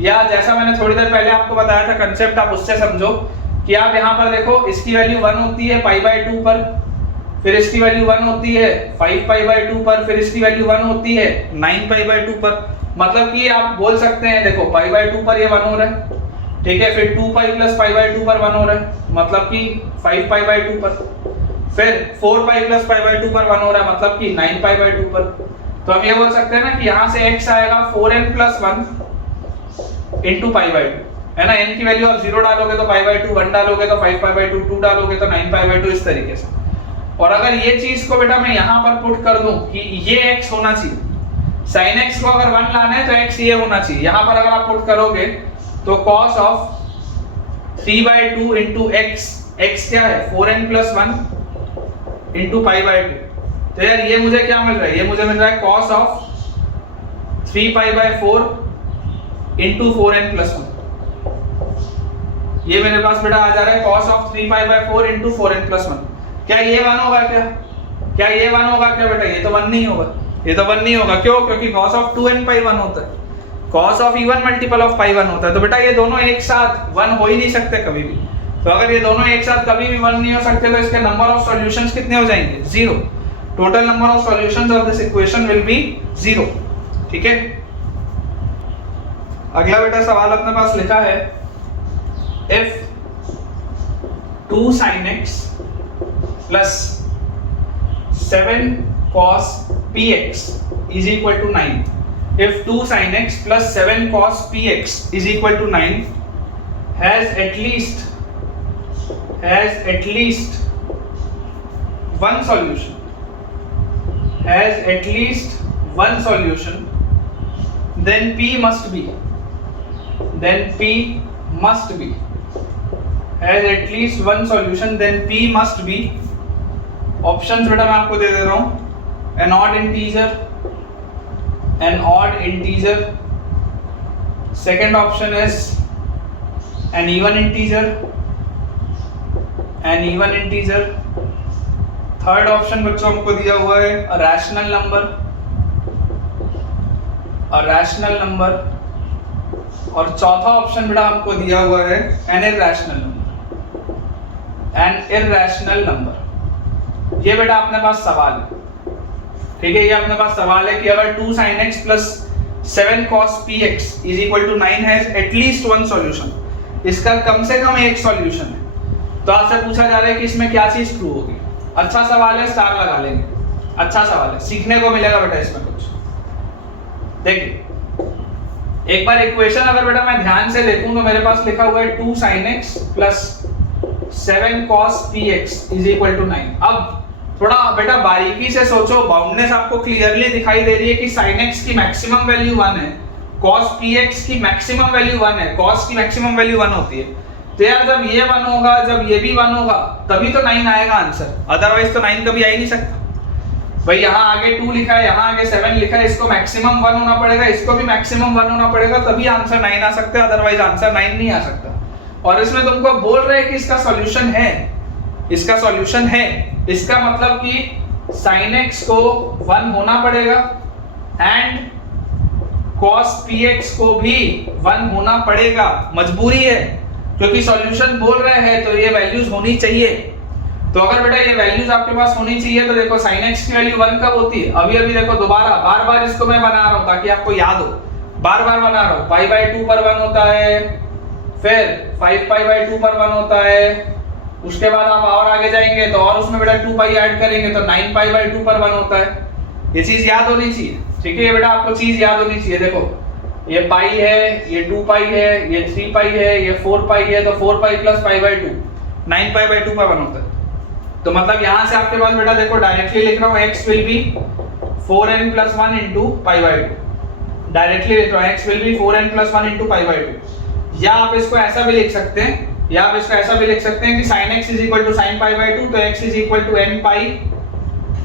या जैसा मैंने थोड़ी देर पहले आपको बताया था कंसेप्ट, आप उससे समझो कि आप यहाँ पर देखो इसकी वैल्यू 1 होती है पाई बाई 2 पर, फिर इसकी वैल्यू 1 होती है 5 पाई बाई 2 पर, फिर इसकी वैल्यू 1 होती है 9 पाई बाई 2 पर। मतलब कि आप बोल सकते हैं देखो पाई बाई 2 पर ये 1 हो रहा है, ठीक है, फिर 2 पाई प्लस पाई बाई 2 पर 1 हो रहा है, मतलब कि 5 पाई बाई 2 पर, फिर 4 पाई प्लस पाई बाई 2 पर 1 हो रहा है, मतलब कि 9 पाई बाई 2 पर। तो हम ये बोल सकते हैं ना कि यहाँ से x आएगा 4n plus 1 into pi by 2, है ना। n की वैल्यू आप 0 डालोगे तो पाई बाई 2, 1 डालोगे तो 5 पाई बाई 2, 2 डालोगे तो 9 पाई बाई 2, इस तरीके से। और अगर ये चीज को बेटा मैं यहाँ पर पुट कर दूं कि ये x होना चाहिए, sin x को अगर 1 लाना है तो x ये होना चाहिए। यहाँ पर अगर आप पुट करोगे तो cos of 3 by 2 into x क्या है 4n plus 1 into pi by 2। तो यार ये मुझे क्या मिल रहा है? ये मुझे मिल रहा है cos of 3 pi by 4 into 4n plus 1। ये मेरे पास बेटा आ जा रहा है cos of 3 pi by 4 into 4n plus 1। क्या ये 1 होगा क्या? क्या ये 1 होगा क्या बेटा? ये तो 1 नहीं होगा, ये तो 1 नहीं होगा। क्यों? क्योंकि cos ऑफ 2n पाई 1 होता है, cos of even multiple of pi 1 होता है। तो बेटा ये दोनों एक साथ 1 हो ही नहीं सकते कभी भी। तो अगर ये दोनों एक साथ कभी भी 1 नहीं हो सकते तो इसके नंबर ऑफ सॉल्यूशंस कितने हो जाएंगे? 0। Total number of solutions of this equation will be 0। ठीक है, अगला बेटा सवाल अपने पास लिखा है if 2 sin x plus 7 cos px is equal to 9, if 2 sin x plus 7 cos px is equal to 9 has at least one solution, has at least one solution, then p must be has at least one solution, then p must be, options बेटा मैं आपको दे दे रहा हूं, an odd integer, second option is an even integer, third option बच्चों हमको दिया हुआ है a rational number, और चौथा ऑप्शन बेटा हमको दिया हुआ है an irrational number। ये बेटा अपने पास सवाल है, ठीक है, ये अपने पास सवाल है कि अगर 2 sin x plus 7 cos px is equal to 9 has at least one solution, इसका कम से कम एक सॉल्यूशन है। तो आपसे पूछा जा रहा है कि इसमें क्या चीज ट्रू होगी। अच्छा सवाल है, स्टार लगा लेंगे, अच्छा सवाल है, सीखने को मिलेगा बेटा इसमें कुछ। देखिए एक बार इक्वेशन अगर बेटा मैं ध्यान से देखूं तो मेरे पास लिखा हुआ है 2 sin x plus 7 cos px is equal to 9। अब थोड़ा बेटा बारीकी से सोचो, बाउंडनेस आपको क्लियरली दिखाई दे रही है कि sin x की मैक्सिमम वैल्यू 1 है, cos px की मैक्सिमम वैल्यू 1 है, cos की मैक्सिमम वैल्यू 1 होती है। तो यार जब ये 1 होगा, जब ये भी 1 होगा, तभी तो 9 आएगा आंसर, अदरवाइज तो 9 कभी आ ही नहीं सकता। भाई यहाँ आगे 2 लिखा है, यहाँ आगे 7 लिखा है, इसको मैक्सिमम 1 होना पड़ेगा, इसको भी मैक्सिमम 1 होना पड़ेगा, तभी आंसर 9 आ सकता है, अदरवाइज आंसर 9 नहीं आ सकता। और इसमें तुमको बोल रहे हैं कि इसका सॉल्यूशन है, इसका सॉल्यूशन है, इसका मतलब कि sin x को 1 होना पड़ेगा एंड cos px को भी 1 होना पड़ेगा, मजबूरी है, क्योंकि सॉल्यूशन बोल रहे हैं तो ये वैल्यूज होनी चाहिए। तो अगर बेटा ये वैल्यूज आपके पास होनी चाहिए तो देखो sin x की वैल्यू 1 कब होती है, अभी अभी देखो दोबारा बार बार इसको मैं बना रहा हूं ताकि आपको याद हो, बार बार बना रहा हूं। पाई बाय 2 पर 1 होता है, फिर 5 पाई बाय 2 पर 1 होता है, उसके बाद आप और आगे जाएंगे तो और उसमें बेटा 2 पाई ऐड करेंगे तो 9 पाई बाय 2 पर 1 होता है। ये चीज याद होनी चाहिए, ठीक है, ये बेटा आपको चीज याद होनी चाहिए। देखो ये पाई है, ये 2 पाई है, ये 3 पाई है, ये 4 पाई है, तो 4 pi plus pi by 2 9 pi by 2 पर 1 होता है। तो मतलब यहां से आपके पास बेटा देखो डायरेक्टली लिख रहा हूं x will B 4n plus 1 into pi by 2, directly लिख रहा हूं x will B 4n plus 1 into pi by 2। या आप इसको ऐसा भी लिख सकते हैं, या आप इसको ऐसा भी लिख सकते हैं कि sin x is equal to sin pi by 2, तो x is equal to n pi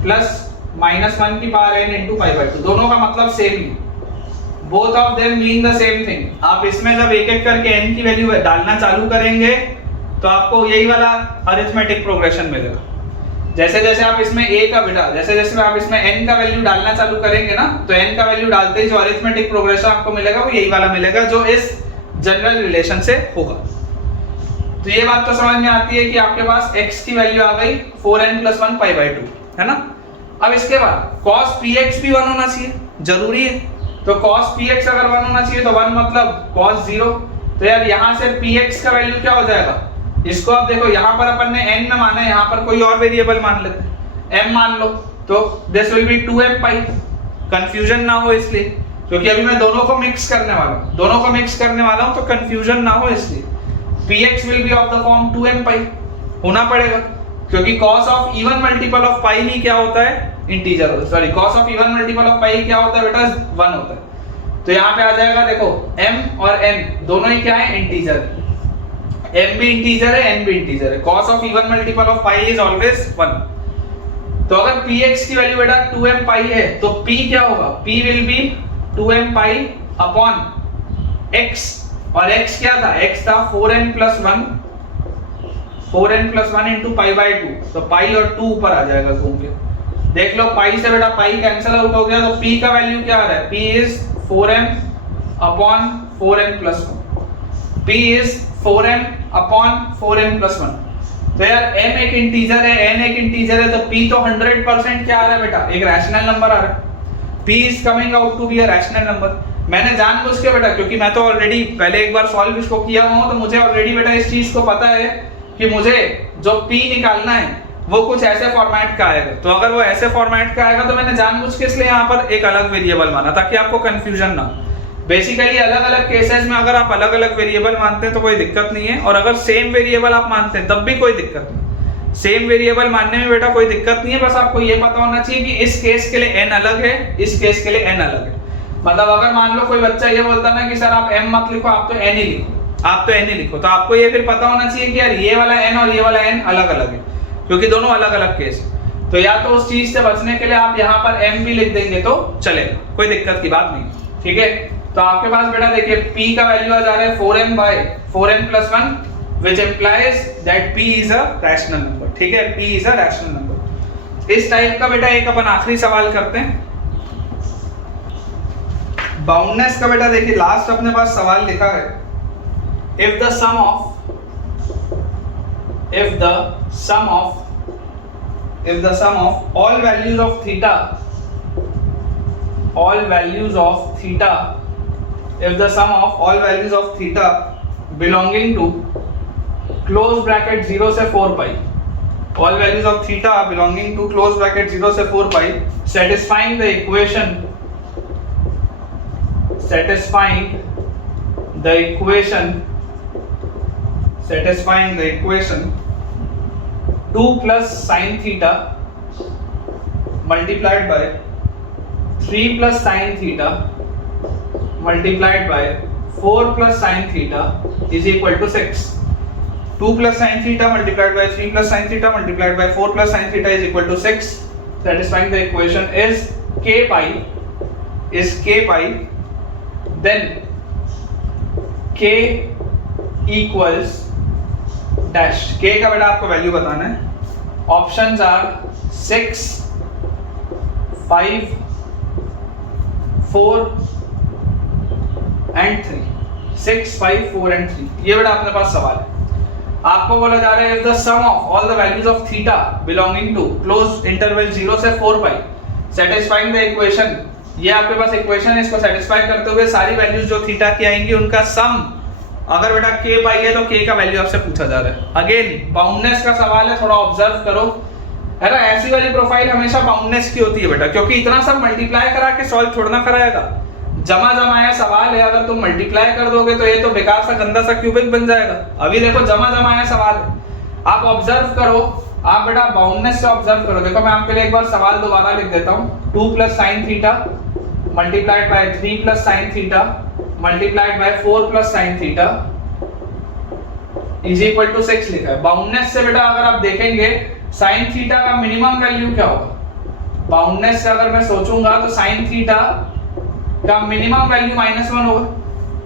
plus minus 1 की power n into pi by 2। दोनों का मतलब सेम ही, both of them mean the same thing. आप इसमें जब एक एक करके n की वैल्यू डालना चालू करेंगे तो आपको यही वाला अरिथमेटिक प्रोग्रेशन मिलेगा। जैसे जैसे आप इसमें a का बेटा, जैसे जैसे आप इसमें n का वैल्यू डालना चालू करेंगे ना, तो n का वैल्यू डालते ही जो अरिथमेटिक प्रोग्रेशन आपको मिलेगा वो यही वाला मिलेगा जो इस जनरल रिलेशन से होगा। तो ये बात तो समझ में आती है कि आपके पास x की वैल्यू आ गई 4n प्लस 1 पाई बाय 2, है ना। अब इसके बाद cos px भी 1 होना चाहिए, जरूरी है। तो cos px अगर 1 होना चाहिए तो 1 मतलब cos 0। तो यार यहाँ से px का वैल्यू क्या हो जाएगा, इसको आप देखो यहाँ पर अपन ने n में माना है, यहाँ पर कोई और वेरिएबल मान लेते हैं, m मान लो, तो this will B 2m pi. Confusion ना हो इसलिए, क्योंकि अभी मैं दोनों को मिक्स करने वाला हूँ, दोनों को मिक्स करने वाला हूँ, तो कंफ्यूजन ना हो इसलिए px will be of the form 2m pi होना पड़ेगा, क्योंकि cos of even multiple of pi ही क्या होता है, इंटीजर होता है। Sorry, cos of even multiple of pi क्या होता है बेटा, 1 होता है। तो यहाँ पे आ जाएगा देखो m और n दोनों ही क्या है, इंटीजर। m भी इंटीजर है, n भी इंटीजर है। cos of even multiple of pi is always 1। तो अगर px की वैल्यू बेटा 2m पाई है तो p क्या होगा, p will be 2m pi upon x, और x क्या था, x था 4n plus 1, 4n plus 1 into pi by 2, तो पाई और 2 ऊपर आ जाएगा घूम के। देख लो पाई से बेटा पाई कैंसिल आउट हो गया, तो p का वैल्यू क्या आ रहा है, p is 4m upon 4n plus 1, p is 4m upon 4n plus 1। तो यार m एक इंटीजर है, n एक इंटीजर है, तो p तो 100% क्या आ रहा है बेटा, एक रैशनल नंबर आ रहा है। p is coming out to be a rational number. मैंने जानबूझ के बेटा, क्योंकि मैं तो ऑलरेडी पहले एक बार सॉल्व इसको किया हुआ हूं, तो मुझे ऑलरेडी बेटा इस चीज को पता है कि मुझे जो p निकालना है वो कुछ ऐसे फॉर्मेट का आएगा। तो अगर वो ऐसे फॉर्मेट का आएगा तो मैंने जानबूझ के इसलिए यहाँ पर एक अलग वेरिएबल माना ताकि आपको कंफ्यूजन ना हो। बेसिकली अलग अलग केसेस में अगर आप अलग अलग वेरिएबल मानते हैं तो कोई दिक्कत नहीं है, और अगर सेम वेरिएबल आप मानते हैं तब भी कोई दिक्कत नहीं। सेम वेरिएबल मानने में बेटा कोई दिक्कत नहीं है, बस आपको ये पता होना चाहिए कि इस केस के लिए n अलग है, इस केस के लिए n अलग है। मतलब अगर मान लो कोई बच्चा ये बोलता ना कि सर आप m मत लिखो, आप तो n ही लिखो, आप तो n ही लिखो, तो आपको ये फिर पता होना चाहिए कि यार ये वाला n और ये वाला n अलग अलग है, क्योंकि दोनों अलग अलग केस है। तो या तो उस चीज से बचने के लिए आप यहाँ पर m भी लिख देंगे तो चलेगा, कोई दिक्कत की बात नहीं, ठीक है। तो आपके पास बेटा देखिए p का वैल्यू आ जा रहा है 4m by 4n plus 1, which implies that p is a rational number, ठीक है, p is a rational number। इस टाइप का बेटा एक अपन आखिरी सवाल करते हैं बाउंडनेस का। बेटा देखिए लास्ट अपने पास सवाल लिखा है, if the sum of all values of theta, if the sum of all values of theta belonging to close bracket 0 से 4 पाई, all values of theta belonging to close bracket 0 से 4 पाई, satisfying the equation 2 plus sin theta multiplied by 3 plus sin theta multiplied by 4 plus sin theta is equal to 6. 2 plus sin theta multiplied by 3 plus sin theta multiplied by 4 plus sin theta is equal to 6. Satisfying the equation is k pi, then k equals dash. k का बेटा आपको value बताना है. Options are 6, 5, 4 and 3. 6, 5, 4 and 3. ये बेटा अपने पास सवाल है. आपको बोला जा रहा है if the sum of all the values of theta belonging to closed interval 0 से 4 pi satisfying the equation, ये आपके पास इक्वेशन है, इसको सेटिस्फाई करते हुए सारी वैल्यूज जो थीटा की आएंगी उनका सम, अगर बेटा k पाई है तो k का वैल्यू आपसे पूछा जा रहा है. अगेन बाउंडनेस का सवाल है, थोड़ा ऑब्जर्व करो, है ना. ऐसी वाली प्रोफाइल हमेशा बाउंडनेस की होती है बेटा, क्योंकि इतना सब मल्टीप्लाई करा के सॉल्व थोड़ा ना कराएगा. जमा जमाया सवाल है, अगर तुम मल्टीप्लाई कर दोगे तो ये तो बेकार सा गंदा सा क्यूबिक बन जाएगा. अभी देखो जमा जमाया सवाल है, आप ऑब्जर्व करो, आप बेटा बाउंडनेस से ऑब्जर्व करो. देखो मैं आपके लिए एक बार सवाल दोबारा लिख देता हूँ. 2 plus sin theta multiplied by 3 plus sin theta multiplied by 4 plus sin theta is equal to 6 लिखा है. बाउंडनेस से बेटा अगर आप देखेंगे sin थीटा का मिनिमम वैल्यू क्या होगा. बाउंडनेस से अगर मैं सोचूंगा तो sin थीटा का मिनिमम वैल्यू -1 होगा.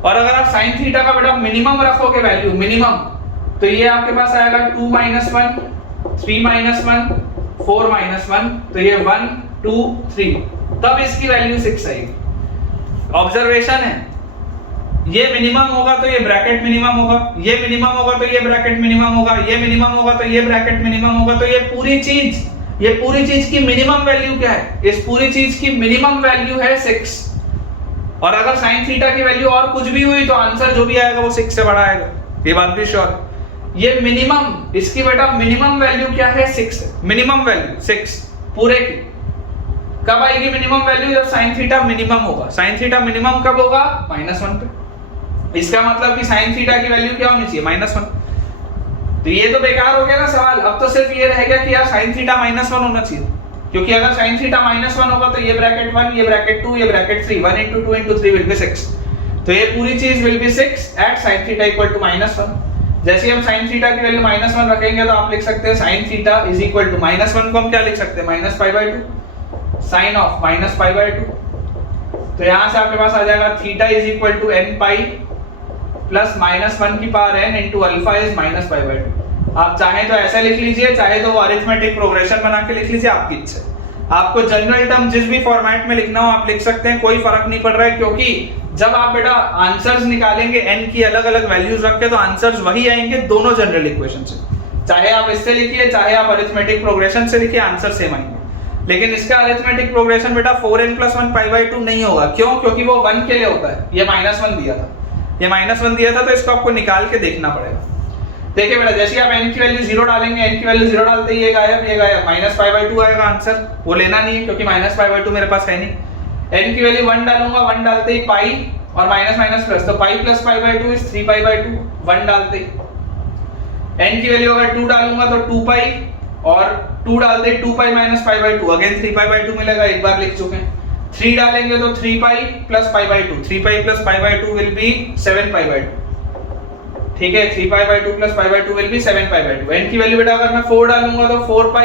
और अगर आप sin थीटा का बेटा मिनिमम रखोगे वैल्यू मिनिमम, तो ये आपके पास आएगा 2 - 1, 3 - 1, 4 - 1, तो ये 1 2 3, तब इसकी वैल्यू 6 आएगी. ऑब्जर्वेशन है, ये मिनिमम होगा तो ये ब्रैकेट मिनिमम होगा, ये मिनिमम होगा तो ये ब्रैकेट मिनिमम होगा, ये मिनिमम होगा तो ये ब्रैकेट मिनिमम होगा. तो ये पूरी चीज की मिनिमम वैल्यू क्या है. इस पूरी चीज की मिनिमम वैल्यू है 6. और अगर sin थीटा की वैल्यू और कुछ भी हुई तो आंसर जो भी आएगा वो 6 से बड़ा आएगा, ये बात भी श्योर. ये मिनिमम, इसकी बेटा मिनिमम वैल्यू क्या है 6. मिनिमम वैल्यू 6 पूरे की. कब आएगी मिनिमम वैल्यू, जब sin थीटा मिनिमम होगा. sin थीटा मिनिमम कब होगा, -1 पे. इसका मतलब कि sin थीटा की वैल्यू क्या होनी चाहिए, -1. तो ये तो बेकार हो गया ना सवाल. अब तो सिर्फ ये रह गया कि यार sin थीटा -1 होना चाहिए, क्योंकि अगर sin थीटा -1 होगा तो ये ब्रैकेट 1, ये ब्रैकेट 2, ये ब्रैकेट 3, 1 * 2 * 3 will be 6. तो ये पूरी चीज will be 6 at sin theta equal to -1. जैसे हम sin थीटा की वैल्यू -1 रखेंगे तो आप लिख सकते हैं sin theta is equal to -1 को हम क्या लिख सकते हैं, -π/2 sin of -π/2. तो यहां से आपके पास आ जाएगा theta is equal to n pi plus -1 की power n into alpha is -π/2. आप चाहे तो ऐसे लिख लीजिए, चाहे तो अरिथमेटिक प्रोग्रेशन बना के लिख लीजिए, आपकी इच्छा. आपको जनरल टर्म जिस भी फॉर्मेट में लिखना हो आप लिख सकते हैं, कोई फर्क नहीं पड़ रहा है. क्योंकि जब आप बेटा आंसर्स निकालेंगे n की अलग अलग वैल्यूज रख के, तो आंसर्स वही आएंगे दोनों जनरल इक्वेशन से. चाहे आप इससे लिखिए, चाहे आप अरिथमेटिक प्रोग्रेशन से लिखिए, आंसर सेम आएंगे. लेकिन इसका अरिथमेटिक प्रोग्रेशन बेटा 4n + 1 π/2 नहीं होगा. क्यों, क्योंकि वो 1 के लिए होता है. ये -1 दिया था, ये -1 दिया था, तो इसको आपको निकाल के देखना पड़ेगा. देखिए बेटा, जैसे आप n की वैल्यू 0 डालेंगे, n की वैल्यू 0 डालते ही ये गायब, -π/2 आएगा आंसर. वो लेना नहीं है क्योंकि -π/2 मेरे पास है नहीं. n की वैल्यू 1 डालूंगा, 1 डालते ही पाई और माइनस प्लस, तो पाई प्लस π/2 इज 3π/2, 1 डालते ही. n की वैल्यू अगर 2 डालूंगा तो 2π, और 2 डालते ही 2π - π/2, अगेन 3π/2 मिलेगा, एक बार लिख चुके हैं. 3 डालेंगे तो 3π + π/2, 3π + π/2 विल बी 7π/2. ठीक है, 3π/2 + π/2 विल बी 7π/2. n की वैल्यू बेटा अगर मैं 4 डालूंगा तो 4π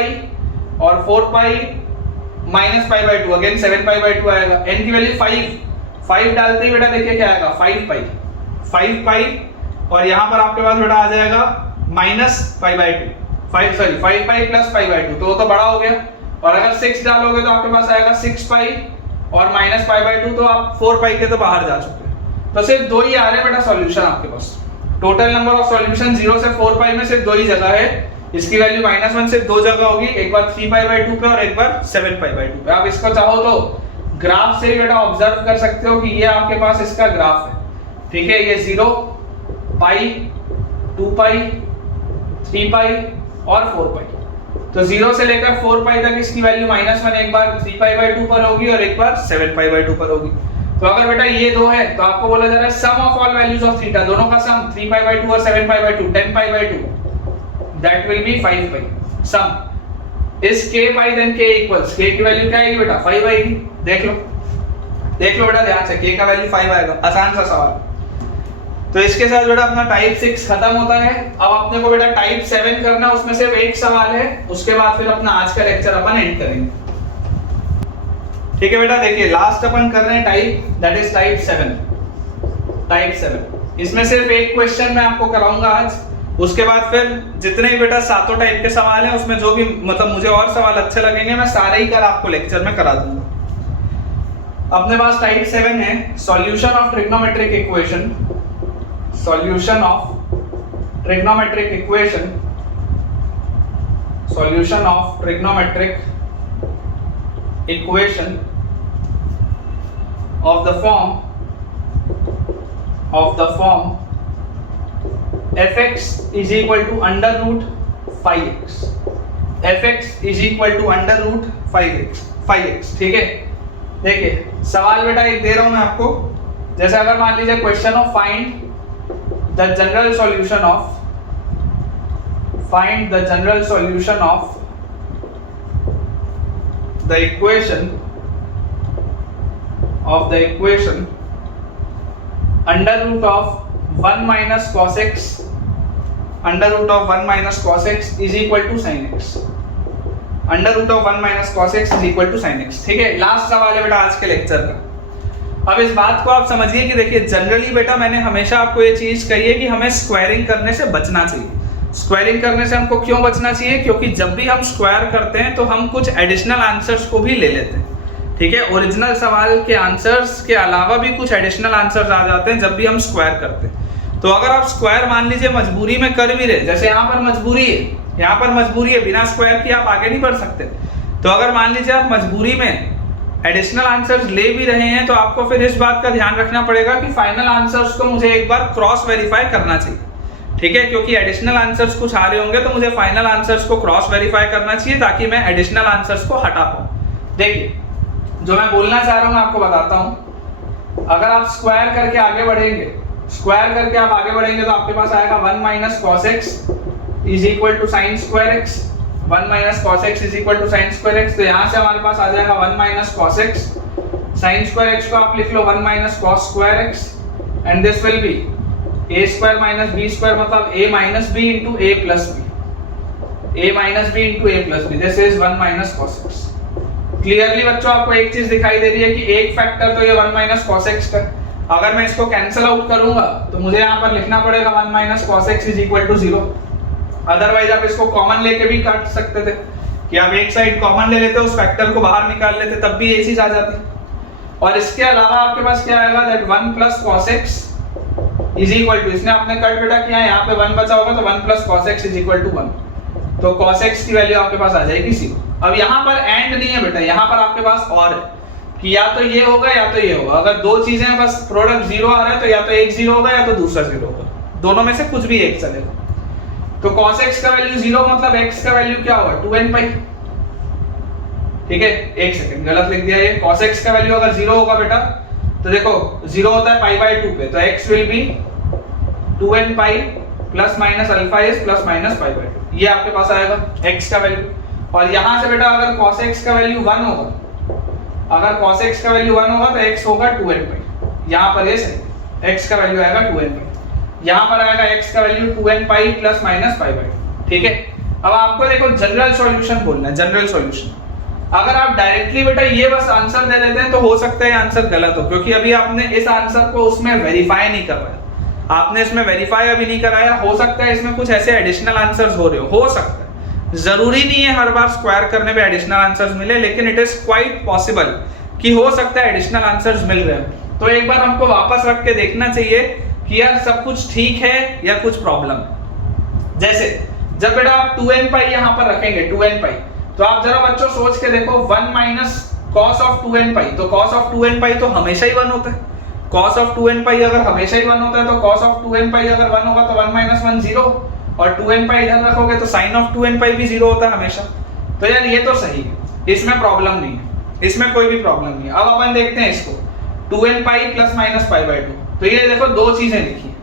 और 4π - π/2, अगेन 7π/2 आएगा. n की वैल्यू 5 डालते ही बेटा देखिए क्या आएगा, 5π, और यहाँ पर आपके पास बेटा आ जाएगा -π/2, 5π + π/2, तो वो तो बड़ा हो गया. और अगर 6 डालोगे तो आपके पास आएगा 6π और -π/2, तो आप 4π के तो बाहर जा चुके हैं. तो सिर्फ 2 ही आ रहे हैं बेटा सॉल्यूशन आपके पास. टोटल नंबर ऑफ सॉल्यूशन 0 से 4π में सिर्फ 2 ही जगह है. इसकी वैल्यू -1 से 2 जगह होगी, एक बार 3π/2 पे और एक बार 7π/2 पे. आप इसको चाहो तो ग्राफ से बेटा ऑब्जर्व कर सकते हो कि ये आपके पास इसका ग्राफ है. ठीक है, ये 0 π 2π 3 पाई और 4 पाई। तो 0 से लेकर 4 पाई तक इसकी वैल्यू -1 एक बार 3 पाई बाय 2 पर होगी और एक बार 7 पाई बाय 2 पर होगी। तो अगर बेटा ये दो है तो आपको बोला जा रहा है sum of all values of theta, दोनों का सम 3 पाई बाय 2 और 7 pi by 2 10 pi by 2 that will be 5 pi. Sum is k pi then k equals k की वैल्यू क्या आएगी बेटा 5 आएगी। देख लो बेटा ध्यान से, k का वैल्यू 5 आएगा। आसान सा सवाल। तो इसके साथ बेटा अपना टाइप 6 खत्म होता है। अब अपने को बेटा टाइप 7 करना, उसमें सिर्फ एक सवाल है, उसके बाद फिर अपना आज का लेक्चर अपन एंड करेंगे। ठीक है बेटा, देखिए लास्ट अपन कर रहे हैं type, that is type 7। Type 7 इसमें सिर्फ एक क्वेश्चन मैं आपको कराऊंगा आज, उसके बाद फिर जितने भी बेटा सातों टाइप के सवाल हैं उसमें जो भी मतलब मुझे और सवाल अच्छे लगेंगे मैं सारे ही कल आपको लेक्चर में करा दूंगा। अपने पास टाइप 7 है solution of trigonometric equation, solution of trigonometric equation, solution of trigonometric equation of the form fx is equal to under root 5x, fx is equal to under root 5x। ठीक है, देखिए सवाल बेटा एक दे रहा हूं मैं आपको, जैसे अगर मान लीजिए question of find the general solution of the equation under root of 1 minus cos x is equal to sin x, under root of 1 minus cos x is equal to sin x। ठीक है, last सवाल है बेटा आज के lecture का। अब इस बात को आप समझिए कि देखिए जनरली बेटा मैंने हमेशा आपको ये चीज कही है कि हमें स्क्वायरिंग करने से बचना चाहिए। स्क्वायरिंग करने से हमको क्यों बचना चाहिए? क्योंकि जब भी हम स्क्वायर करते हैं तो हम कुछ एडिशनल आंसर्स को भी ले लेते हैं। ठीक है, ओरिजिनल सवाल के आंसर्स के अलावा भी कुछ एडिशनल आंसर्स आ जाते हैं जब भी हम स्क्वायर करते हैं। तो अगर आप स्क्वायर मान लीजिए मजबूरी में कर भी रहे, जैसे यहाँ पर मजबूरी है, बिना स्क्वायर के आप आगे नहीं बढ़ सकते। तो अगर मान लीजिए आप मजबूरी में एडिशनल आंसर्स ले भी रहे हैं तो आपको फिर इस बात का ध्यान रखना पड़ेगा कि फाइनल आंसर्स को मुझे एक बार क्रॉस वेरीफाई करना चाहिए। ठीक है, क्योंकि एडिशनल आंसर्स कुछ आ रहे होंगे तो मुझे फाइनल आंसर्स को क्रॉस वेरीफाई करना चाहिए ताकि मैं एडिशनल आंसर्स को हटा पाऊं। देखिए जो मैं बोलना चाह रहा हूं मैं आपको बताता हूं। अगर आप स्क्वायर करके आगे बढ़ेंगे तो आपके पास आएगा 1 minus cos x is equal to sine square x, 1 minus cos x is equal to sine square x. तो यहाँ से हमारे पास आ जाएगा 1 minus cos x, sine square x को आप लिख लो 1 minus cos square x, and this will be a square minus b square मतलब a minus b into a plus b, a minus b into a plus b, this is 1 minus cos x. Clearly बच्चों आपको एक चीज दिखाई दे रही है कि एक फैक्टर तो ये 1 माइनस कॉस एक्स का, अगर मैं इसको कैंसिल आउट करूंगा तो मुझे यहाँ पर लिखना पड़ेगा 1 minus cos x is equal to 0। Otherwise आप इसको कॉमन लेके भी काट सकते थे कि आप एक साइड कॉमन ले लेते, उस फैक्टर को बाहर निकाल लेते, तब भी ये चीज आ जाती। और इसके अलावा आपके पास क्या आएगा, that 1 plus cos x is equal to, इसने आपने कट बेटा किया है, यहाँ पे 1 बचा होगा तो 1 plus cos x is equal to 1, तो cos x की वैल्यू आपके पास आ जाएगी 0। अब यहाँ पर एंड नहीं है बेटा, यहाँ पर आपके पास और है कि या तो ये होगा या तो ये होगा। अगर दो चीजें बस प्रोडक्ट 0 आ रहा है तो या तो एक 0 होगा या तो दूसरा 0 होगा, दोनों में से कुछ भी एक चलेगा। तो cos x का वैल्यू 0 मतलब x का वैल्यू क्या होगा 2n पाई। ठीक है, एक सेकंड गलत लिख दिया, ये cos x का वैल्यू अगर 0 होगा बेटा तो देखो 0 होता है पाई बाय 2 पे, तो x will B 2n pi plus minus alpha s plus minus pi by 2, ये आपके पास आएगा x का वैल्यू। और यहां से बेटा अगर cos x का वैल्यू 1 होगा, तो x होगा 2n पाई, यहां पर ये सही x का वैल्यू आएगा 2n पाई, यहाँ पर आएगा x का value 2n pi plus minus pi by 2। ठीक है, अब आपको देखो जनरल सॉल्यूशन बोलना है, जनरल सॉल्यूशन। अगर आप डायरेक्टली बेटा ये बस आंसर दे देते हैं तो हो सकता है आंसर गलत हो, क्योंकि अभी आपने इस आंसर को उसमें वेरीफाई नहीं करवाया, आपने इसमें वेरीफाई अभी नहीं कराया। हो सकता है इसमें कुछ ऐसे एडिशनल आंसर्स हो सकता है, जरूरी नहीं है हर बार स्क्वायर करने पे एडिशनल आंसर्स मिले, लेकिन इट इज क्वाइट पॉसिबल कि हो सकता है एडिशनल आंसर्स मिल रहे हैं। तो एक बार हमको वापस रख के देखना चाहिए कि यार सब कुछ ठीक है या कुछ प्रॉब्लम है। जैसे जब बेटा आप 2n पाई यहाँ पर रखेंगे 2n पाई, तो आप जरा बच्चों सोच के देखो 1 माइनस cos ऑफ 2n पाई, तो cos ऑफ 2n पाई तो हमेशा ही 1 होता है। cos ऑफ 2n पाई अगर हमेशा ही 1 होता है तो cos ऑफ 2n पाई अगर 1 होगा तो 1 माइनस 1 0, और 2n पाई इधर रखोगे तो साइन ऑफ 2n पाई भी 0 होता है हमेशा। तो यार ये तो सही है, इसमें प्रॉब्लम नहीं है, इसमें कोई भी प्रॉब्लम नहीं है। अब अपन देखते हैं इसको 2n pi plus minus pi by 2। तो ये देखो दो चीजें लिखी है,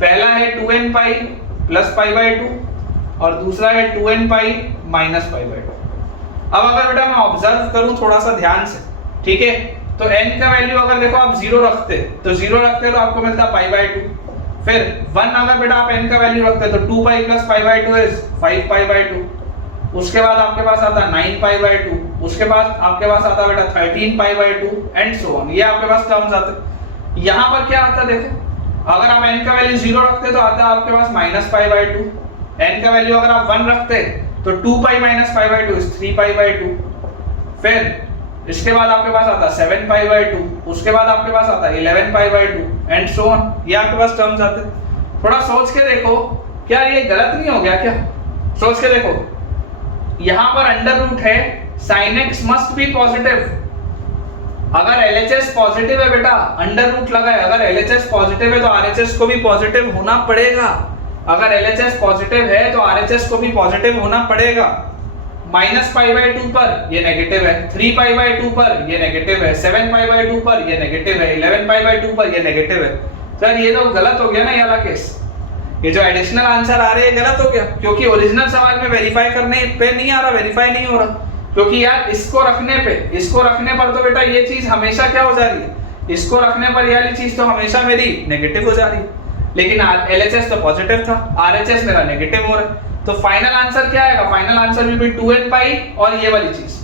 पहला है 2n pi plus pi by 2 और दूसरा है 2n pi minus pi by 2। अब अगर बेटा मैं ऑब्जर्व करूं थोड़ा सा ध्यान से, ठीक है, तो n का वैल्यू अगर देखो आप 0 रखते तो आपको मिलता पाई बाय 2। फिर 1 अगर बेटा आप n का वैल्यू रखते तो 2 pi plus pi by 2 is 5 pi by 2। उसके बाद आपके पास आता 9 पाई बाय 2, उसके बाद आपके पास आता बेटा 13 पाई बाय 2 एंड सो ऑन। ये आपके पास टर्म्स आते। यहाँ पर क्या आता देखो, अगर आप n का वैल्यू 0 रखते तो आता आपके पास माइनस पाई बाय 2। n का वैल्यू अगर आप 1 रखते तो 2 pi minus pi by 2 is 3 pi by 2। फिर इसके बाद आपके पास आता 7 पाई बाय 2, उसके बाद आपके पास आता 11 पाई बाय 2 एंड सो ऑन। ये आपके पास टर्म्स आते। थोड़ा सोच के देखो, क्या ये गलत नहीं हो गया क्या? सोच के देखो, यहां पर अंडर रूट है, sin x must be positive. अगर LHS पॉजिटिव है बेटा, अंडर रूट लगा है, अगर LHS पॉजिटिव है तो RHS को भी पॉजिटिव होना पड़ेगा। अगर LHS पॉजिटिव है तो RHS को भी पॉजिटिव होना पड़ेगा। माइनस पाई बाय 2 पर ये नेगेटिव है, 3 पाई बाय 2 पर ये नेगेटिव है, 7 पाई बाय 2 पर ये नेगेटिव है, 11 पाई बाय 2 पर ये नेगेटिव है। सर ये तो गलत हो गया ना ये वाला केस। ये जो एडिशनल आंसर आ रहे हैं गलत हो गया, क्योंकि ओरिजिनल सवाल में वेरीफाई करने पे नहीं आ रहा, वेरीफाई नहीं हो रहा। क्योंकि यार इसको रखने पर तो बेटा ये चीज हमेशा क्या हो जा रही है, इसको रखने पर ये वाली चीज तो हमेशा मेरी नेगेटिव हो जा रही है। लेकिन LHS तो पॉजिटिव था, RHS मेरा नेगेटिव हो रहा है। तो फाइनल आंसर क्या आएगा? Final answer will be 2n pi और ये वाली चीज,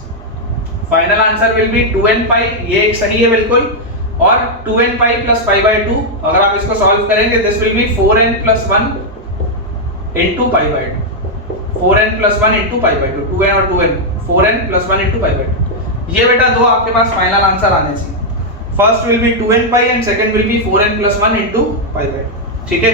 final answer will be 2n पाई, ये एक सही है बिल्कुल। और 2n pi plus pi by 2, अगर आप इसको सॉल्व करेंगे this will B 4n plus 1 into pi by 2, 4n plus 1 into pi by 2, 2n और 2n, 4n plus 1 into pi by 2। ये बेटा दो आपके पास फाइनल आंसर आने चाहिए। First will be 2n pi and second will be 4n plus 1 into pi by 2। ठीक है,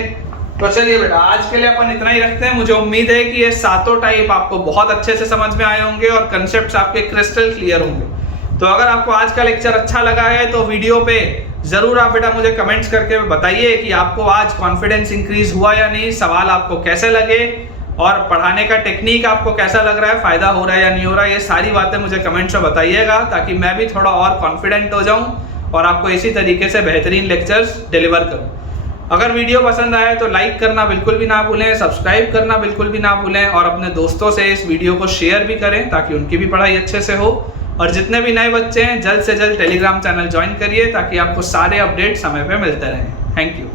तो चलिए बेटा आज के लिए अपन इतना ही रखते हैं। मुझे उम्मीद है कि ये सातों टाइप आपको बहुत अच्छे से समझ में आए होंगे और कंसेप्ट्स आपके क्रिस्टल क्लियर होंगे। तो अगर आपको आज का लेक्चर अच्छा लगा है तो वीडियो पे जरूर आप बेटा मुझे कमेंट्स करके बताइए कि आपको आज कॉन्फिडेंस इंक्रीज हुआ या नहीं, सवाल आपको कैसे लगे और पढ़ाने का टेक्निक आपको कैसा लग रहा है, फायदा हो रहा है या नहीं हो रहा है। ये सारी बातें मुझे कमेंट्स में बताइएगा ताकि मैं भी थोड़ा और कॉन्फिडेंट हो जाऊं और आपको इसी तरीके से बेहतरीन लेक्चर्स डिलीवर करूं। अगर वीडियो पसंद आए तो लाइक करना बिल्कुल भी ना भूलें, सब्सक्राइब करना बिल्कुल भी ना भूलें और अपने दोस्तों से इस वीडियो को शेयर भी करें ताकि उनकी भी पढ़ाई अच्छे से हो। और जितने भी नए बच्चे हैं जल्द से जल्द टेलीग्राम चैनल ज्वाइन करिए ताकि आपको सारे अपडेट समय पे मिलते रहें। Thank you.